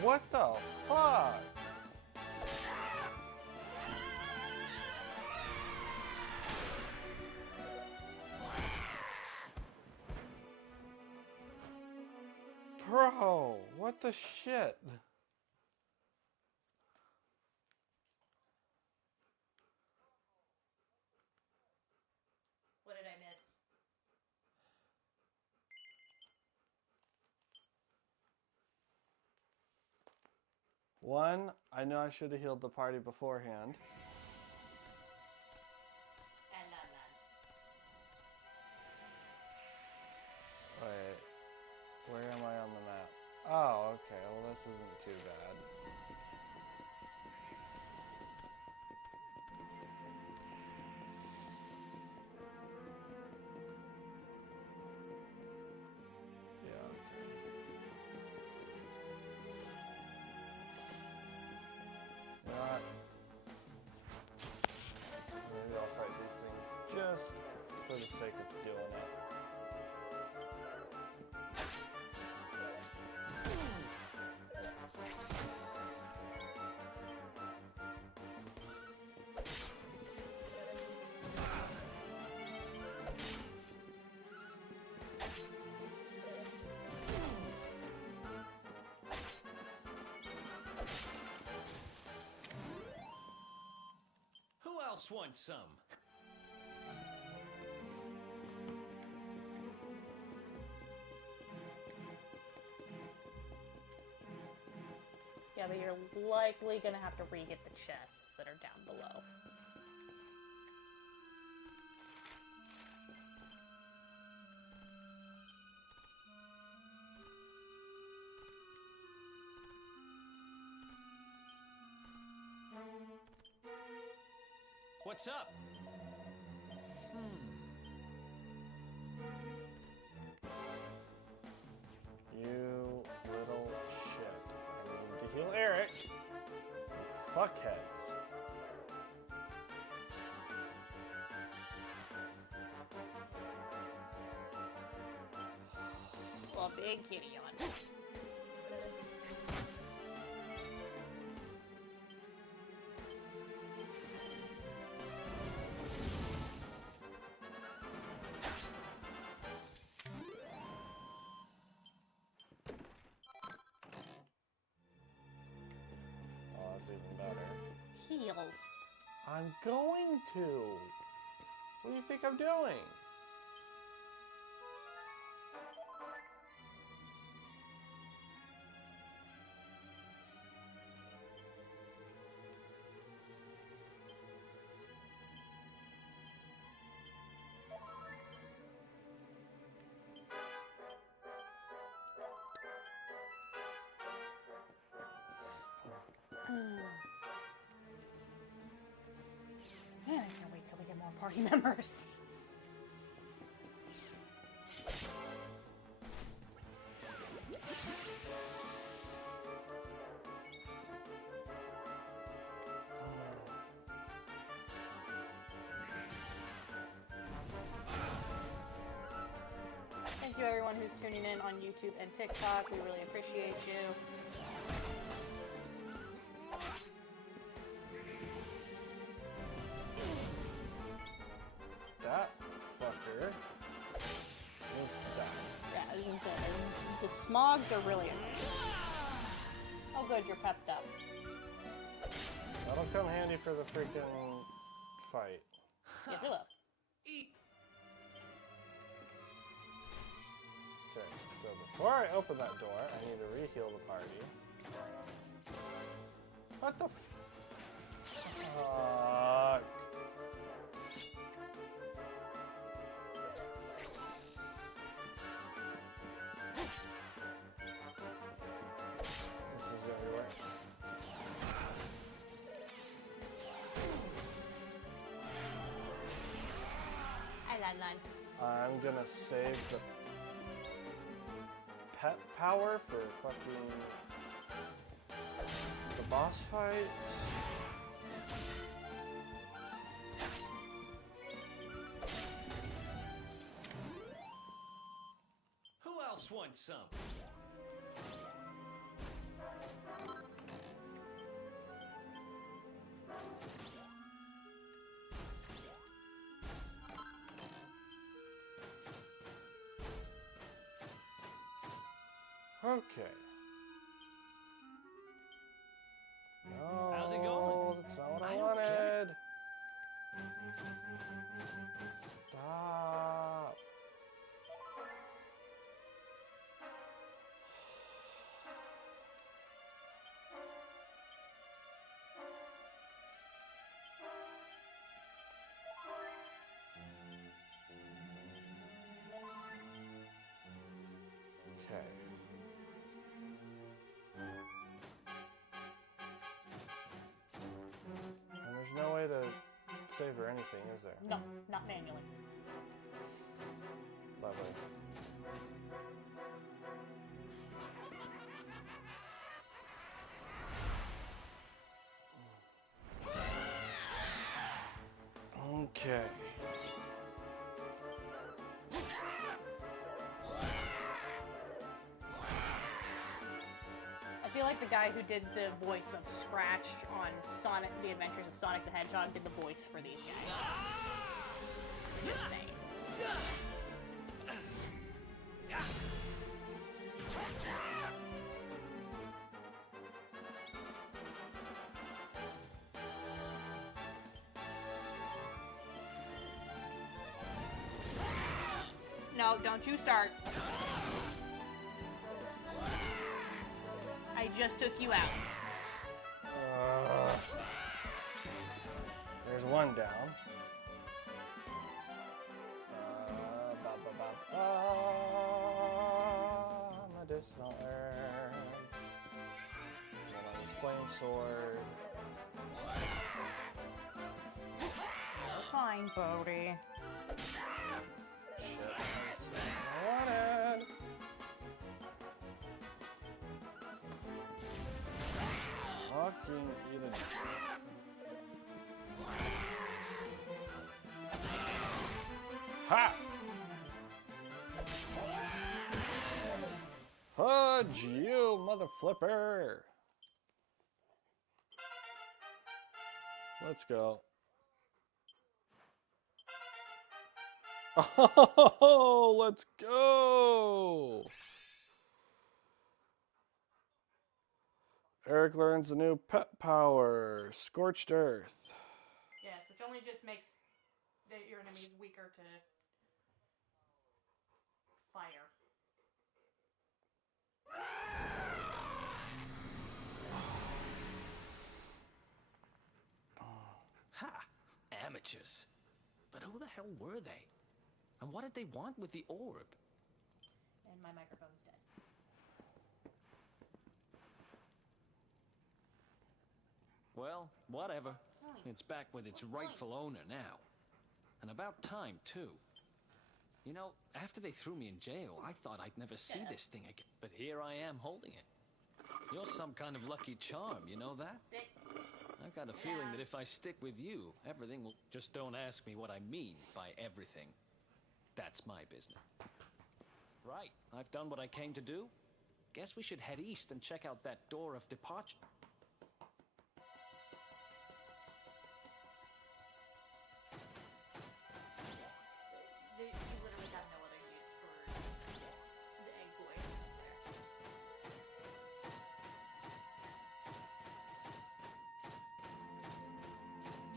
What the fuck? Bro, what the shit? What did I miss? One, I know I should have healed the party beforehand. Wait, where am I on the map? Oh, okay, well this isn't too bad. Yeah, okay. You know what? Maybe I'll fight these things just for the sake of doing it. Who else wants some? Yeah, but you're likely gonna have to re-get the chests that are down below. What's up? You little shit. I need to heal Erik. You fuckheads. Well, big kitty on. Oh, that's even better. Heal. I'm going to. What do you think I'm doing? Man, I can't wait till we get more party members. Thank you everyone who's tuning in on YouTube and TikTok. We really appreciate you. That fucker needs to die. Yeah, I was gonna say, the smogs are really annoying. Oh good, you're pepped up. That'll come handy for the freaking fight. Yes, it will. Okay, so before I open that door, I need to re-heal the party. What the fuck? This is everywhere. I got none. I'm gonna save the pet power for fucking the boss fights. Who else wants some? Okay. No, How's it going? that's not what I I don't care. wanted. Stop. Okay. And there's no way to save or anything, is there? No, not manually. Lovely. Okay. I feel like the guy who did the voice of Scratch on Sonic: The Adventures of Sonic the Hedgehog did the voice for these guys. Just saying. No, don't you start. I just took you out. There's one down. Medicinal herb. And then I'll use flame sword. You're fine, Bodhi. Shit, that's what I wanted. Fucking eat it. Ha! Fudge you, mother flipper! Let's go. Oh, let's go! Erik learns a new pet power, Scorched Earth. Yes, which only just makes your enemies weaker to fire. Ha! Amateurs. But who the hell were they? And what did they want with the orb? And my microphone's dead. Well, whatever. It's back with its rightful owner now. And about time, too. You know, after they threw me in jail, I thought I'd never see this thing again. But here I am holding it. You're some kind of lucky charm, you know that? I've got a feeling that if I stick with you, everything will... Just don't ask me what I mean by everything. That's my business. Right, I've done what I came to do. Guess we should head east and check out that door of departure. You literally have no other use for the egg boy there.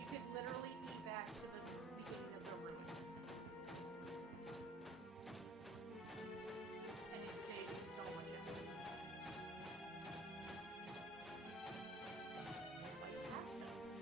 You could literally be back to the beginning of the ruins. And it'd save you so much effort. But you have stuff.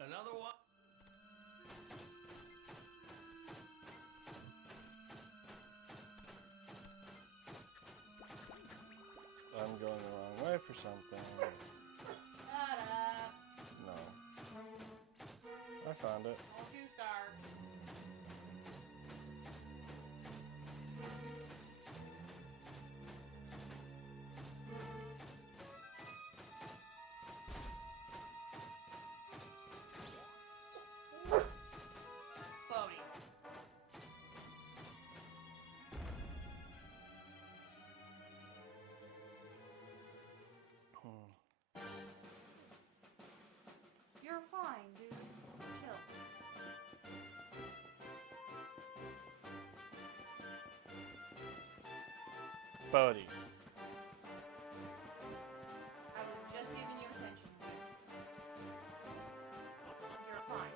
Another one? I'm going the wrong way for something. Ta-da! No. I found it. All 2 stars. Bodhi. You're fine, dude. Chill. Bodhi. I was just giving you attention. You're fine.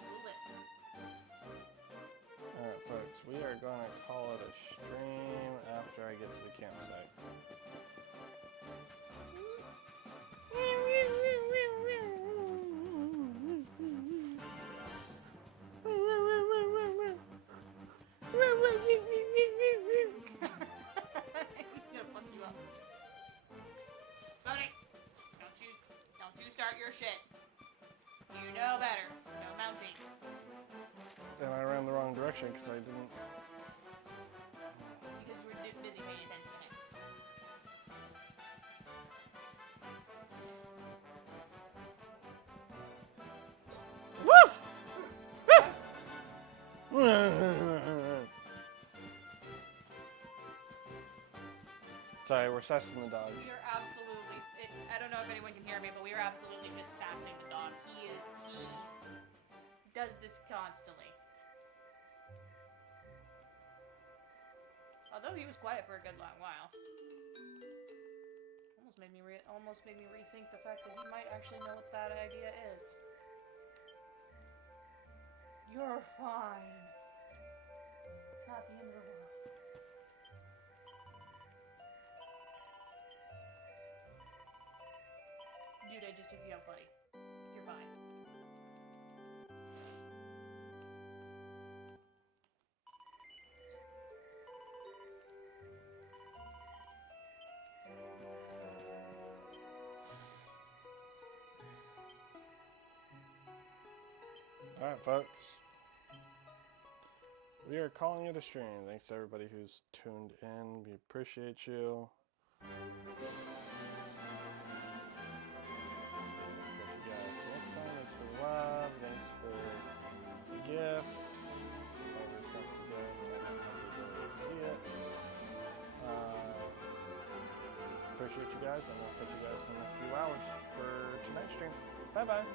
You'll live. Alright, folks, we are going to call it a stream after I get to the campsite. He's gonna fuck you up. Bodhi, don't you start your shit. You know better. No mounting. And I ran the wrong direction because I didn't. Because you were busy paying attention to him. Sorry, we're sassing the dog. We are absolutely. I don't know if anyone can hear me, but we are absolutely just sassing the dog. He does this constantly. Although he was quiet for a good long while. Almost made me rethink the fact that he might actually know what that idea is. You're fine. It's not the end of the world. Dude, I just took you out, buddy. You're fine. Alright, folks. We are calling it a stream. Thanks to everybody who's tuned in. We appreciate you. Next time, thanks for the love, thanks for the gift. Over something good, I don't have the ability to see it. Appreciate you guys, and I'll catch you guys in a few hours for tonight's stream. Bye bye.